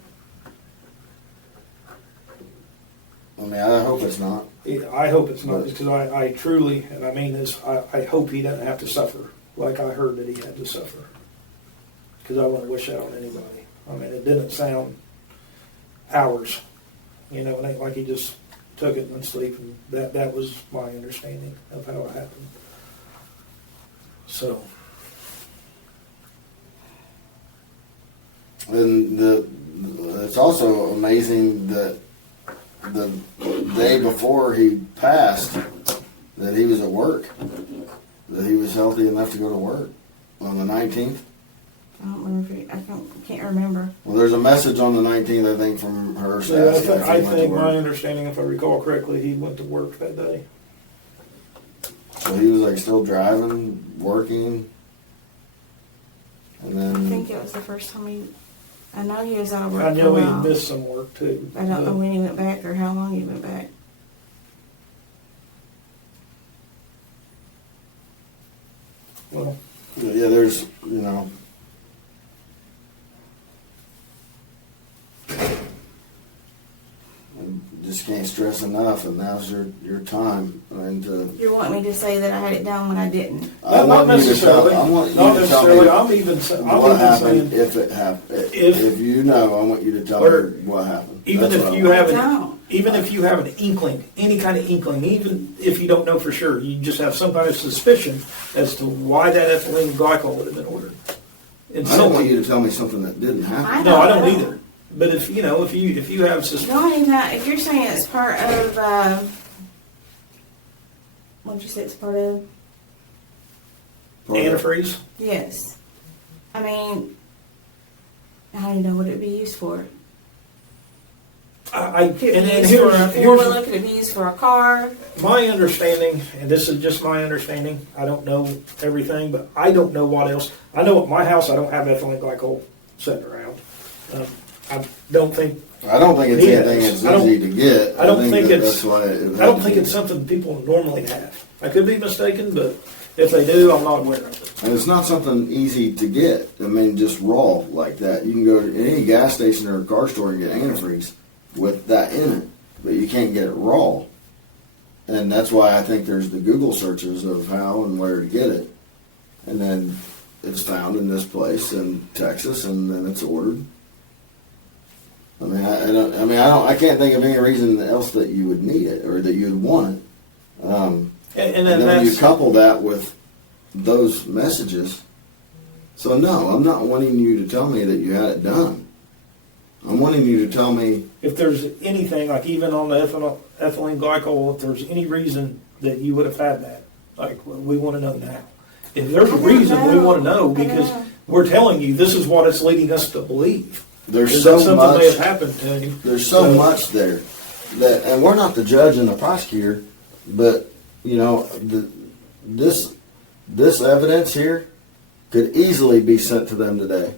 I mean, I hope it's not. I hope it's not, because I truly, and I mean this, I hope he doesn't have to suffer like I heard that he had to suffer. Because I wouldn't wish that on anybody. I mean, it didn't sound hours. You know, it ain't like he just took it and went to sleep. And that was my understanding of how it happened. So, And it's also amazing that the day before he passed, that he was at work, that he was healthy enough to go to work on the 19th. I don't remember. Can't remember. Well, there's a message on the 19th, I think, from her yeah, staff. saying I he went to think my work. understanding, if I recall correctly, he went to work that day. So he was like still driving, working, and I then think it was the first time he. I know he was out of work I for a know while. he missed some work too. I don't know when he went back or how long he went back. Well, yeah, there's you know. I just can't stress enough, and now's your time. I mean, to You want me to say that I had it down when I didn't? I not want you to tell. necessarily. I want you Not to tell necessarily. me I'm what even happened saying, if it happened. If- If you know, I want you to tell Or me what happened. even That's if what you I have I an, don't. even if you have an inkling, any kind of inkling, even if you don't know for sure, you just have some kind of suspicion as to why that ethylene glycol would have been ordered. In I some don't want way. you to tell me something that didn't happen. No, I I don't don't. either. But if you know, if you have suspicion, No, I mean, if you're saying it's part of, what'd you say it's part of? antifreeze, Yes. I mean, I don't even know what it'd be used for. and Could it be then used for a here's four-wheeler, could it be used for a car? my understanding, and this is just my understanding. I don't know everything, but I don't know what else. I know at my house I don't have ethylene glycol sitting around. I don't think it's Yeah, anything that's I don't- easy to get. I don't think it's- that's why it I don't think it's something people normally have. I could be mistaken, but if they do, I'm not aware of it. And it's not something easy to get. I mean, just raw like that. You can go to any gas station or car store and get antifreeze with that in it, but you can't get it raw. And that's why I think there's the Google searches of how and where to get it. And then it's found in this place in Texas, and then it's ordered. I mean, I can't think of any reason else that you would need it or that you'd want it. And And then then when you that's couple that with those messages, so no, I'm not wanting you to tell me that you had it done. I'm wanting you to tell me, if there's anything like even on the ethylene glycol, if there's any reason that you would have had that, like we want to know now. If there's a I don't reason, we know. want to know I don't because know. we're telling you this is what it's leading us to believe. there's Is so that something may have much, happened to him? there's so much there that, and we're not the judge and the prosecutor, but you know, this evidence here could easily be sent to them today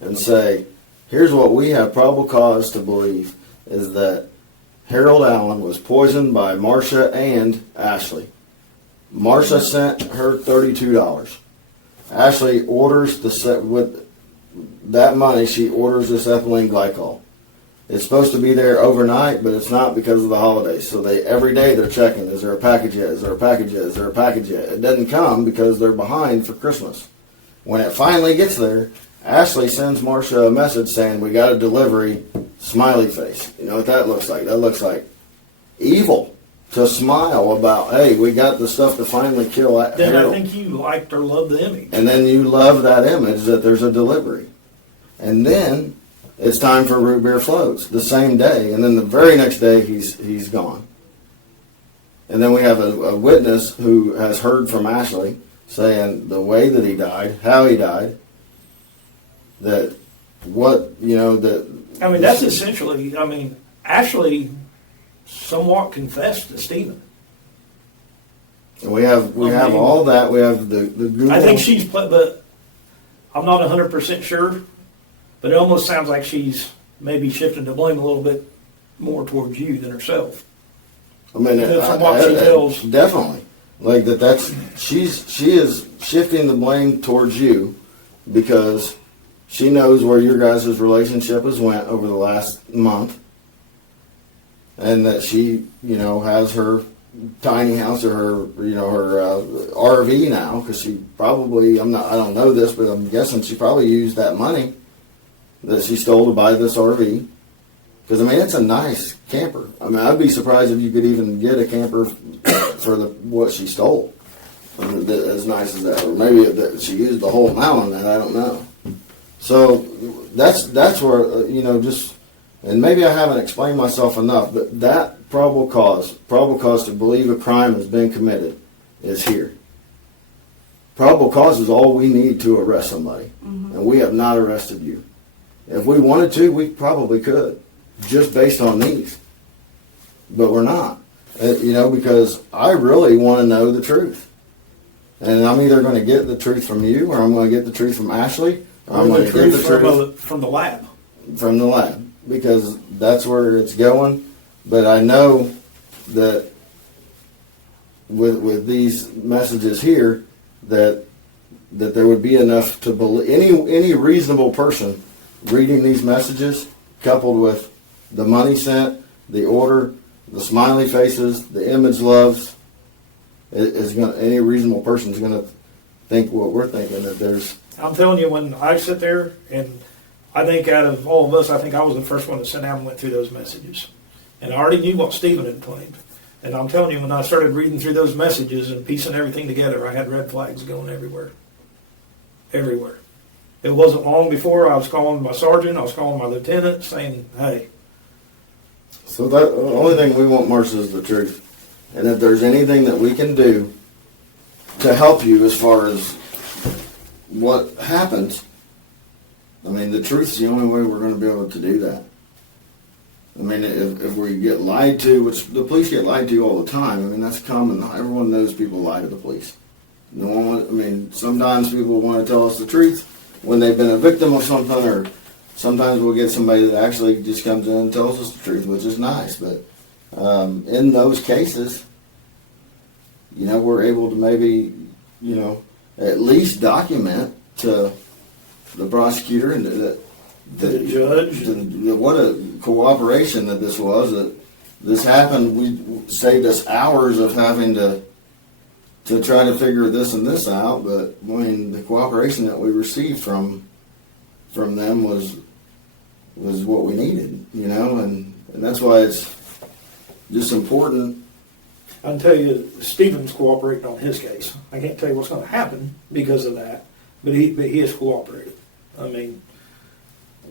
and say, here's what we have probable cause to believe is that Harold Allen was poisoned by Marsha and Ashley. Marsha sent her $32. Ashley orders the set with that money. She orders this ethylene glycol. It's supposed to be there overnight, but it's not because of the holidays. So every day they're checking: is there a package yet? Is there a package yet? Is there a package yet? It doesn't come because they're behind for Christmas. When it finally gets there, Ashley sends Marsha a message saying, "We got a delivery." Smiley face. You know what that looks like? That looks like evil. to smile about, hey, we got the stuff to finally kill Then I Harold. think you liked or loved the image. And then you love that image that there's a delivery. And then it's time for root beer floats the same day. And then the very next day he's gone. And then we have a witness who has heard from Ashley saying the way that he died, how he died, that what, you know, that... I mean, that's essentially, Ashley somewhat confessed to Stephen. And we have all that. We have the Google. I think she's, but I'm not 100% sure, but it almost sounds like she's maybe shifting the blame a little bit more towards you than herself. I mean, From what she tells. definitely. Like that's she is shifting the blame towards you because she knows where your guys' relationship has went over the last month, and that she, you know, has her tiny house or her, you know, her RV now, because she probably, I don't know this, but I'm guessing she probably used that money that she stole to buy this RV. Because, I mean, it's a nice camper. I mean, I'd be surprised if you could even get a camper for what she stole. I mean, as nice as that. Or maybe she used the whole amount on that, I don't know. So that's where, you know, just, and maybe I haven't explained myself enough, but that probable cause to believe a crime has been committed is here. Probable cause is all we need to arrest somebody. Mm-hmm. And we have not arrested you. If we wanted to, we probably could, just based on these. But we're not. You know, because I really want to know the truth. And I'm either going to get the truth from you, or I'm going to get the truth from Ashley, or I'm going to get the truth from the lab. From the lab, because that's where it's going. But I know that with these messages here, that there would be enough to believe any reasonable person reading these messages, coupled with the money sent, the order, the smiley faces, the image loves, any reasonable person is going to think what we're thinking, that there's... I'm telling you, when I sit there, and I think out of all of us, I think I was the first one to sit down and went through those messages. And I already knew what Stephen had claimed. And I'm telling you, when I started reading through those messages and piecing everything together, I had red flags going everywhere. Everywhere. It wasn't long before I was calling my sergeant, I was calling my lieutenant, saying, hey. So the only thing we want, Marsha, is the truth. And if there's anything that we can do to help you as far as what happens, I mean, the truth's the only way we're going to be able to do that. I mean, if we get lied to, which the police get lied to all the time, I mean, that's common. Everyone knows people lie to the police. No one, I mean, sometimes people want to tell us the truth when they've been a victim of something, or sometimes we'll get somebody that actually just comes in and tells us the truth, which is nice. But in those cases, you know, we're able to maybe, you know, at least document to the prosecutor and the judge. What a cooperation that this was. That this happened. We saved us hours of having to try to figure this and this out. But I mean, the cooperation that we received from them was what we needed. You know, and that's why it's just important. I can tell you, Stephen's cooperating on his case. I can't tell you what's going to happen because of that, but he has cooperated. I mean,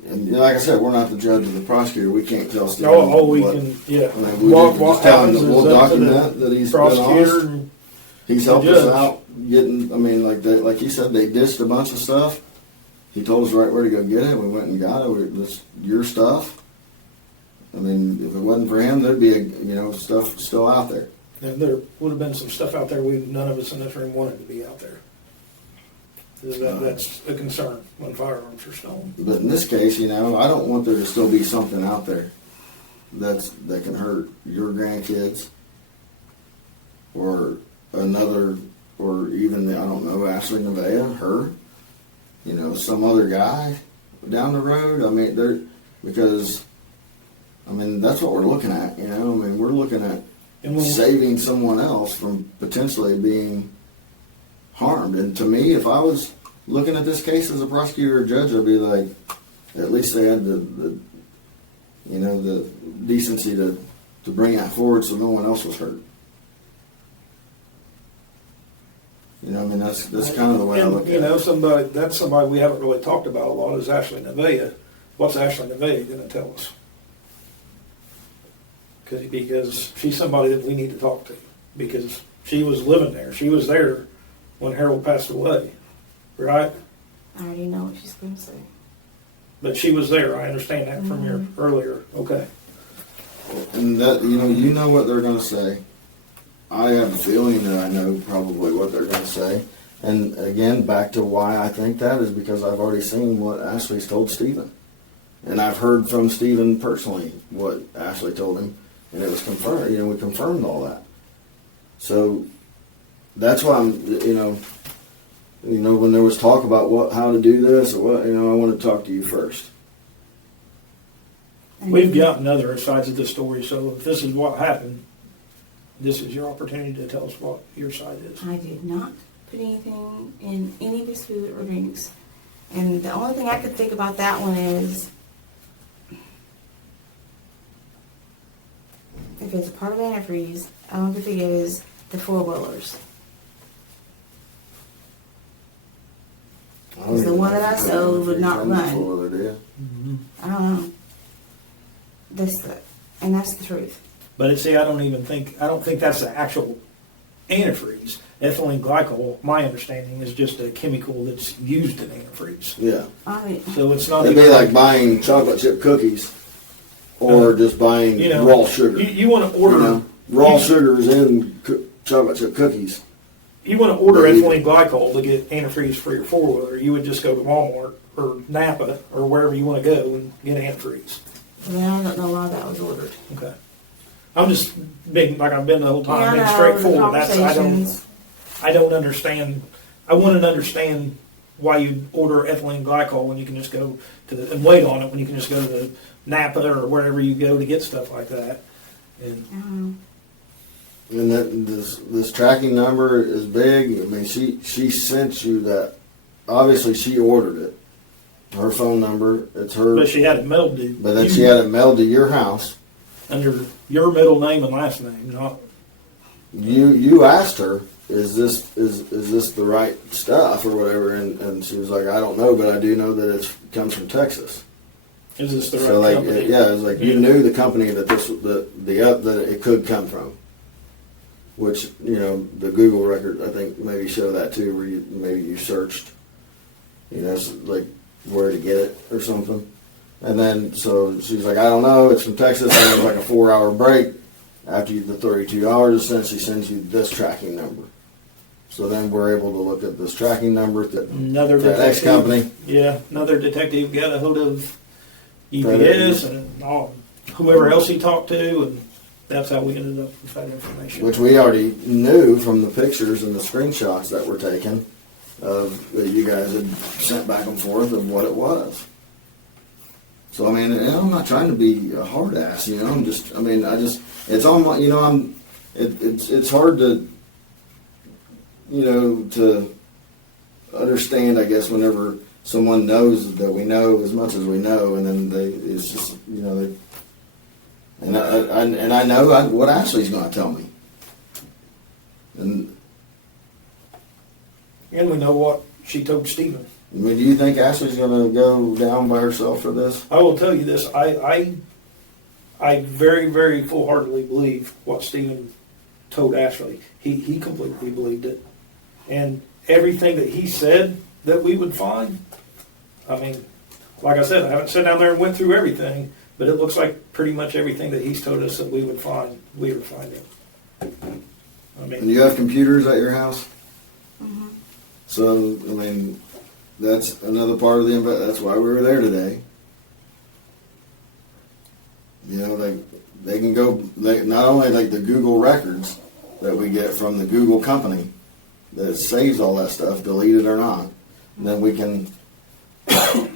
and like I said, we're not the judge or the prosecutor. We can't tell Stephen. all we what, can, yeah. I mean, we just tell him that we'll document that he's been honest. He's helped us out getting. I mean, like he said, they dished a bunch of stuff. He told us right where to go get it. We went and got it. It's your stuff. I mean, if it wasn't for him, there'd be stuff still out there. And there would have been some stuff out there none of us in this room wanted to be out there. That's a concern when firearms are stolen. But in this case, you know, I don't want there to still be something out there that can hurt your grandkids or another, or even, I don't know, Ashley Nevaeh, her, you know, some other guy down the road. I mean, because that's what we're looking at, you know. I mean, we're looking at saving someone else from potentially being harmed. And to me, if I was looking at this case as a prosecutor or judge, I'd be like, at least they had the decency to bring that forward so no one else was hurt. You know, I mean, that's kind of the way I And, look at you know, it. that's somebody we haven't really talked about a lot is Ashley Nevaeh. What's Ashley Nevaeh gonna tell us? Because she's somebody that we need to talk to, because she was living there. She was there when Harold passed away, right? I already know what she's going to say. But she was there. I understand that from your earlier. Okay. And that, you know what they're going to say. I have a feeling that I know probably what they're going to say. And again, back to why I think that is because I've already seen what Ashley's told Stephen. And I've heard from Stephen personally what Ashley told him. And it was confirmed, we confirmed all that. So that's why I'm, when there was talk about how to do this or what, I want to talk to you first. We've gotten other sides of the story, so if this is what happened, this is your opportunity to tell us what your side is. I did not put anything in any of his food or drinks. And the only thing I could think about that one is if it's a part of antifreeze, I don't think it is the four-wheelers. Because the one that I sold would not run. I don't know. And that's the truth. But see, I don't think that's the actual antifreeze. Ethylene glycol, my understanding, is just a chemical that's used in antifreeze. Yeah. So it's not. It'd be like buying chocolate chip cookies or just buying raw sugar. You want to order raw sugars in chocolate chip cookies. You want to order ethylene glycol to get antifreeze for your four-wheeler. You would just go to Walmart or Napa or wherever you want to go and get antifreeze. Well, I don't know why that was ordered. Okay. I'm just being like I've been the whole time, being Yeah, straightforward. I don't understand. I want to understand why you order ethylene glycol when you can just go and wait on it when you can just go to the Napa or wherever you go to get stuff like that. And And this tracking number is big. I mean, she sent you that. Obviously, she ordered it. Her phone number, it's her. But she had it mailed to. But then she had it mailed to your house. Under your middle name and last name, not. You asked her, is this the right stuff or whatever, and she was like, I don't know, but I do know that it comes from Texas. Is this the right company? Yeah, it's like you knew the company that that it could come from. Which, the Google record, I think, maybe show that too, where maybe you searched, like where to get it or something. And then, so she's like, I don't know, it's from Texas, and it was like a 4-hour break. After the 32 hours, essentially sends you this tracking number. So then we're able to look at this tracking number that X company. Yeah, another detective got a hold of UPS and whoever else he talked to, and that's how we ended up with that information. Which we already knew from the pictures and the screenshots that were taken that you guys had sent back and forth of what it was. So, I mean, and I'm not trying to be a hard ass, it's on my, it's hard to, to understand, I guess, whenever someone knows that we know as much as we know, and then it's just, and I know what Ashley's going to tell me. And we know what she told Stephen. I mean, do you think Ashley's going to go down by herself for this? I will tell you this. I very, very full-heartedly believe what Stephen told Ashley. He completely believed it. And everything that he said that we would find, I mean, like I said, I haven't sat down there and went through everything, but it looks like pretty much everything that he's told us that we would find, we were finding. I mean, and you have computers at your house? Mm-hmm. So, I mean, that's another part of that's why we were there today. They can go, not only like the Google records that we get from the Google company that saves all that stuff, deleted or not, and then we can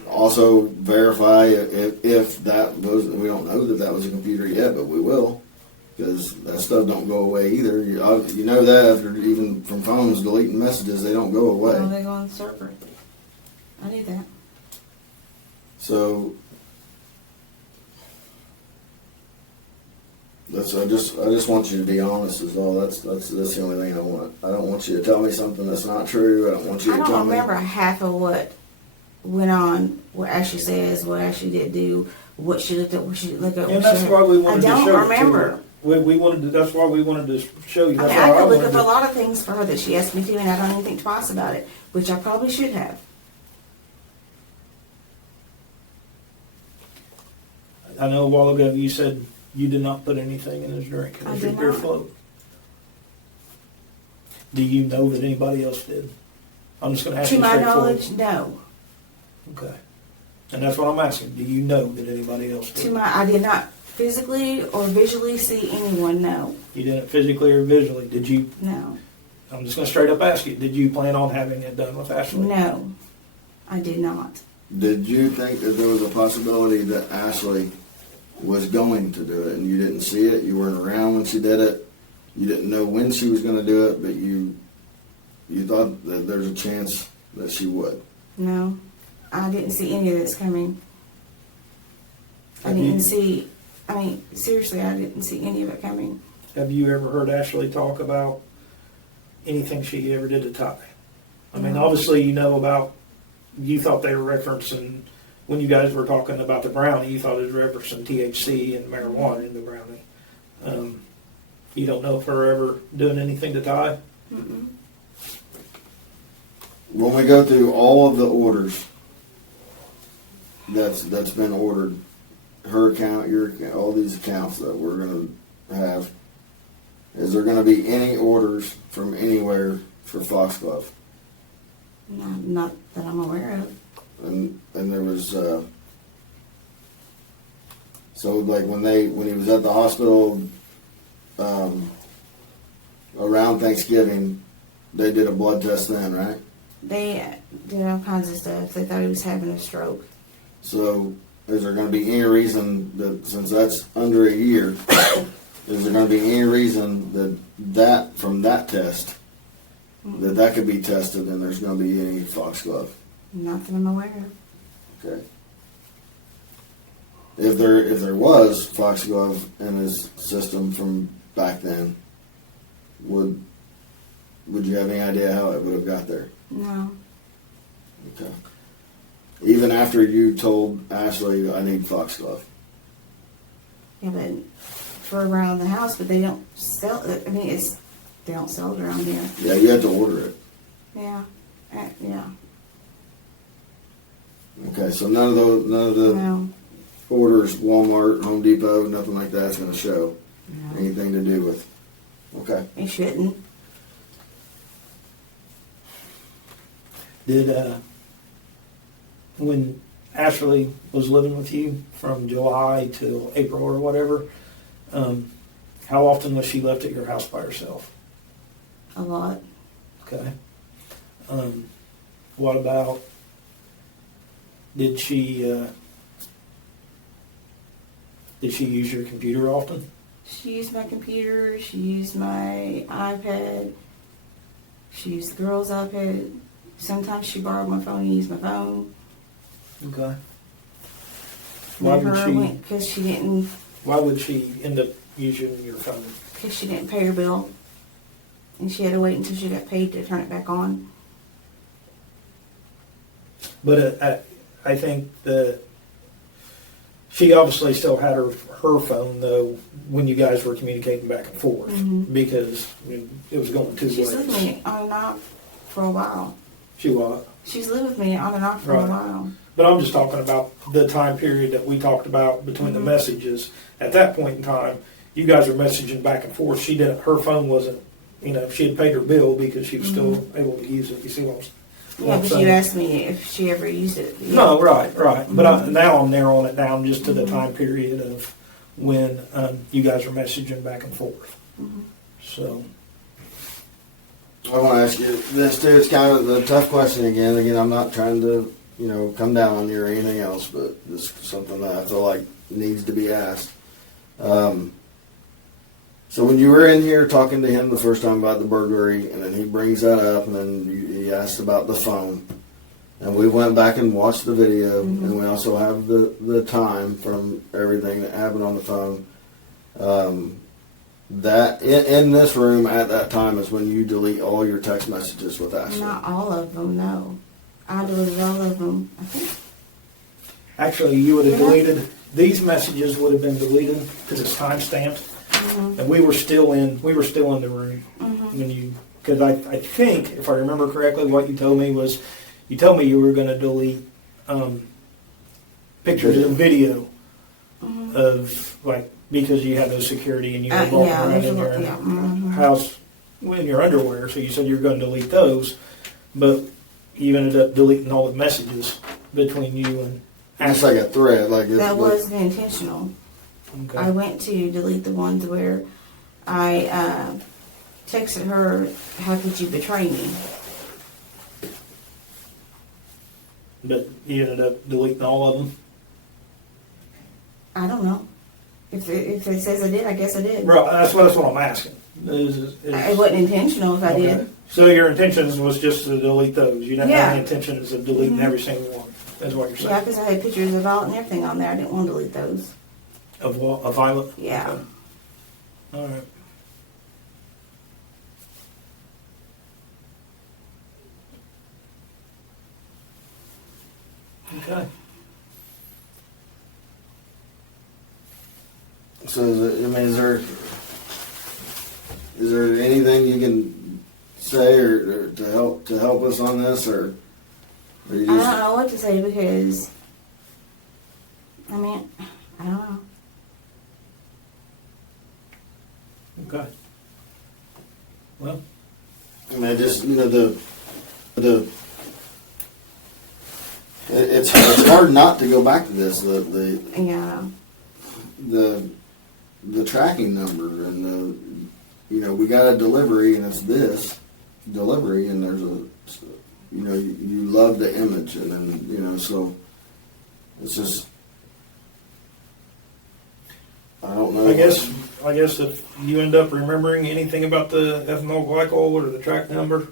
also verify if that was, we don't know that was a computer yet, but we will, because that stuff don't go away either. You know that after even from phones deleting messages, they don't go away. No, they go on the server. I knew that. So I just want you to be honest is all. That's the only thing I want. I don't want you to tell me something that's not true. I don't want you I to tell don't me. remember half of what went on, what Ashley says, what Ashley did do, what she looked at, what she didn't look at. And that's why we wanted to show I it don't to remember. you. We wanted to, that's why we wanted to show you. I That's mean, I why could look wanted up to- a lot of things for her that she asked me to, and I don't even think twice about it, which I probably should have. I know a while ago you said you did not put anything in his drink. It I was did your beer not. float. Do you know that anybody else did? I'm just going to ask To you my straightforward. knowledge, no. Okay. And that's what I'm asking. Do you know that anybody else did? I did not physically or visually see anyone, no. You didn't physically or visually. Did you? No. I'm just going to straight up ask you. Did you plan on having it done with Ashley? No. I did not. Did you think that there was a possibility that Ashley was going to do it and you didn't see it? You weren't around when she did it. You didn't know when she was going to do it, but you thought that there's a chance that she would. No. I didn't see any of this coming. I Have you- didn't see, I mean, seriously, I didn't see any of it coming. Have you ever heard Ashley talk about anything she ever did to Ty? I mean, No. obviously you know about, you thought they were referencing, when you guys were talking about the brownie, you thought it was referencing THC and marijuana in the brownie. You don't know if her ever doing anything to Ty? Mm-mm. When we go through all of the orders that's been ordered, her account, your account, all these accounts that we're going to have, is there going to be any orders from anywhere for Foxglove? No, not that I'm aware of. And there was so like when he was at the hospital around Thanksgiving, they did a blood test then, right? They did all kinds of stuff. They thought he was having a stroke. So is there going to be any reason that, since that's under a year, is there going to be any reason that from that test that could be tested and there's going to be any foxglove? Not that I'm aware of. Okay. If there was foxglove in his system from back then, would you have any idea how it would have got there? No. Okay. Even after you told Ashley, I need foxglove. Yeah, but for around the house, but they don't sell it. I mean, they don't sell it around here. Yeah, you had to order it. Yeah. Yeah. Okay, so none of the No. orders, Walmart, Home Depot, nothing like that's going to show No. anything to do with. Okay. It shouldn't. Did, when Ashley was living with you from July till April or whatever, how often was she left at your house by herself? A lot. Okay. What about, did she use your computer often? She used my computer. She used my iPad. She used the girl's iPad. Sometimes she borrowed my phone and used my phone. Okay. Why would Never she? went because she didn't. Why would she end up using your phone? Because she didn't pay her bill, and she had to wait until she got paid to turn it back on. But I think that she obviously still had her phone though when you guys were communicating back and forth because it was going two She's ways. lived with me on and off for a while. She was. She's lived with me on and off for Right. a while. But I'm just talking about the time period that we talked about between the messages. At that point in time, you guys were messaging back and forth. She didn't. Her phone wasn't. She had paid her bill because she was still able to use it. You see what I'm saying? Yeah, but you asked me if she ever used it. Yeah. No, right. But now I'm narrowing it down just to the time period of when you guys were messaging back and forth. So, I want to ask you this too. It's kind of the tough question again. Again, I'm not trying to, come down on you or anything else, but it's something that I feel like needs to be asked. So when you were in here talking to him the first time about the burglary, and then he brings that up, and then he asked about the phone, and we went back and watched the video, and we also have the time from everything that happened on the phone. That in this room at that time is when you delete all your text messages with Ashley. Not all of them, no. I deleted all of them, I think. Actually, you would have Yeah. deleted, these messages would have been deleted because it's time stamped. And we were still in the room when you, because I think, if I remember correctly, what you told me was, you told me you were going to delete pictures and video of, like, because you had no security and you were walking Yeah, around there's in a your lot, yeah. Mhm. house in your underwear, so you said you were going to delete those, but you ended up deleting all the messages between you and Just Ashley. like a thread, like it's That wasn't intentional. I Okay. went to delete the ones where I texted her, "How could you betray me?" But you ended up deleting all of them. I don't know. If it says I did, I guess I did. Bro, that's what I'm asking. It wasn't intentional if I Okay. did. So your intentions was just to delete those. You didn't have Yeah. any intentions of deleting every single one. That's what you're Yeah, saying. because I had pictures of Violet and everything on there. I didn't want to delete those. Of what? Of Violet? Yeah. Okay. All right. Okay. So is there anything you can say or to help us on this, or you I don't just know what to say because, I mean, I don't know. Okay. Well, I mean, just it's hard not to go back to this Yeah. the tracking number and we got a delivery and it's this delivery and there's you love the image and then so it's just I don't know. I guess if you end up remembering anything about the ethanol glycol or the track number,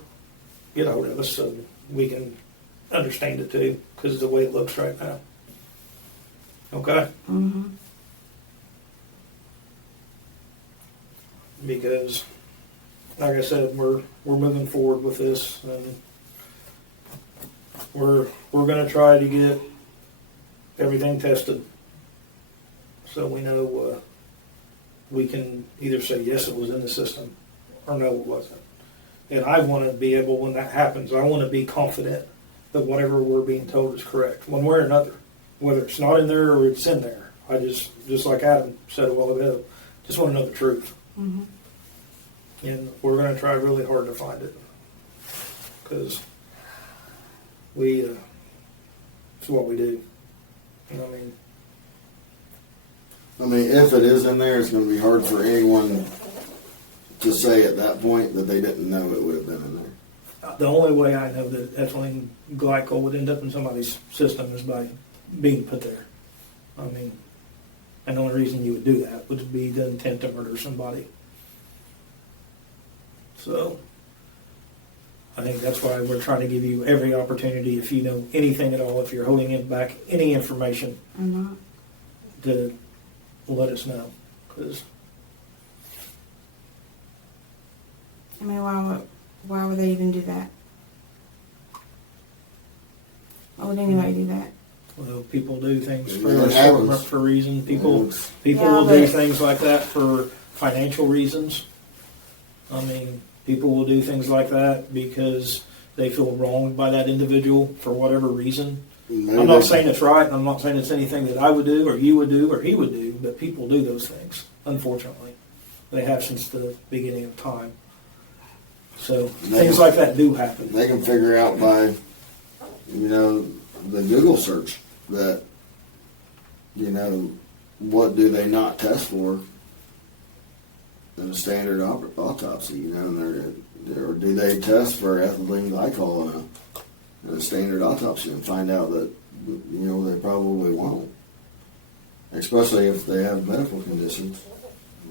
get hold of us so we can understand it too, because of the way it looks right now. Okay? Mm-hmm. Because, like I said, we're moving forward with this, and we're going to try to get everything tested, so we know we can either say yes, it was in the system, or no, it wasn't. And I want to be able, when that happens, I want to be confident that whatever we're being told is correct, one way or another, whether it's not in there or it's in there. I just like Adam said a while ago, just want to know the truth. Mm-hmm. And we're going to try really hard to find it, because it's what we do. I mean, if it is in there, it's going to be hard for anyone to say at that point that they didn't know it would have been in there. The only way I know that ethylene glycol would end up in somebody's system is by being put there. And the only reason you would do that would be the intent to murder somebody. So, I think that's why we're trying to give you every opportunity, if you know anything at all, if you're holding it back, any information, I'm not. to let us know. Because I mean, why would they even do that? Why would anybody do that? well, people do things for It a happens. for reason. People Yeah, will do but- things like that for financial reasons. People will do things like that because they feel wronged by that individual for whatever reason. Maybe I'm not they- saying it's right, and I'm not saying it's anything that I would do, or you would do, or he would do, but people do those things, unfortunately. They have since the beginning of time. So things like that do happen. They can figure out by, the Google search that, what do they not test for in a standard autopsy, and or do they test for ethylene glycol in a standard autopsy and find out that, they probably won't. Especially if they have medical conditions.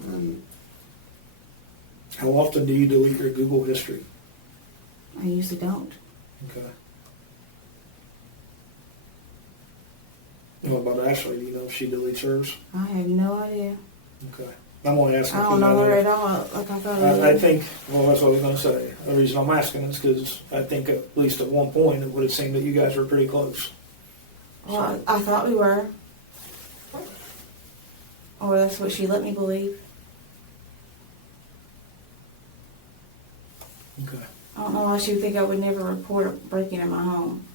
And How often do you delete your Google history? I usually don't. Okay. What about Ashley? Do you know if she deletes hers? I have no idea. Okay. I'm only asking. I don't know her at all. Like I thought. I think, well, that's what I was going to say. The reason I'm asking is because I think at least at one point it would have seemed that you guys were pretty close. Well, I thought we were. Or that's what she let me believe. Okay. I don't know why she would think I would never report a break-in in my home.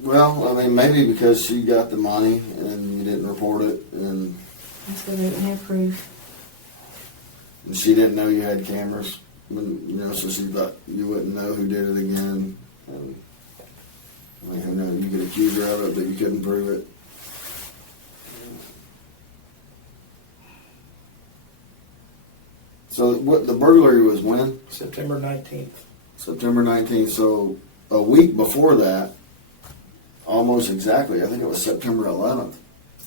Well, I mean, maybe because she got the money and you didn't report it, and That's because I didn't have proof. she didn't know you had cameras. So she thought you wouldn't know who did it again. And, I mean, who knows? You could accuse her of it, but you couldn't prove it. So what the burglary was when? September 19th. September 19th. So a week before that, almost exactly, I think it was September 11th.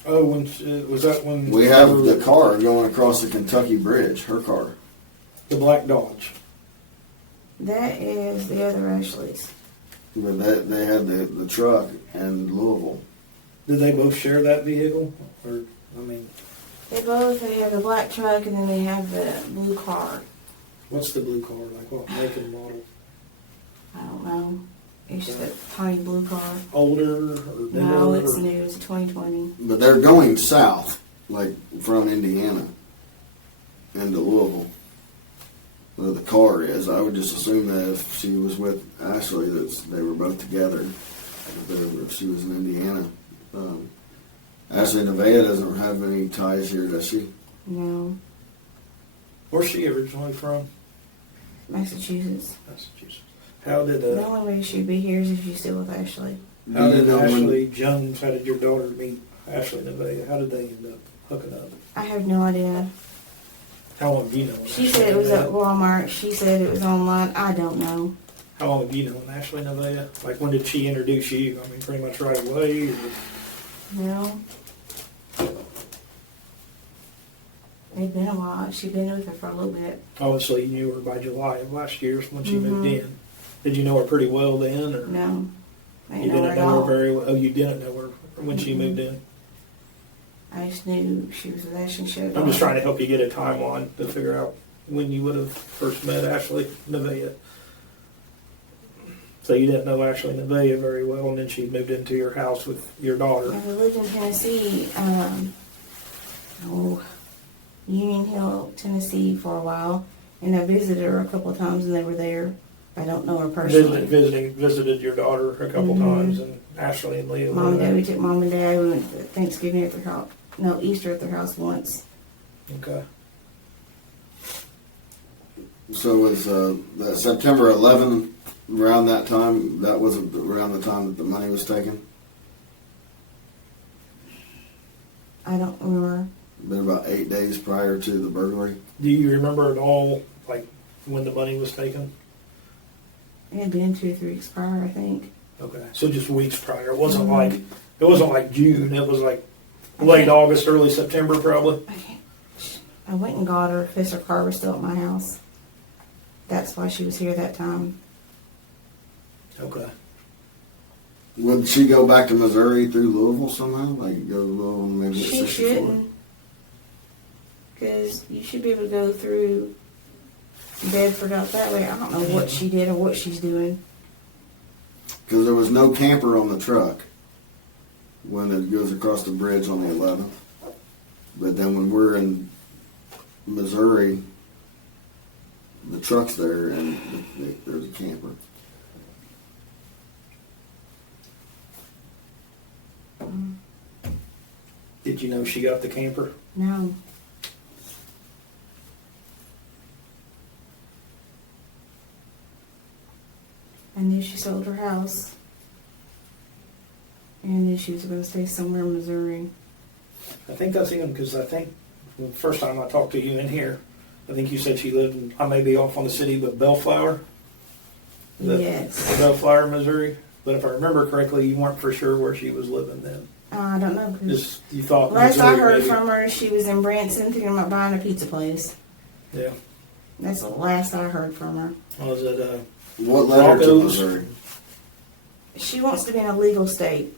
Oh, was that when? We have the car going across the Kentucky Bridge, her car. The black Dodge. That is the other Ashley's. But they had the truck and Louisville. Did they both share that vehicle? Or, I mean, They have the black truck and then they have the blue car. what's the blue car? Like what make and model? I don't know. It's just a tiny blue car. Older or newer? No, it's or- new. It's a 2020. But they're going south, like from Indiana into Louisville. Well, the car is. I would just assume that if she was with Ashley, that they were both together. If she was in Indiana. Ashley Nevaeh doesn't have any ties here, does she? No, Where's she originally from? Massachusetts. Massachusetts. How did The only way she'd be here is if she's still with Ashley. how Do you did know when- Ashley Jones? How did your daughter meet Ashley Nevaeh? How did they end up hooking up? I have no idea. How long have you known? She Ashley said it was Nevaeh? at Walmart. She said it was online. I don't know. How long have you known Ashley Nevaeh? Like when did she introduce you? I mean, pretty much right away. Or? No. It's been a while. She'd been with her for a little bit. Obviously, you knew her by July of last year when she moved Mhm. in. Did you know her pretty well then, or No. I you didn't know her didn't at know her all. very well? Oh, you didn't know her when she Mhm. moved in. I just knew she was with Ashley. I'm just trying to help you get a timeline to figure out when you would have first met Ashley Nevaeh. So you didn't know Ashley Nevaeh very well, and then she moved into your house with your daughter. I lived in Tennessee, Union Hill, Tennessee for a while, and I visited her a couple of times, and they were there. I don't know her personally. Visited your daughter a couple Mhm. times, and Ashley and Leah. Mom and were Dad, there. we took Mom and Dad. We went to Thanksgiving at their house. No, Easter at their house once. Okay. So was that September 11th, around that time, that wasn't around the time that the money was taken? I don't remember. Been about 8 days prior to the burglary? Do you remember at all, like, when the money was taken? It had been 2 or 3 weeks prior, I think. Okay. So just weeks prior. It wasn't Mhm. like June. It was like late August, early September, probably. I went and got her because her car was still at my house. That's why she was here that time. Okay. Would she go back to Missouri through Louisville somehow? Like go to Louisville and maybe She 64? shouldn't. Because you should be able to go through Bedford out that way. I don't know what she did or what she's doing. Because there was no camper on the truck when it goes across the bridge on the 11th. But then when we're in Missouri, the truck's there and there's a camper. Did you know she got the camper? No. I knew she sold her house. And I knew she was going to stay somewhere in Missouri. I think that's even because I think the first time I talked to you in here, I think you said she lived in, I may be off on the city, but Bellflower? Yes. Bellflower, Missouri. But if I remember correctly, you weren't for sure where she was living then. I don't know. 'Cause Just, you thought last I Missouri, heard maybe. from her, she was in Branson thinking about buying a pizza place. Yeah. That's the last I heard from her. Was it, What led her to Broncos. Missouri? she wants to be in a legal state.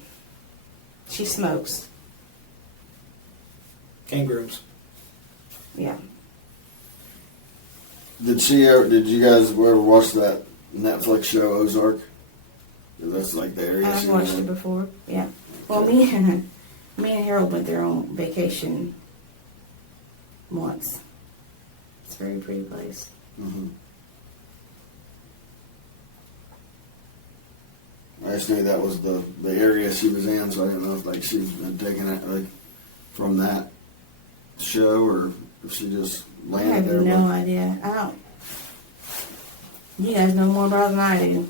She smokes. And grooms. Yeah. Did you guys ever watch that Netflix show Ozark? That's like the area. I've she watched was it in. before. Yeah. Well, me and Harold went there on vacation once. It's a very pretty place. Mhm. I just knew that was the area she was in, so I didn't know if like she's been taken it like from that show or if she just I landed have there. no idea. I don't. You guys know more about it than I do.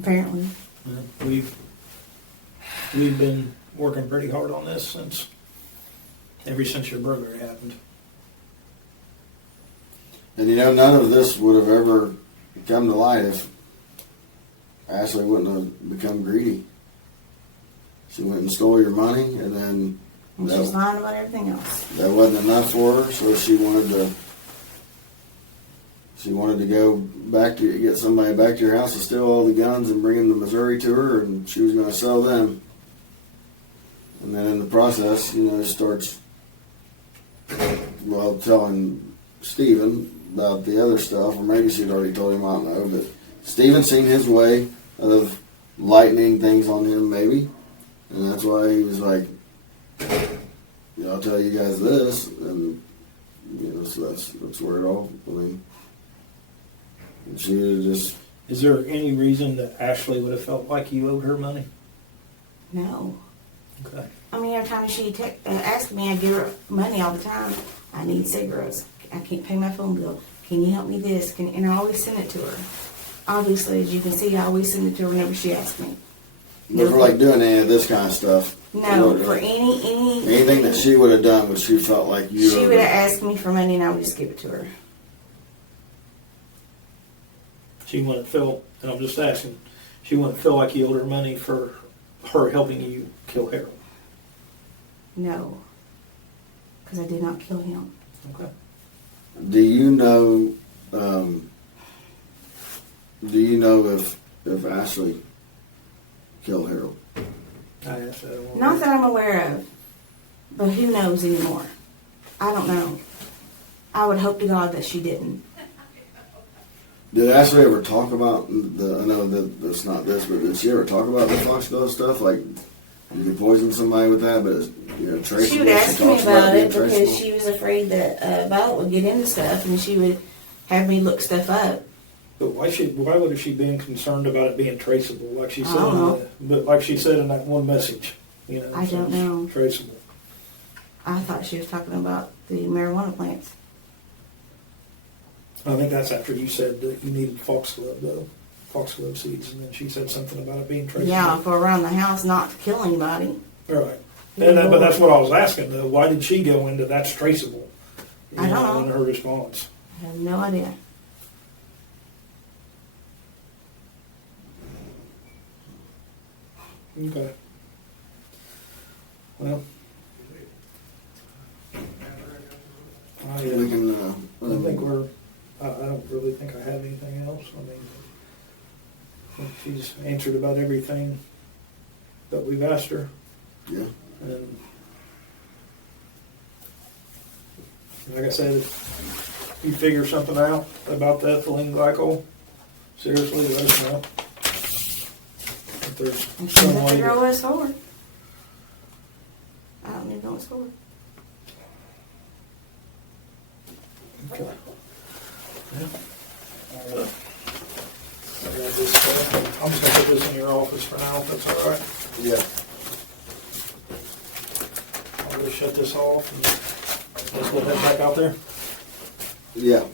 Apparently. We've been working pretty hard on this ever since your burglary happened. And you know, none of this would have ever come to light if Ashley wouldn't have become greedy. She went and stole your money, and then And she's lying about everything else. that wasn't enough for her, so she wanted to go back to get somebody back to your house to steal all the guns and bring them to Missouri to her, and she was going to sell them. And then in the process, you know, starts telling Stephen about the other stuff, or maybe she'd already told him, I don't know, but Stephen seen his way of lightening things on him, maybe, and that's why he was like, I'll tell you guys this, and so that's where it all. I mean, she would have just. Is there any reason that Ashley would have felt like you owed her money? No. Okay. I mean, every time she asked me, I give her money all the time. I need cigarettes. I can't pay my phone bill. Can you help me this? And I always send it to her. Obviously, as you can see, I always send it to her whenever she asks me. But for like doing any of this kind of stuff. No, for anything that she would have done, which she felt like you. She would have asked me for money, and I would just give it to her. She wouldn't feel, and I'm just asking, she wouldn't feel like you owed her money for her helping you kill Harold. No, because I did not kill him. Okay. Do you know? If Ashley killed Harold? I asked that one. Not that I'm aware of, but who knows anymore? I don't know. I would hope to God that she didn't. Did Ashley ever talk about I know that that's not this, but did she ever talk about the foxglove stuff? Like you could poison somebody with that, but it's traceable. She would ask me talks about being it because traceable. she was afraid that Violet would get into stuff, and she would have me look stuff up. But why would have she been concerned about it being traceable? Like she said, I don't know. But like she said in that one message, I don't know. Traceable. I thought she was talking about the marijuana plants. I think that's after you said that you needed foxglove seeds, and then she said something about it being traceable. Yeah, for around the house, not to kill anybody. Right. But that's what I was asking, though. Why did she go into that's traceable? I don't know. In her response. I have no idea. Okay. Well. I We can. think I don't really think I have anything else. I mean, I think she's answered about everything that we've asked her. Yeah. And like I said, if you figure something out about the ethylene glycol, seriously, let us know. If there's And she some have to way figure out to- what it's for. I don't even know what it's for. Okay. Yeah. I got this, I'm just gonna put this in your office for now, if that's all right. Yeah. I'll just shut this off and let's go head back out there. Yeah.